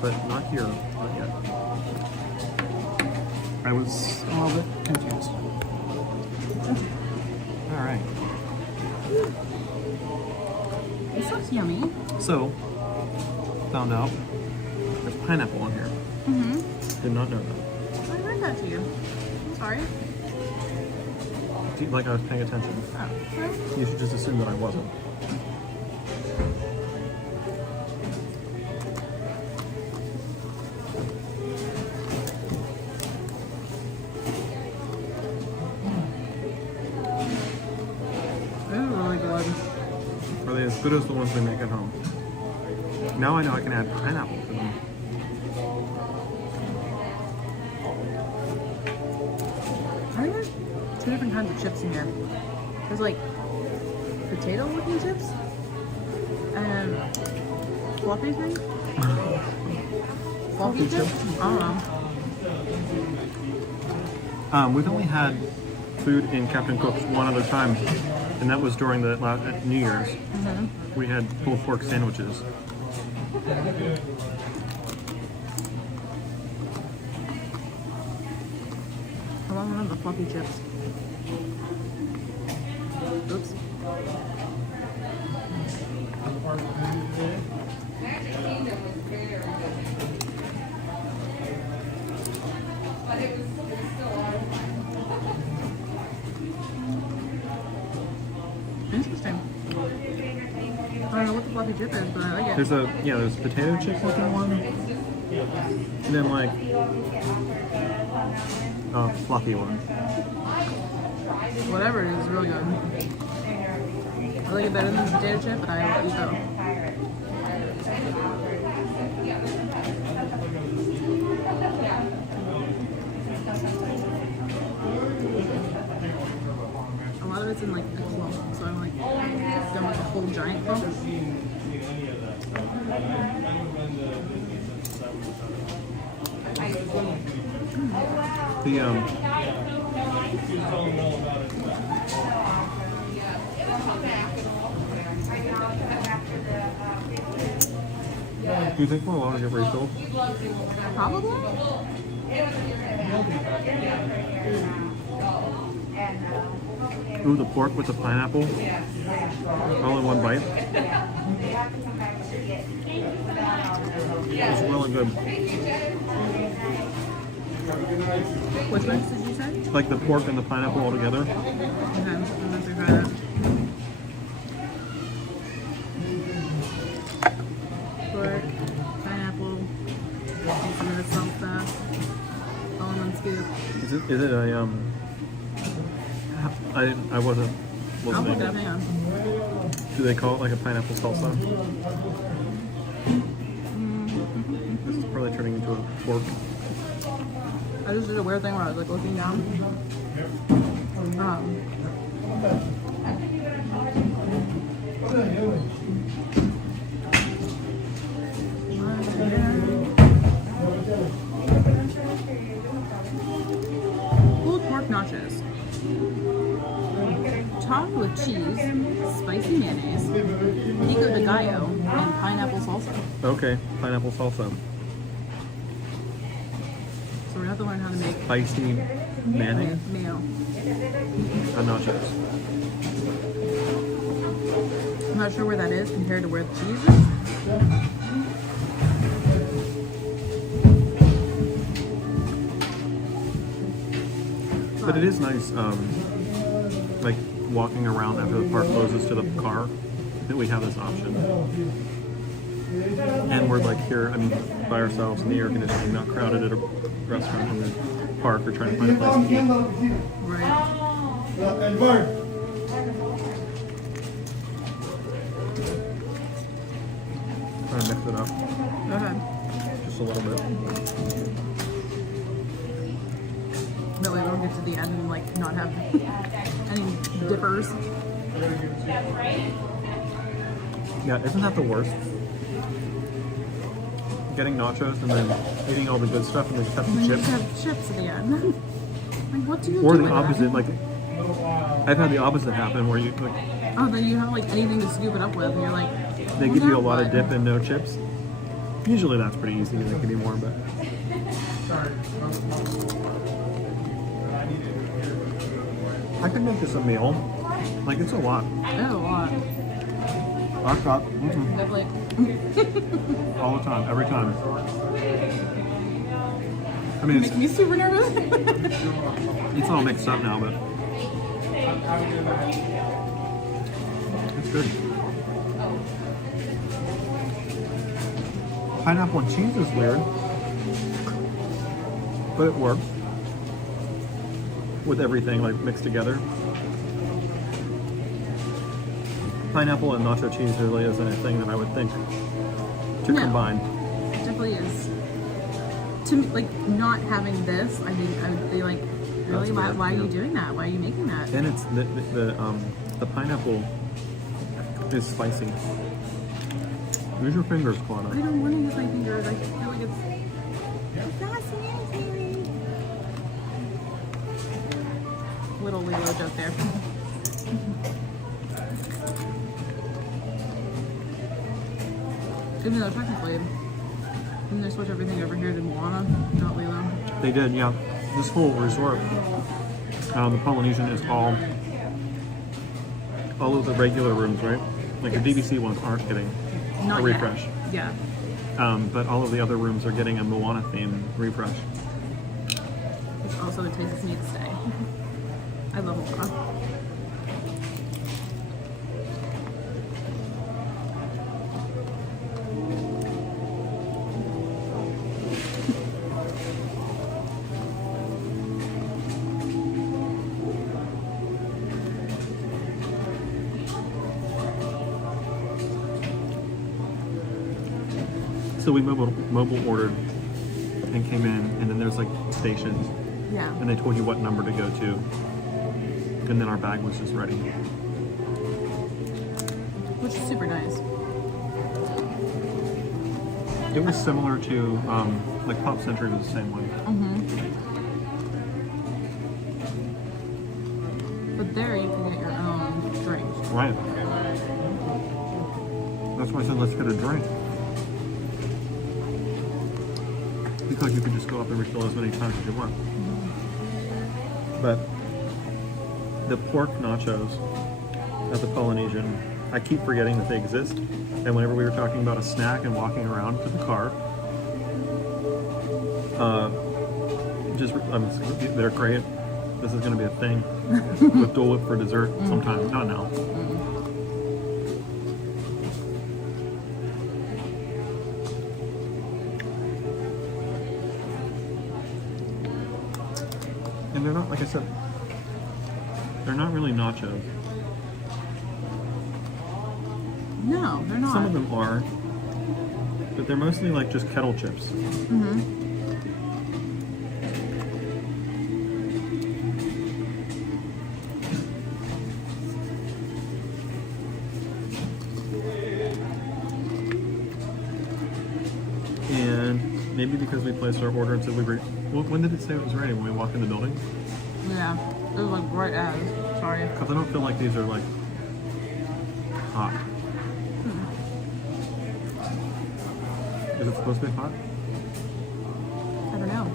But not here, not yet. I was a little bit confused. Alright. This looks yummy. So, found out there's pineapple on here. Did not know that. I read that to you. I'm sorry. Seemed like I was paying attention. Oh, well, You should just assume that I wasn't. this is really good. Are they as good as the ones they make at home? Now I know I can add pineapple to them. I think there's two different kinds of chips in here. There's like potato looking chips and fluffy thing. Fluffy chips? I don't know. We've only had food in Captain Cook's one other time, and that was during the New Year's. We had pulled pork sandwiches. I want one of the fluffy chips. Oops. Interesting. I don't know what the fluffy chip is, but I like it. There's potato chip looking one, and then like a fluffy one. Whatever it is really good. I like it better than the potato chip, but I will eat both. A lot of it's in like a clump, so I'm like done with a whole giant clump. Do you think we'll want to get refilled? Probably. Ooh, the pork with the pineapple, all in one bite. It's really good. Which ones did you say? Like the pork and the pineapple all together. Okay, I'm gonna try that. Pork, pineapple, and some of the salsa, all in one scoop. Is it a I wasn't I'll look it up, listening. hang on. Do they call it like a pineapple salsa? This is probably turning into a pork. I just did a weird thing where I was like looking down. Pulled pork nachos. Topped with cheese, spicy mayonnaise, pico de gallo, and pineapple salsa. Okay, pineapple salsa. So we're gonna have to learn how to make Spicy mayonnaise mayo. on nachos. I'm not sure where that is compared to where the cheese is. But it is nice, like walking around after the park closes to the car, that we have this option. And we're like here, I mean, by ourselves in the air conditioning, not crowded at a restaurant in the park or trying to find a place to eat. Right. Trying to mix it up Okay. just a little bit. That way we don't get to the end and like not have any dippers. Yeah, isn't that the worst? Getting nachos and then eating all the good stuff and then just have And the then you chips. just have chips at the end. Like, what do you Or do the with opposite, that? like I've had the opposite happen where you like Oh, then you have like anything to scoop it up with, and you're like, they well, give you now a lot of what? dip and no chips. Usually that's pretty easy. They give you more, but I could make this a meal. Like it's a lot. That's a lot. I've got Definitely. all the time, every time. I mean, Make me super nervous. it's all mixed up now, but it's good. Pineapple and cheese is weird, but it works with everything like mixed together. Pineapple and nacho cheese really isn't a thing that I would think to No. combine. It definitely is. To me, like, not having this, I think I would be like, really, That's weird, why are you yeah. doing that? Why are you making that? And it's the pineapple is spicy. Use your fingers, I Claudia. don't want to use my fingers. I feel like it's fascinating. Little Lilo joke there. Even though technically, didn't they switch everything over here to Moana, not Lilo? They did, yeah. This whole resort, the Polynesian is all of the regular rooms, right? Like the DVC ones aren't getting Not a yet. refresh. Yeah. But all of the other rooms are getting a Moana themed refresh. Which also entices me to stay. I love Moana. So we mobile ordered and came in, and then there's like stations, Yeah. and they told you what number to go to, and then our bag was just ready. Which is super nice. It was similar to like Pop Century was the same way. But there you can get your own drinks. Right. That's why I said let's get a drink. Because you can just go up and refill as many times as you want. But the pork nachos at the Polynesian, I keep forgetting that they exist. And whenever we were talking about a snack and walking around to the car, they're great. This is going to be a thing with Dole Whip for dessert sometime, not now. And they're not, like I said, they're not really nachos. No, they're not. Some of them are, but they're mostly like just kettle chips. And maybe because we placed our order and said we were, when did it say it was ready? When we walked in the building? Yeah. It was like right as. Sorry. Because I don't feel like these are like hot. Is it supposed to be hot? I don't know.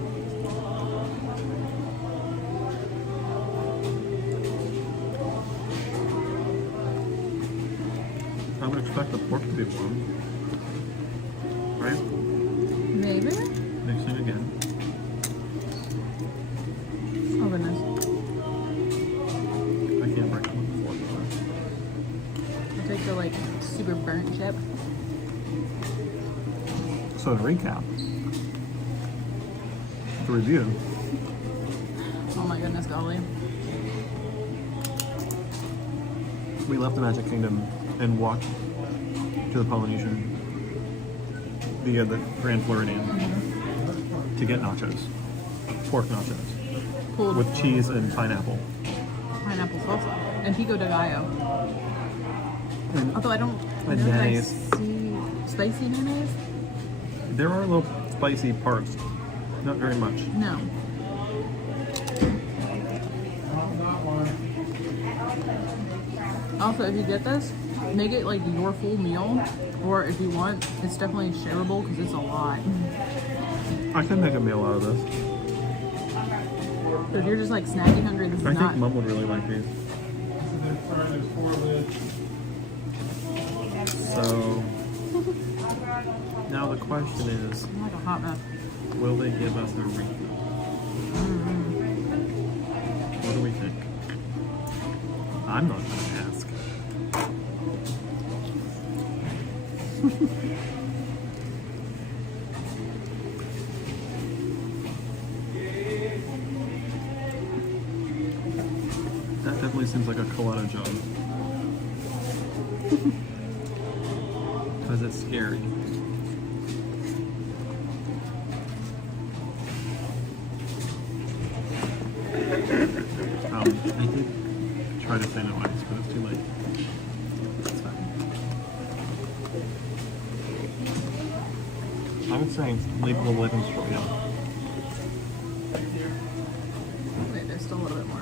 I would expect the pork to be warm. Right? Maybe? Mixing again. Oh goodness. I can't break it with the fork. I'll take the like super burnt chip. So to recap, the review, Oh my goodness, golly. we left the Magic Kingdom and walked to the Polynesian via the Grand Floridian to get nachos, pork nachos, Pulled with cheese and pineapple. pineapple salsa and pico de gallo. And Although I don't And know that I mayonnaise. see spicy mayonnaise. there are little spicy parts, not very much. No. Also, if you get this, make it like your full meal, or if you want, it's definitely shareable because it's a lot. I can make a meal out of this. So if you're just like snacky hungry, this is I not. think Mom would really like these. So now the question is, Like a hot mess. will they give us a refill? What do we think? I'm not going to ask. That definitely seems like a Coletta job. Because it's scary. I did try to say no ice, but it's too late. It's fine. I would say leave the living straw, yeah. Wait, there's still a little bit more.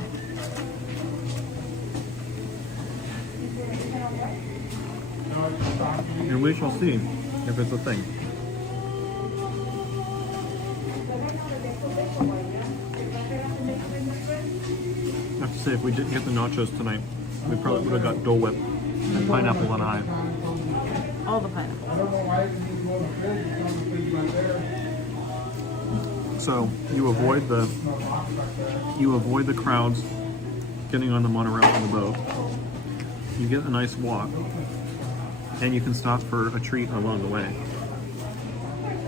And we shall see if it's a thing. I have to say, if we didn't get the nachos tonight, we probably would have got Dole Whip and pineapple and I. All the pineapple. So you avoid the crowds getting on the monorail and the boat. You get a nice walk, and you can stop for a treat along the way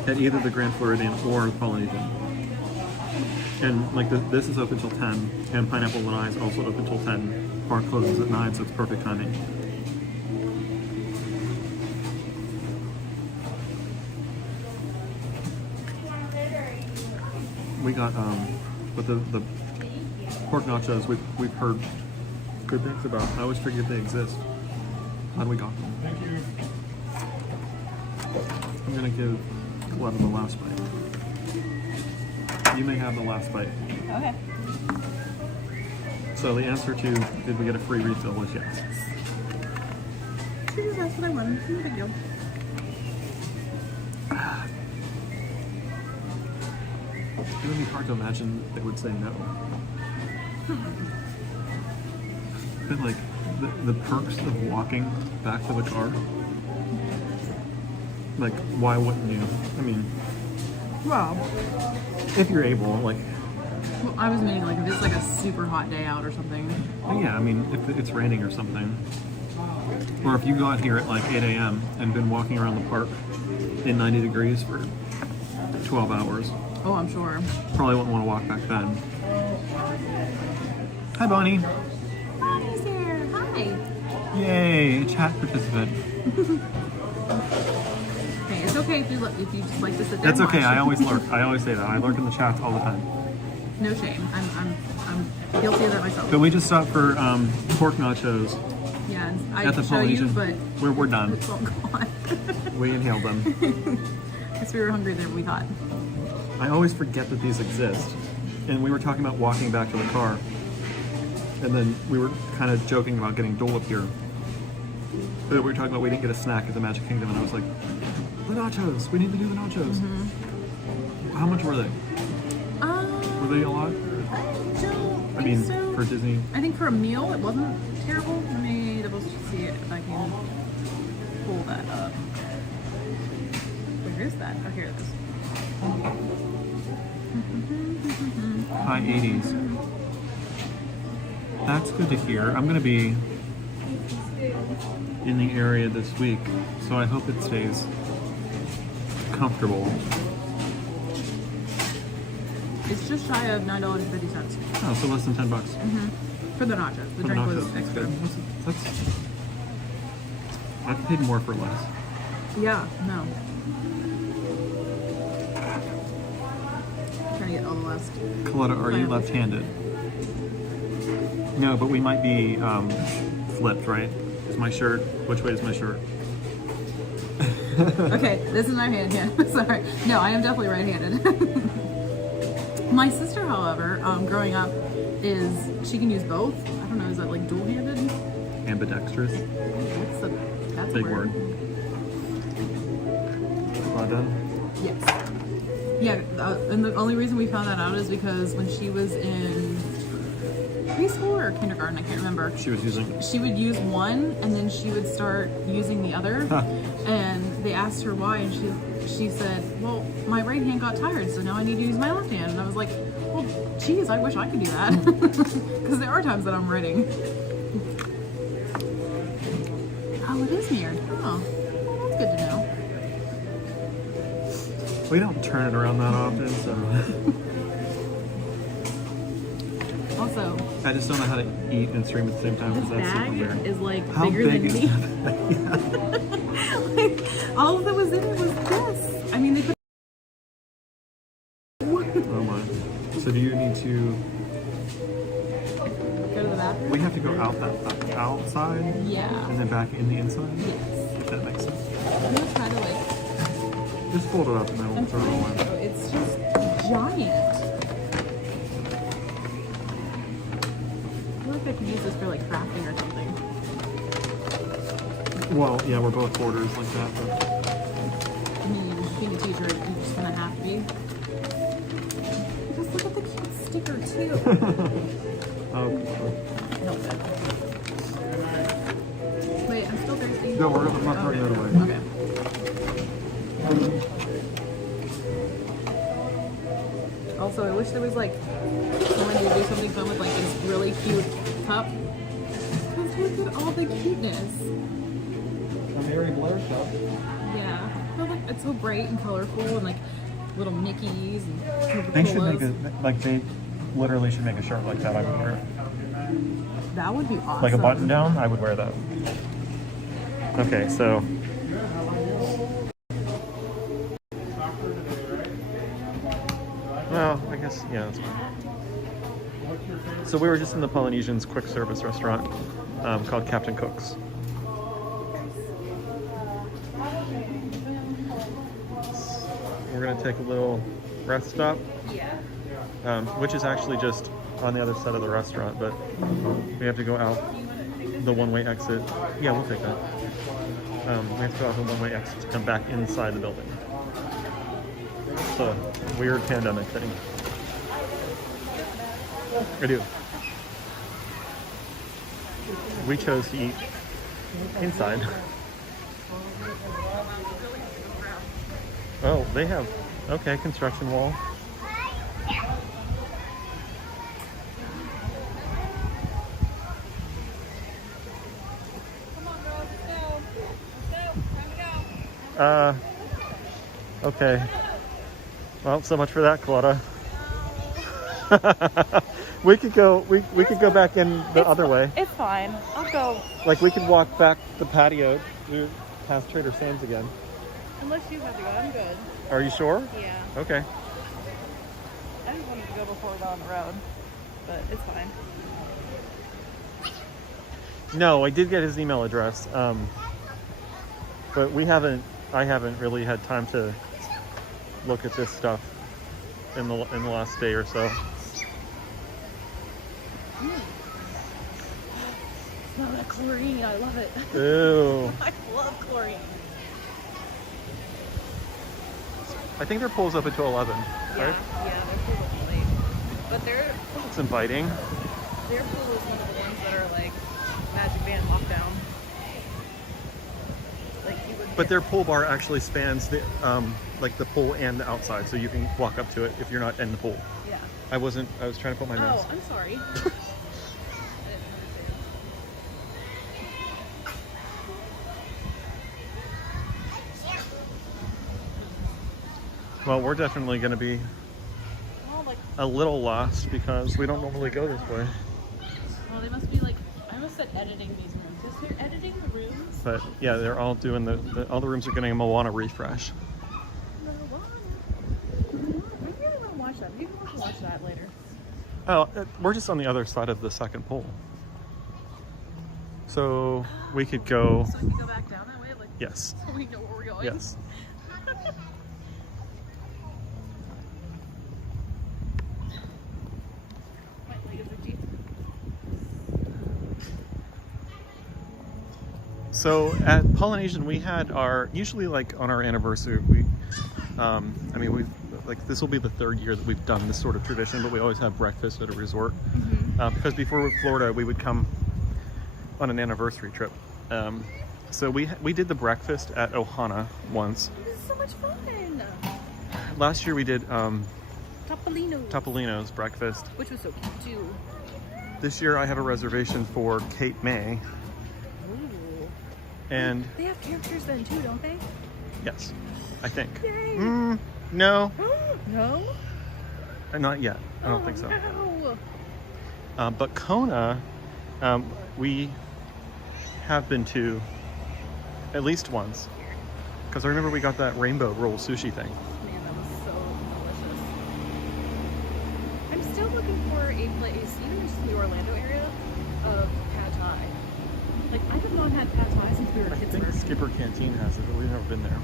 at either the Grand Floridian or the Polynesian. And like this is open till 10, and Pineapple Lanai is also open till 10. Park closes at 9, so it's perfect timing. We got but the pork nachos we've heard good things about. I always forget they exist. How do we got them? Thank you. I'm gonna give Coletta the last bite. You may have the last bite. Okay. So the answer to did we get a free refill was yes. That's what I wanted. No big deal. It would be hard to imagine they would say no. But like the perks of walking back to the car. Like, why wouldn't you? I mean, Well, if you're able, like, well, I was meaning like if it's like a super hot day out or something. yeah, I mean, if it's raining or something. Or if you got here at like 8 a.m. and been walking around the park in 90 degrees for 12 hours, Oh, I'm sure. probably wouldn't want to walk back then. Hi, Bonnie. Bonnie's here. Hi. Yay, a chat participant. Hey, it's okay if you just like to sit there. That's and okay. watch. I always lurk. I always say that. I lurk in the chats all the time. No shame. I'm guilty of that myself. But we just stopped for pork nachos Yeah, and I at the could show you, Polynesian. but We're done. it's all gone. We inhaled them. Guess we were hungry there. We thought. I always forget that these exist. And we were talking about walking back to the car. And then we were kind of joking about getting Dole Whip here. But we were talking about we didn't get a snack at the Magic Kingdom, and I was like, the nachos! We need to do the nachos! How much were they? Were they a lot? I don't I mean, think so. for Disney? I think for a meal, it wasn't terrible. Let me double see it if I can pull that up. Where is that? Oh, here it is. High 80s. That's good to hear. I'm going to be in the area this week, so I hope it stays comfortable. It's just shy of $9.50 Oh, so less than $10. for the nachos. The For drink nachos. was extra. That's I've paid more for less. Yeah, no. Trying to get all the last. Coletta, are you left-handed? No, but we might be flipped, right? Is my shirt? Which way is my shirt? Okay, this is my hand. Yeah, sorry. No, I am definitely right-handed. My sister, however, growing up, she can use both. I don't know, is that like dual-handed? Ambidextrous. That's a Big word. Well done. Yes. Yeah, and the only reason we found that out is because when she was in preschool or kindergarten, I can't remember. She would use one, and then she would start using the other. Huh. And they asked her why, and she said, "Well, my right hand got tired, so now I need to use my left hand." And I was like, "Well, geez, I wish I could do that," because there are times that I'm writing. Oh, it is mirrored. Oh, well, that's good to know. We don't turn it around that often, so. Also, I just don't know how to eat and stream at the same time this because that's super bag weird. is like How bigger big than is me. that? Like, all that was in it was this. I mean, they put. Oh my. So do you need to? Go to the bathroom? We have to go out that outside Yeah. and then back in the inside. Yes. If that makes sense. I'm gonna try to like. Just fold it up and then we'll I'm throw it trying away. to. It's just giant. I feel like I could use this for like crafting or something. Well, yeah, we're both borders like that, but I mean, being a teacher, you're just gonna have to be. Just look at the cute sticker too. oh, cool. No, good. Wait, I'm still thirsty. No, I'm not throwing that away. Okay. Also, I wish there was like someone who would do something fun with like this really cute cup. Just look at all the cuteness. A Mary Blair cup. Yeah. But, like, it's so bright and colorful and like little Mickeys and They should make Coca-Colas. they literally should make a shirt like that. I would wear it. That would be awesome. Like a button down, I would wear that. Okay, so. Well, I guess, yeah, that's fine. So we were just in the Polynesian's quick service restaurant called Captain Cook's. We're gonna take a little rest stop. Yeah. Which is actually just on the other side of the restaurant, but we have to go out the one-way exit. Yeah, we'll take that. We have to go out the one-way exit to come back inside the building. It's a weird pandemic thing. I do. We chose to eat inside. Oh, they have, okay, construction wall. Okay. Well, so much for that, Claudia. We could go back in the other way. It's fine. I'll go. Like we could walk back the patio past Trader Sam's again. Unless you have to go, I'm good. Are you sure? Yeah. Okay. I just wanted to go before we got on the road, but it's fine. No, I did get his email address, but I haven't really had time to look at this stuff in the last day or so. Smell that chlorine. I love it. Ew. I love chlorine. I think their pool's open until 11, right? Yeah, they're pool is late. But It's inviting. their pool is one of the ones that are like Magic Band lockdown. Like you would. But their pool bar actually spans the like the pool and the outside, so you can walk up to it if you're not in the pool. Yeah. I was trying to put my mask. Oh, I'm sorry. Well, we're definitely going to be a little lost because we don't normally go this way. Well, they must be like, I must have editing these rooms. Is there editing the rooms? But yeah, they're all doing all the rooms are getting a Moana refresh. Maybe I want to watch that. Maybe we'll watch that later. Oh, we're just on the other side of the second pool. So we could go. So we can go back down that way? Like, Yes. so we know where we're going? Yes. So at Polynesian, we had usually like on our anniversary, I mean, this will be the 3rd year that we've done this sort of tradition, but we always have breakfast at a resort. Because before with Florida, we would come on an anniversary trip. So we did the breakfast at Ohana once. This is so much fun. Last year we did Topolino's, breakfast. which was so cute too. This year I have a reservation for Cape May. Ooh. And They have characters then too, don't they? yes, I think. Yay. No, No? not yet. I don't think so. No. But Kona, we have been to at least once. Because I remember we got that rainbow roll sushi thing. Man, that was so delicious. I'm still looking for a place, even just in the Orlando area, of Pad Thai. Like, I have not had Pad Thai since we were I in think Pittsburgh. Skipper Canteen has it, but we've never been there.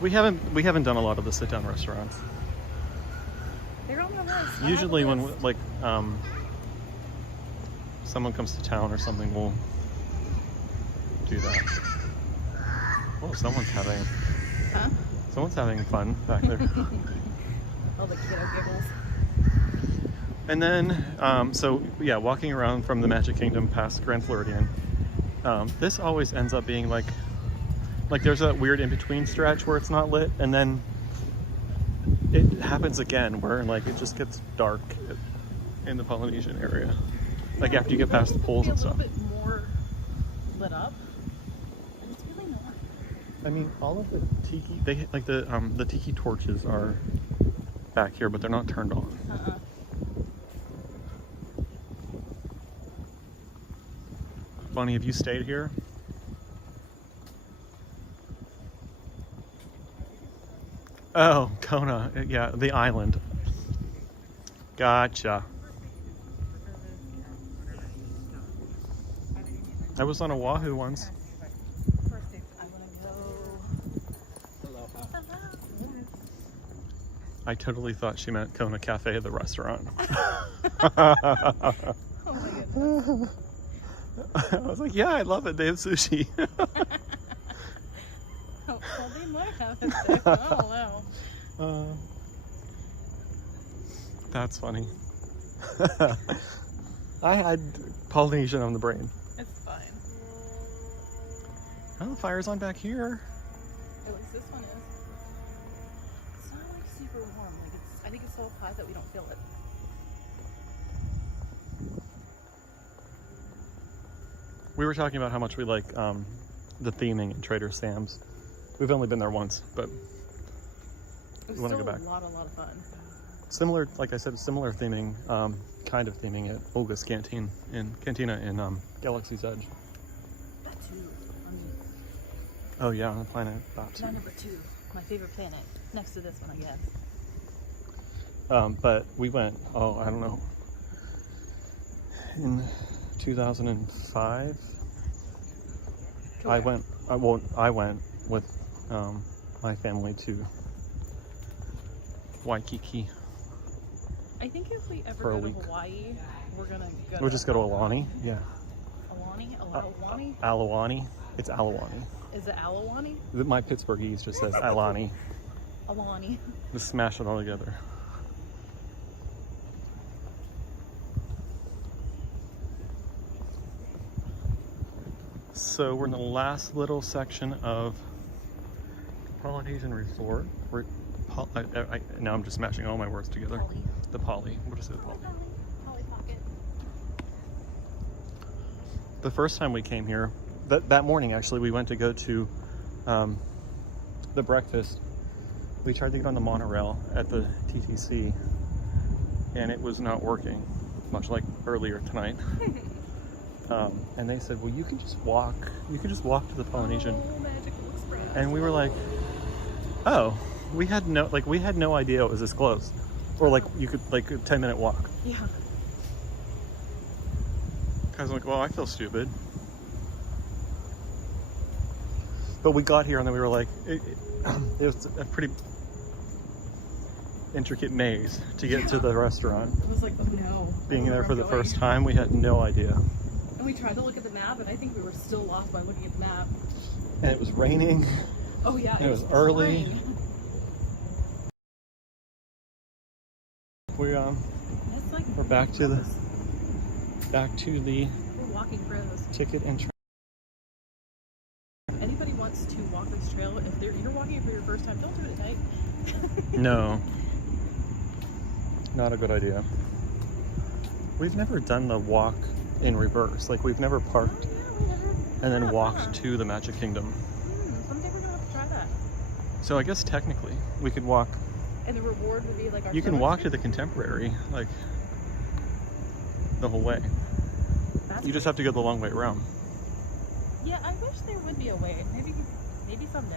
We haven't done a lot of the sit-down restaurants. They're on my list. I have Usually a when list. someone comes to town or something, we'll do that. Oh, someone's having fun back there. All the kiddo giggles. And then, so yeah, walking around from the Magic Kingdom past Grand Floridian, this always ends up being like there's that weird in-between stretch where it's not lit, and then it happens again where like it just gets dark in the Polynesian area. Like after you get past the pools and stuff. A little bit more lit up. And it's really not. I mean, all of the tiki, the tiki torches are back here, but they're not turned on. Bonnie, have you stayed here? Oh, Kona, yeah, the island. Gotcha. I was on Oahu once. Perfect. I want to go. I totally thought she meant Kona Cafe, the restaurant. Oh my goodness. I was like, yeah, I love it. They have sushi. Well, they might have it there. I don't know. That's funny. I had Polynesian on the brain. It's fine. Oh, the fire's on back here. At least this one is. It's not like super warm. Like I think it's so hot that we don't feel it. We were talking about how much we like the theming in Trader Sam's. We've only been there once, but It was we want to still go back. a lot of fun. Similar, like I said, similar theming, kind of theming at Olga's Cantina in Galaxy's Edge. That too. I mean, Oh yeah, on the planet Bopsy. not number 2. My favorite planet. Next to this one, I guess. But we went, I don't know, in 2005. I went with my family to Waikiki. I think if we ever For a go to week. Hawaii, we're gonna go. We'll just go to Alani. Yeah. Alani? Alawani? Alawani. It's Alawani. Is it Alawani? My Pittsburghese just says Alani. Alani. Just smash it all together. So we're in the last little section of Polynesian Resort. Now I'm just smashing all my words together. Poly. The Poly. What is it? Poly. Polly Pocket. The first time we came here, that morning actually, we went to go to the breakfast. We tried to get on the monorail at the TTC, and it was not working, much like earlier tonight. And they said, well, you can just walk to the Polynesian. Oh, Magical Express. And we were like, oh, we had no idea it was this close. Or like you could, like a 10-minute walk. Yeah. I was like, well, I feel stupid. But we got here and then we were like, it was a pretty intricate maze to get to the restaurant. I was like, oh no. Being Where there am for the I first going? time, we had no idea. And we tried to look at the map, and I think we were still lost by looking at the map. And it was raining. Oh yeah, And it was early. pouring. It's like We're back to the we're walking pros. ticket and Anybody wants to walk this trail, if you're walking it for your first time, don't do it at night. No, not a good idea. We've never done the walk in reverse. Like, we've never parked and then walked to the Magic Kingdom. Someday we're gonna have to try that. So I guess technically we could walk. And the reward would be like our. You can walk to the Contemporary, like, the whole way. You just have to go the long way around. Yeah, I wish there would be a way. Maybe someday.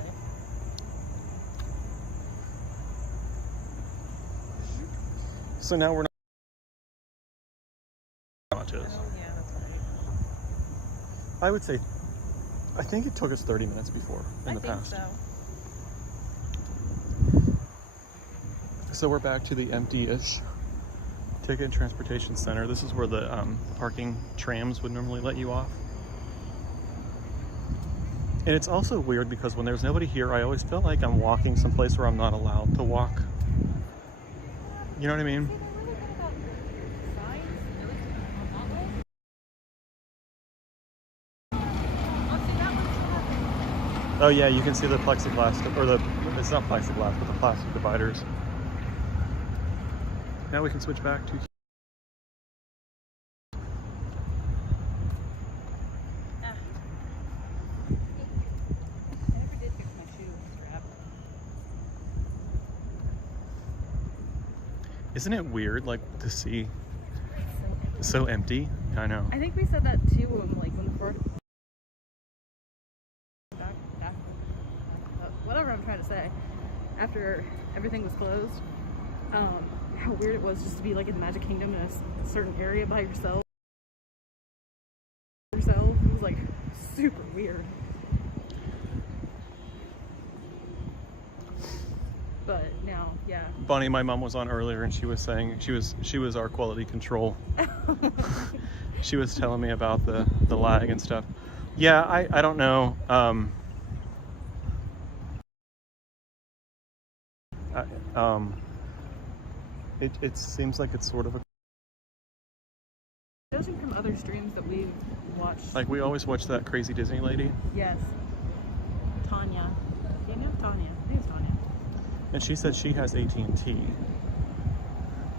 So now we're not. Oh yeah, that's right. I would say, I think it took us 30 minutes before in the past. I think so. So we're back to the empty-ish Ticket and Transportation Center. This is where the parking trams would normally let you off. And it's also weird because when there's nobody here, I always feel like I'm walking someplace where I'm not allowed to walk. You know what I mean? Oh yeah, you can see the plexiglass, or it's not plexiglass, but the plastic dividers. Now we can switch back to... Isn't it weird, like, to see so empty? I know. I think we said that too when the first... whatever I'm trying to say. After everything was closed, how weird it was just to be like in the Magic Kingdom in a certain area by yourself. It was like super weird. But now, yeah. Bonnie, my mom was on earlier, and she was saying she was our quality control. She was telling me about the lag and stuff. Yeah, I don't know. It seems like it's sort of a... Judging from other streams that we've watched. Like, we always watch that crazy Disney lady. Yes. Tanya. Do you know Tanya? I think it's Tanya. And she said she has AT&T.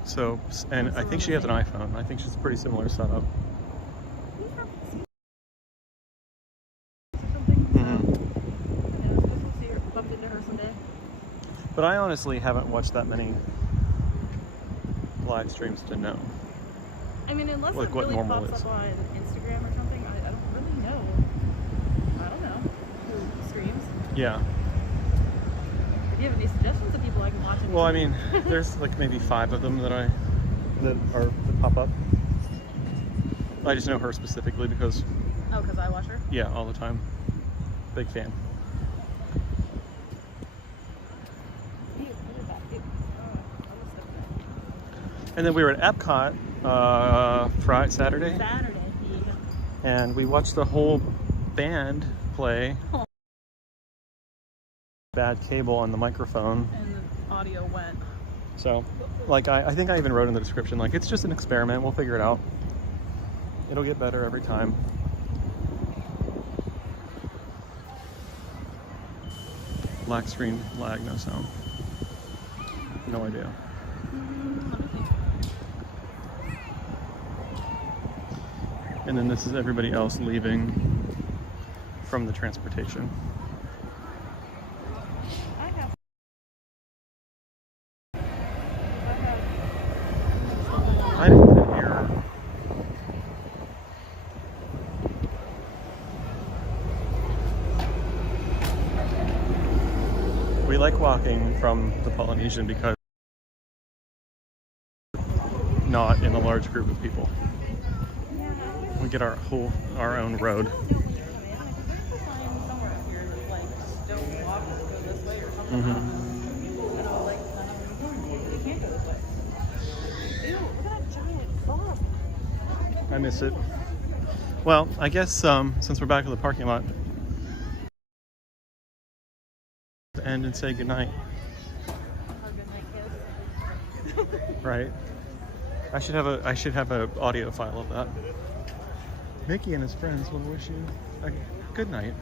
So, and I think she has an iPhone. I think she's a pretty similar setup. But I honestly haven't watched that many live streams to know. I mean, unless like it what really normal pops is. up on Instagram or something, I don't really know. I don't know who streams. Yeah. If you have any suggestions of people I can watch? Well, I mean, there's like maybe 5 of them that pop up. I just know her specifically because... Oh, because I watch her? Yeah, all the time. Big fan. And then we were at Epcot Saturday, and we watched the whole band play. Oh. Bad cable on the microphone. And the audio went. So, like, I think I even wrote in the description, like, it's just an experiment. We'll figure it out. It'll get better every time. Black screen, lag, no sound. No idea. And then this is everybody else leaving from the transportation. I didn't even hear her. We like walking from the Polynesian because not in a large group of people. We get our own road. I miss it. Well, I guess since we're back in the parking lot, end and say goodnight. Right. I should have a audio file of that. Mickey and his friends will wish you a good night.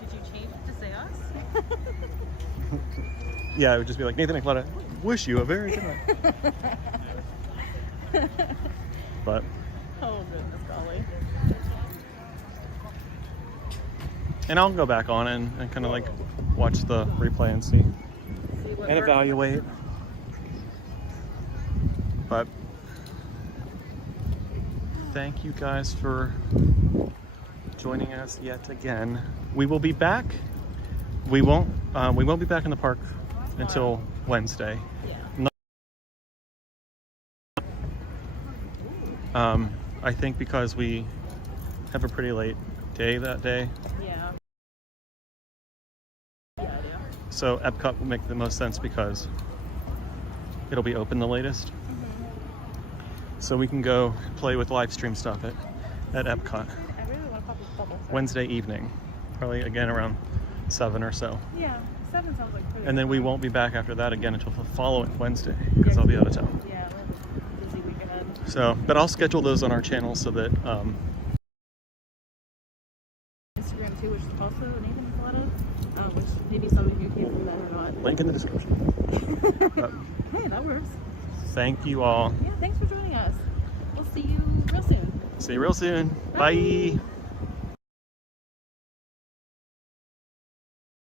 Did you change it to say us? Yeah, it would just be like, Nathan and Claudia wish you a very good night. But Oh goodness golly. and I'll go back on and kind of like watch the replay and see See what and worked. evaluate. But thank you guys for joining us yet again. We will be back. We won't be back in the park until Wednesday. Yeah. I think because we have a pretty late day that day. Yeah. Yeah, yeah. So Epcot will make the most sense because it'll be open the latest. So we can go play with live stream stuff at Epcot I really want to pop this bubble. Wednesday evening, probably again around 7 or so. Yeah, 7 sounds like pretty. And then we won't be back after that again until the following Wednesday because I'll be out of town. Yeah, we'll have a busy week ahead. So, but I'll schedule those on our channel so that Instagram too, which is also Nathan and Claudia, which maybe some of you came from that or not. link in the description. But Hey, that works. thank you all. Yeah, thanks for joining us. We'll see you real soon. See you real soon. Bye. Bye.